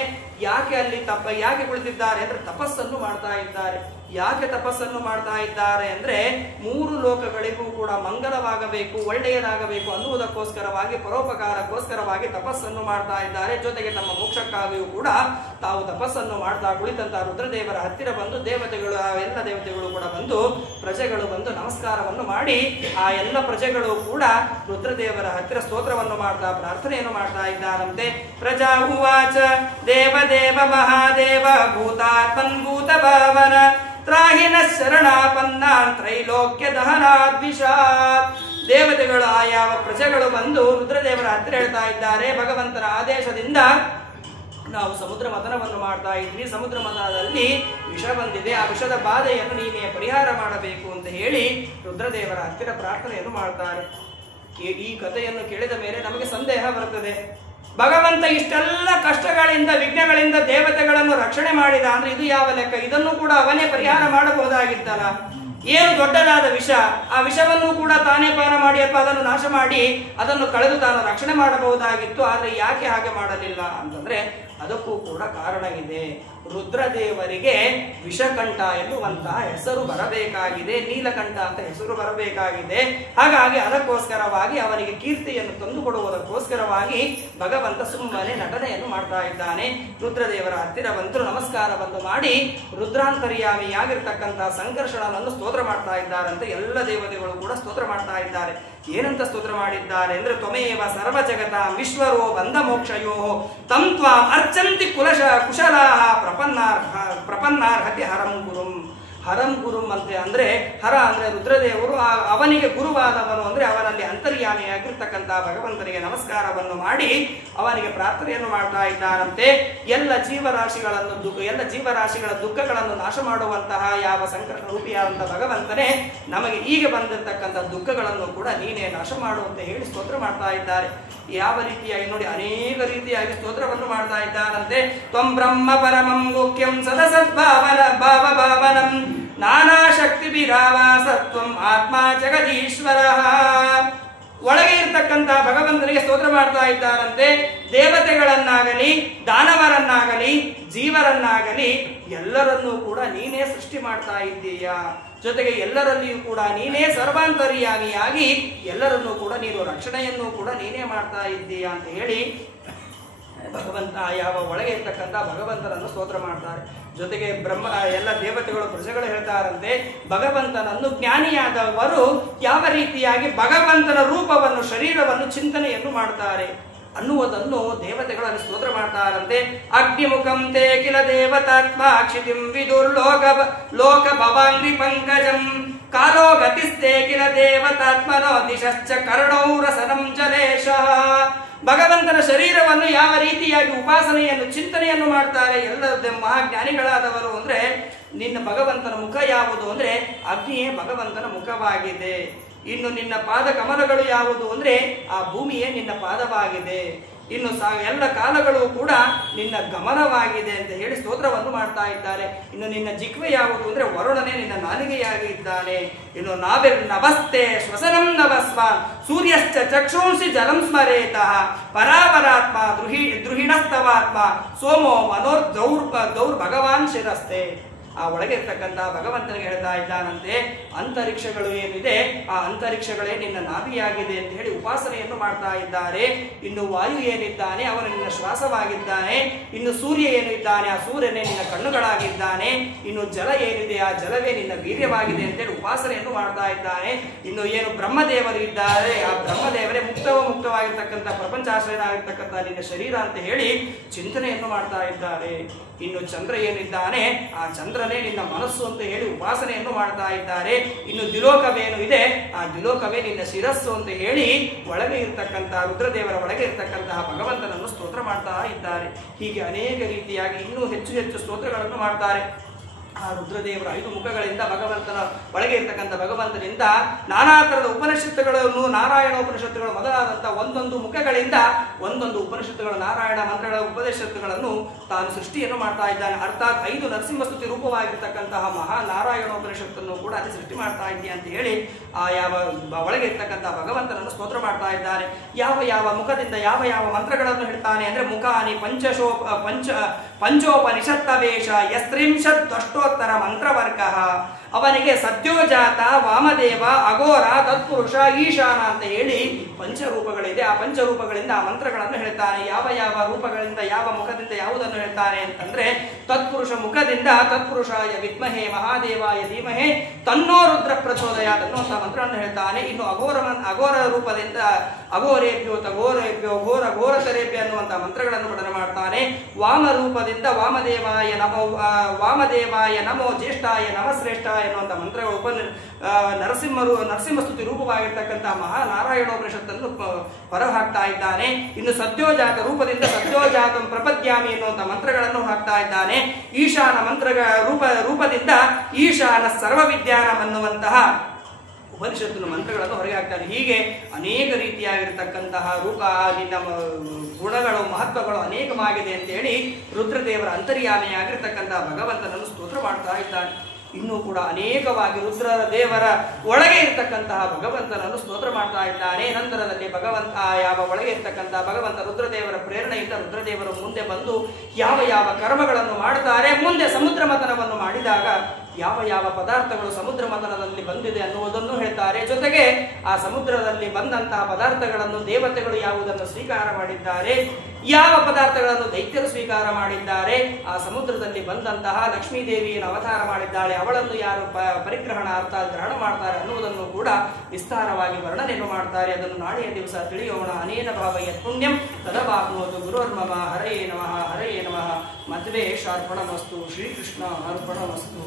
ಯಾಕೆ ಅಲ್ಲಿ ಯಾಕೆ ಕುಳಿತಿದ್ದಾರೆ ಅಂದ್ರೆ ತಪಸ್ಸನ್ನು ಮಾಡ್ತಾ ಇದ್ದಾರೆ. ಯಾಕೆ ತಪಸ್ಸನ್ನು ಮಾಡ್ತಾ ಇದ್ದಾರೆ ಅಂದ್ರೆ, 3 ಲೋಕಗಳಿಗೂ ಕೂಡ ಮಂಗಲವಾಗಬೇಕು, ಒಳ್ಳೆಯದಾಗಬೇಕು ಅನ್ನುವುದಕ್ಕೋಸ್ಕರವಾಗಿ, ಪರೋಪಕಾರಕ್ಕೋಸ್ಕರವಾಗಿ ತಪಸ್ಸನ್ನು ಮಾಡ್ತಾ ಇದ್ದಾರೆ. ಜೊತೆಗೆ ತಮ್ಮ ಮೋಕ್ಷಕ್ಕಾಗಿಯೂ ಕೂಡ ತಾವು ತಪಸ್ಸನ್ನು ಮಾಡ್ತಾ ಕುಳಿತಂತ ರುದ್ರದೇವರ ಹತ್ತಿರ ಬಂದು ದೇವತೆಗಳು, ಎಲ್ಲ ದೇವತೆಗಳು ಕೂಡ ಬಂದು, ಪ್ರಜೆಗಳು ಬಂದು ನಮಸ್ಕಾರವನ್ನು ಮಾಡಿ, ಆ ಎಲ್ಲ ಪ್ರಜೆಗಳು ಕೂಡ ರುದ್ರದೇವರ ಹತ್ತಿರ ಸ್ತೋತ್ರವನ್ನು ಮಾಡ್ತಾ ಪ್ರಾರ್ಥನೆಯನ್ನು ಮಾಡ್ತಾ ಇದ್ದಾರಂತೆ. ಪ್ರಜಾ ಉವಾಚ ದೇವ ದೇವ ಮಹಾದೇವ ಭೂತಾತ್ಮನ್ ಭೂತ ಭಾವನ ತ್ರಾಹಿನ ಶರಣಾಪನ್ನಾನ್ ತ್ರೈಲೋಕ್ಯ ದಹನಾದ್ವಿಷಾತ್. ದೇವತೆಗಳು ಆಯಾವ ಪ್ರಜೆಗಳು ಬಂದು ರುದ್ರದೇವರ ಹತ್ತಿರ ಹೇಳ್ತಾ ಇದ್ದಾರೆ, ಭಗವಂತನ ಆದೇಶದಿಂದ ನಾವು ಸಮುದ್ರ ಮಥನವನ್ನು ಮಾಡ್ತಾ ಇದ್ವಿ, ಸಮುದ್ರ ಮಥನದಲ್ಲಿ ವಿಷ ಬಂದಿದೆ, ಆ ವಿಷದ ಬಾಧೆಯನ್ನು ನೀನೇ ಪರಿಹಾರ ಮಾಡಬೇಕು ಅಂತ ಹೇಳಿ ರುದ್ರದೇವರ ಹತ್ತಿರ ಪ್ರಾರ್ಥನೆಯನ್ನು ಮಾಡ್ತಾರೆ. ಈ ಕಥೆಯನ್ನು ಕೇಳಿದ ಮೇಲೆ ನಮಗೆ ಸಂದೇಹ ಬರುತ್ತದೆ, ಭಗವಂತ ಇಷ್ಟೆಲ್ಲ ಕಷ್ಟಗಳಿಂದ ವಿಘ್ನಗಳಿಂದ ದೇವತೆಗಳನ್ನು ರಕ್ಷಣೆ ಮಾಡಿದ ಅಂದ್ರೆ ಇದು ಯಾವ ಲೆಕ್ಕ? ಇದನ್ನು ಕೂಡ ಅವನೇ ಪರಿಹಾರ ಮಾಡಬಹುದಾಗಿತ್ತಲ್ಲ. ಏನು ದೊಡ್ಡದಾದ ವಿಷ, ಆ ವಿಷವನ್ನು ಕೂಡ ತಾನೇ ಪಾನ ಮಾಡಿ ಅಥವಾ ಅದನ್ನು ನಾಶ ಮಾಡಿ ಅದನ್ನು ಕಳೆದು ತಾನು ರಕ್ಷಣೆ ಮಾಡಬಹುದಾಗಿತ್ತು. ಆದ್ರೆ ಯಾಕೆ ಹಾಗೆ ಮಾಡಲಿಲ್ಲ ಅಂತಂದ್ರೆ ಅದಕ್ಕೂ ಕೂಡ ಕಾರಣ ಇದೆ. ರುದ್ರದೇವರಿಗೆ ವಿಷಕಂಠ ಎನ್ನುವಂತಹ ಹೆಸರು ಬರಬೇಕಾಗಿದೆ, ನೀಲಕಂಠ ಅಂತ ಹೆಸರು ಬರಬೇಕಾಗಿದೆ. ಹಾಗಾಗಿ ಅದಕ್ಕೋಸ್ಕರವಾಗಿ ಅವನಿಗೆ ಕೀರ್ತಿಯನ್ನು ತಂದುಕೊಡುವುದಕ್ಕೋಸ್ಕರವಾಗಿ ಭಗವಂತ ಸುಮ್ಮನೆ ನಟನೆಯನ್ನು ಮಾಡ್ತಾ ಇದ್ದಾನೆ. ರುದ್ರದೇವರ ಹತ್ತಿರ ಬಂತು, ನಮಸ್ಕಾರವನ್ನು ಮಾಡಿ ರುದ್ರಾಂತರ್ಯಾಮಿಯಾಗಿರ್ತಕ್ಕಂತಹ ಸಂಕರ್ಷಣನನ್ನು ಸ್ತೋತ್ರ ಮಾಡ್ತಾ ಇದ್ದಾರಂತೆ. ಎಲ್ಲ ದೇವತೆಗಳು ಕೂಡ ಸ್ತೋತ್ರ ಮಾಡ್ತಾ ಇದ್ದಾರೆ. ಏನಂತ ಸ್ತೋತ್ರ ಮಾಡಿದ್ದಾರೆ ಅಂದ್ರೆ, ತ್ವಮೇವ ಸರ್ವ ಜಗತ ವಿಶ್ವರೋ ಬಂಧ ಮೋಕ್ಷಯೋ ತಂ ತ್ವಾಂ ಅರ್ಚಂತಿ ಕುಶಲಾಹ ಪ್ರಪನ್ನಾರ್ಹತಿ ಹರಂ ಗುರುಂ. ಹರಂ ಗುರುಂ ಅಂತೆ ಅಂದ್ರೆ, ಹರ ಅಂದ್ರೆ ರುದ್ರದೇವರು, ಅವನಿಗೆ ಗುರುವಾದವನು ಅಂದ್ರೆ ಅವನಲ್ಲಿ ಅಂತರ್ಯಾಮಿಯಾಗಿರ್ತಕ್ಕಂತಹ ಭಗವಂತನಿಗೆ ನಮಸ್ಕಾರವನ್ನು ಮಾಡಿ ಅವನಿಗೆ ಪ್ರಾರ್ಥನೆಯನ್ನು ಮಾಡ್ತಾ ಇದ್ದಾರಂತೆ. ಎಲ್ಲ ಜೀವರಾಶಿಗಳ ದುಃಖಗಳನ್ನು ನಾಶ ಮಾಡುವಂತಹ ಯಾವ ಸಂಕಟ ರೂಪಿಯಾದಂತಹ ಭಗವಂತನೇ, ನಮಗೆ ಈಗ ಬಂದಿರತಕ್ಕಂಥ ದುಃಖಗಳನ್ನು ಕೂಡ ನೀನೇ ನಾಶ ಮಾಡು ಅಂತ ಹೇಳಿ ಸ್ತೋತ್ರ ಮಾಡ್ತಾ ಇದ್ದಾರೆ. ಯಾವ ರೀತಿಯಾಗಿ ನೋಡಿ, ಅನೇಕ ರೀತಿಯಾಗಿ ಸ್ತೋತ್ರವನ್ನು ಮಾಡ್ತಾ ಇದ್ದಾರಂತೆ. ತ್ವಂ ಬ್ರಹ್ಮ ಪರಮಂ ಮುಖ್ಯಂ ಸದಸದ್ಭಾವನಂ ನಾನಾ ಶಕ್ತಿ ಬಿರಾವಾಸತ್ವಂ ಆತ್ಮ ಜಗದೀಶ್ವರ. ಒಳಗೆ ಇರ್ತಕ್ಕಂತಹ ಭಗವಂತನಿಗೆ ಸ್ತೋತ್ರ ಮಾಡ್ತಾ ಇದ್ದಾರಂತೆ. ದೇವತೆಗಳನ್ನಾಗಲಿ ದಾನವರನ್ನಾಗಲಿ ಜೀವರನ್ನಾಗಲಿ ಎಲ್ಲರನ್ನೂ ಕೂಡ ನೀನೇ ಸೃಷ್ಟಿ ಮಾಡ್ತಾ ಇದ್ದೀಯಾ, ಜೊತೆಗೆ ಎಲ್ಲರಲ್ಲಿಯೂ ಕೂಡ ನೀನೇ ಸರ್ವಾಂತರ್ಯಾಮಿಯಾಗಿ ಎಲ್ಲರನ್ನೂ ಕೂಡ ನೀನು ರಕ್ಷಣೆಯನ್ನು ಕೂಡ ನೀನೇ ಮಾಡ್ತಾ ಇದ್ದೀಯಾ ಅಂತ ಹೇಳಿ ಭಗವಂತ ಯಾವ ಒಳಗೆ ಇರ್ತಕ್ಕಂಥ ಭಗವಂತನನ್ನು ಸ್ತೋತ್ರ ಮಾಡ್ತಾರೆ. ಜೊತೆಗೆ ಎಲ್ಲ ದೇವತೆಗಳು ಪ್ರಜೆಗಳು ಹೇಳ್ತಾರಂತೆ, ಭಗವಂತನನ್ನು ಜ್ಞಾನಿಯಾದವರು ಯಾವ ರೀತಿಯಾಗಿ ಭಗವಂತನ ರೂಪವನ್ನು ಶರೀರವನ್ನು ಚಿಂತನೆಯನ್ನು ಮಾಡ್ತಾರೆ ಅನ್ನುವುದನ್ನು ದೇವತೆಗಳಲ್ಲಿ ಸ್ತೋತ್ರ ಮಾಡ್ತಾರಂತೆ. ಅಗ್ನಿಮುಖಂ ತೇ ಕಿಲ ದೇವತಾತ್ಮ ಕ್ಷಿತಿಂ ವಿದುರ್ಲೋಕ ಭವಾಂಗ್ರಿ ಪಂಕಜಂ ಕಾಲೋ ಗತಿಸ್ತೆ ಕಿಲ ದೇವತಾತ್ಮನೋ ದಿಶಶ್ಚ ಕರ್ಣೌ ರಸನಂ ಜಲೇಶಃ. ಭಗವಂತನ ಶರೀರವನ್ನು ಯಾವ ರೀತಿಯಾಗಿ ಉಪಾಸನೆಯನ್ನು ಚಿಂತನೆಯನ್ನು ಮಾಡ್ತಾರೆ ಎಲ್ಲ ಮಹಾಜ್ಞಾನಿಗಳಾದವರು ಅಂದ್ರೆ, ನಿನ್ನ ಭಗವಂತನ ಮುಖ ಯಾವುದು ಅಂದ್ರೆ ಅಗ್ನಿಯೇ ಭಗವಂತನ ಮುಖವಾಗಿದೆ. ಇನ್ನು ನಿನ್ನ ಪಾದ ಕಮಲಗಳು ಯಾವುದು ಅಂದ್ರೆ ಆ ಭೂಮಿಯೇ ನಿನ್ನ ಪಾದವಾಗಿದೆ. ಇನ್ನು ಎಲ್ಲ ಕಾಲಗಳು ಕೂಡ ನಿನ್ನ ಗಮನವಾಗಿದೆ ಅಂತ ಹೇಳಿ ಸ್ತೋತ್ರವನ್ನು ಮಾಡ್ತಾ ಇದ್ದಾರೆ. ಇನ್ನು ನಿನ್ನ ಜಿಹ್ವೆ ಯಾವುದು ಅಂದ್ರೆ ವರುಣನೇ ನಿನ್ನ ನಾಲಿಗೆಯಾಗಿ ಇದ್ದಾನೆ. ಇನ್ನು ನಭಸ್ತೆ ಶ್ವಸನಂ ನಭಸ್ವ ಸೂರ್ಯಶ್ಚ ಚಕ್ಷುಂಸಿ ಜಲಂ ಸ್ಮರೇತಃ ಪರಾಪರಾತ್ಮ ದ್ರುಹಿಣಸ್ತವಾತ್ಮ ಸೋಮೋ ಮನೋರ್ ದೌರ್ ಭಗವಾನ್ ಶಿರಸ್ತೆ. ಆ ಒಳಗೆ ಇರ್ತಕ್ಕಂಥ ಭಗವಂತನಿಗೆ ಹೇಳ್ತಾ ಇದ್ದಾನಂತೆ, ಅಂತರಿಕ್ಷಗಳು ಏನಿದೆ ಆ ಅಂತರಿಕ್ಷಗಳೇ ನಿನ್ನ ನಾಭಿಯಾಗಿದೆ ಅಂತ ಹೇಳಿ ಉಪಾಸನೆಯನ್ನು ಮಾಡ್ತಾ ಇದ್ದಾರೆ. ಇನ್ನು ವಾಯು ಏನಿದ್ದಾನೆ ಅವನು ನಿನ್ನ ಶ್ವಾಸವಾಗಿದ್ದಾನೆ. ಇನ್ನು ಸೂರ್ಯ ಏನು ಇದ್ದಾನೆ ಆ ಸೂರ್ಯನೇ ನಿನ್ನ ಕಣ್ಣುಗಳಾಗಿದ್ದಾನೆ. ಇನ್ನು ಜಲ ಏನಿದೆ ಆ ಜಲವೇ ನಿನ್ನ ವೀರ್ಯವಾಗಿದೆ ಅಂತೇಳಿ ಉಪಾಸನೆಯನ್ನು ಮಾಡ್ತಾ ಇದ್ದಾನೆ. ಇನ್ನು ಏನು ಬ್ರಹ್ಮದೇವರು ಇದ್ದಾರೆ ಆ ಬ್ರಹ್ಮದೇವರೇ ಮುಕ್ತವಾಗಿರ್ತಕ್ಕಂಥ ಪ್ರಪಂಚಾಶ್ರಯನಾಗಿರ್ತಕ್ಕಂಥ ನಿನ್ನ ಶರೀರ ಅಂತ ಹೇಳಿ ಚಿಂತನೆಯನ್ನು ಮಾಡ್ತಾ ಇದ್ದಾರೆ. ಇನ್ನು ಚಂದ್ರ ಏನಿದ್ದಾನೆ ಆ ಚಂದ್ರನೇ ನಿನ್ನ ಮನಸ್ಸು ಅಂತ ಹೇಳಿ ಉಪಾಸನೆಯನ್ನು ಮಾಡ್ತಾ ಇದ್ದಾರೆ. ಇನ್ನು ದ್ವಿಲೋಕವೇನು ಇದೆ ಆ ದ್ವಿಲೋಕವೇ ನಿನ್ನ ಶಿರಸ್ಸು ಅಂತ ಹೇಳಿ ಒಳಗೆ ಇರ್ತಕ್ಕಂತಹ ರುದ್ರದೇವರ ಒಳಗೆ ಇರ್ತಕ್ಕಂತಹ ಭಗವಂತನನ್ನು ಸ್ತೋತ್ರ ಮಾಡ್ತಾ ಇದ್ದಾರೆ. ಹೀಗೆ ಅನೇಕ ರೀತಿಯಾಗಿ ಇನ್ನೂ ಹೆಚ್ಚು ಹೆಚ್ಚು ಸ್ತೋತ್ರಗಳನ್ನು ಮಾಡ್ತಾರೆ. ಆ ರುದ್ರದೇವರ 5 ಮುಖಗಳಿಂದ ಭಗವಂತನ ಒಳಗೆ ಇರ್ತಕ್ಕಂಥ ಭಗವಂತನಿಂದ ನಾನಾ ತರದ ಉಪನಿಷತ್ತುಗಳನ್ನು, ನಾರಾಯಣ ಉಪನಿಷತ್ತುಗಳು ಮೊದಲಾದಂತಹ ಒಂದೊಂದು ಮುಖಗಳಿಂದ ಒಂದೊಂದು ಉಪನಿಷತ್ತುಗಳು, ನಾರಾಯಣ ಮಂತ್ರಗಳ ಉಪನಿಷತ್ತುಗಳನ್ನು ತಾನು ಸೃಷ್ಟಿಯನ್ನು ಮಾಡ್ತಾ ಇದ್ದಾನೆ. ಅರ್ಥಾತ್ 5 ನರಸಿಂಹಸ್ತುತಿ ರೂಪವಾಗಿರ್ತಕ್ಕಂತಹ ಮಹಾ ನಾರಾಯಣ ಉಪನಿಷತ್ತನ್ನು ಕೂಡ ಅದೇ ಸೃಷ್ಟಿ ಮಾಡ್ತಾ ಇದ್ದೀಯ ಅಂತ ಹೇಳಿ ಆ ಯಾವ ಒಳಗೆ ಇರ್ತಕ್ಕಂತಹ ಭಗವಂತನನ್ನು ಸ್ತೋತ್ರ ಮಾಡ್ತಾ ಇದ್ದಾರೆ. ಯಾವ ಯಾವ ಮುಖದಿಂದ ಯಾವ ಯಾವ ಮಂತ್ರಗಳನ್ನು ಹೇಳ್ತಾನೆ ಅಂದ್ರೆ, ಮುಖಾನಿ ಪಂಚೋಪನಿಷತ್ತವೇಶ ಯಸ್ತ್ರಿಂಶದಷ್ಟೋತ್ತರ ಮಂತ್ರವರ್ಗ. ಅವನಿಗೆ ಸದ್ಯೋಜಾತ, ವಾಮದೇವ, ಅಘೋರ, ತತ್ಪುರುಷ, ಈಶಾನ ಅಂತ ಹೇಳಿ ಪಂಚರೂಪಗಳಿದೆ. ಆ ಪಂಚರೂಪಗಳಿಂದ ಆ ಮಂತ್ರಗಳನ್ನು ಹೇಳ್ತಾನೆ. ಯಾವ ಯಾವ ರೂಪಗಳಿಂದ ಯಾವ ಮುಖದಿಂದ ಯಾವುದನ್ನು ಹೇಳ್ತಾನೆ ಅಂತಂದ್ರೆ, ತತ್ಪುರುಷ ಮುಖದಿಂದ ತತ್ಪುರುಷಾಯ ವಿದ್ಮಹೇ ಮಹಾದೇವಾಯ ಧೀಮಹೇ ತನ್ನೋ ರುದ್ರ ಪ್ರಚೋದಯಾತ್ ಅನ್ನುವಂಥ ಮಂತ್ರವನ್ನು ಹೇಳ್ತಾನೆ. ಇನ್ನು ಅಘೋರ ರೂಪದಿಂದ ಅಘೋರೇಭ್ಯೋ ತಘೋರೇಭ್ಯೋ ಘೋರ ಘೋರತರೇಭ್ಯ ಅನ್ನುವಂಥ ಮಂತ್ರಗಳನ್ನು ಪಠನೆ ಮಾಡ್ತಾನೆ. ವಾಮ ರೂಪದಿಂದ ವಾಮದೇವಾಯ ನಮೋ ಜ್ಯೇಷ್ಠಾಯ ನಮಃ ಶ್ರೇಷ್ಠಾಯ ಎನ್ನುವಂಥ ಮಂತ್ರಗಳ ನರಸಿಂಹಸ್ತುತಿ ರೂಪವಾಗಿರ್ತಕ್ಕಂತಹ ಮಹಾನಾರಾಯಣೋಪನಿಷತ್ತನ್ನು ಹೊರಹಾಕ್ತಾ ಇದ್ದಾನೆ. ಇನ್ನು ಸದ್ಯೋಜಾತ ರೂಪದಿಂದ ಸದ್ಯೋಜಾತಂ ಪ್ರಪದ್ಯಾಮಿ ಎನ್ನುವಂಥ ಮಂತ್ರಗಳನ್ನು ಹಾಕ್ತಾ ಇದ್ದಾನೆ. ಈಶಾನ ರೂಪದಿಂದ ಈಶಾನ ಸರ್ವವಿದ್ಯಾನಂ ಅನ್ನುವಂತಹ ಉಪನಿಷತ್ತಿನ ಮಂತ್ರಗಳನ್ನು ಹೊರಗೆ ಹಾಕ್ತಾನೆ. ಹೀಗೆ ಅನೇಕ ರೀತಿಯಾಗಿರ್ತಕ್ಕಂತಹ ರೂಪ ಗುಣಗಳು ಮಹತ್ವಗಳು ಅನೇಕವಾಗಿದೆ ಅಂತೇಳಿ ರುದ್ರದೇವರ ಅಂತರ್ಯಾಮಿಯಾಗಿರ್ತಕ್ಕಂತಹ ಭಗವಂತನನ್ನು ಸ್ತೋತ್ರ ಮಾಡ್ತಾ ಇದ್ದಾನೆ. ಇನ್ನೂ ಕೂಡ ಅನೇಕವಾಗಿ ರುದ್ರದೇವರ ಒಳಗೆ ಇರ್ತಕ್ಕಂತಹ ಭಗವಂತನನ್ನು ಸ್ತೋತ್ರ ಮಾಡ್ತಾ ಇದ್ದಾನೆ. ನಂತರದಲ್ಲಿ ಭಗವಂತ ಯಾವ ಒಳಗೆ ಇರ್ತಕ್ಕಂತಹ ಭಗವಂತ ರುದ್ರದೇವರ ಪ್ರೇರಣೆಯಿಂದ ರುದ್ರದೇವರು ಮುಂದೆ ಬಂದು ಯಾವ ಯಾವ ಕರ್ಮಗಳನ್ನು ಮಾಡುತ್ತಾರೆ, ಮುಂದೆ ಸಮುದ್ರ ಮಥನವನ್ನು ಮಾಡಿದಾಗ ಯಾವ ಯಾವ ಪದಾರ್ಥಗಳು ಸಮುದ್ರ ಮಥನದಲ್ಲಿ ಬಂದಿದೆ ಅನ್ನುವುದನ್ನು ಹೇಳ್ತಾರೆ. ಜೊತೆಗೆ ಆ ಸಮುದ್ರದಲ್ಲಿ ಬಂದಂತಹ ಪದಾರ್ಥಗಳನ್ನು ದೇವತೆಗಳು ಯಾವುದನ್ನು ಸ್ವೀಕಾರ ಮಾಡಿದ್ದಾರೆ, ಯಾವ ಪದಾರ್ಥಗಳನ್ನು ದೈತ್ಯರು ಸ್ವೀಕಾರ ಮಾಡಿದ್ದಾರೆ, ಆ ಸಮುದ್ರದಲ್ಲಿ ಬಂದಂತಹ ಲಕ್ಷ್ಮೀದೇವಿಯನ್ನು ಅವತಾರ ಮಾಡಿದ್ದಾಳೆ, ಅವಳನ್ನು ಯಾರು ಪರಿಗ್ರಹಣ ಅರ್ಥಾತ್ ಗ್ರಹಣ ಮಾಡ್ತಾರೆ ಅನ್ನುವುದನ್ನು ಕೂಡ ವಿಸ್ತಾರವಾಗಿ ವರ್ಣನೆಯನ್ನು ಮಾಡ್ತಾರೆ. ಅದನ್ನು ನಾಳೆಯ ದಿವಸ ತಿಳಿಯೋಣ. ಅನೇನ ಭಾವಯ ಪುಣ್ಯಂ ತದವಾಗ್ನೋದು ಗುರುರ್ಮಮ. ಹರಯೇ ನಮಃ ಹರಯೇ ನಮಃ. ಮಧ್ವೇ ಶಾರ್ಪಣಮಸ್ತು. ಶ್ರೀಕೃಷ್ಣ ಅರ್ಪಣಮಸ್ತು.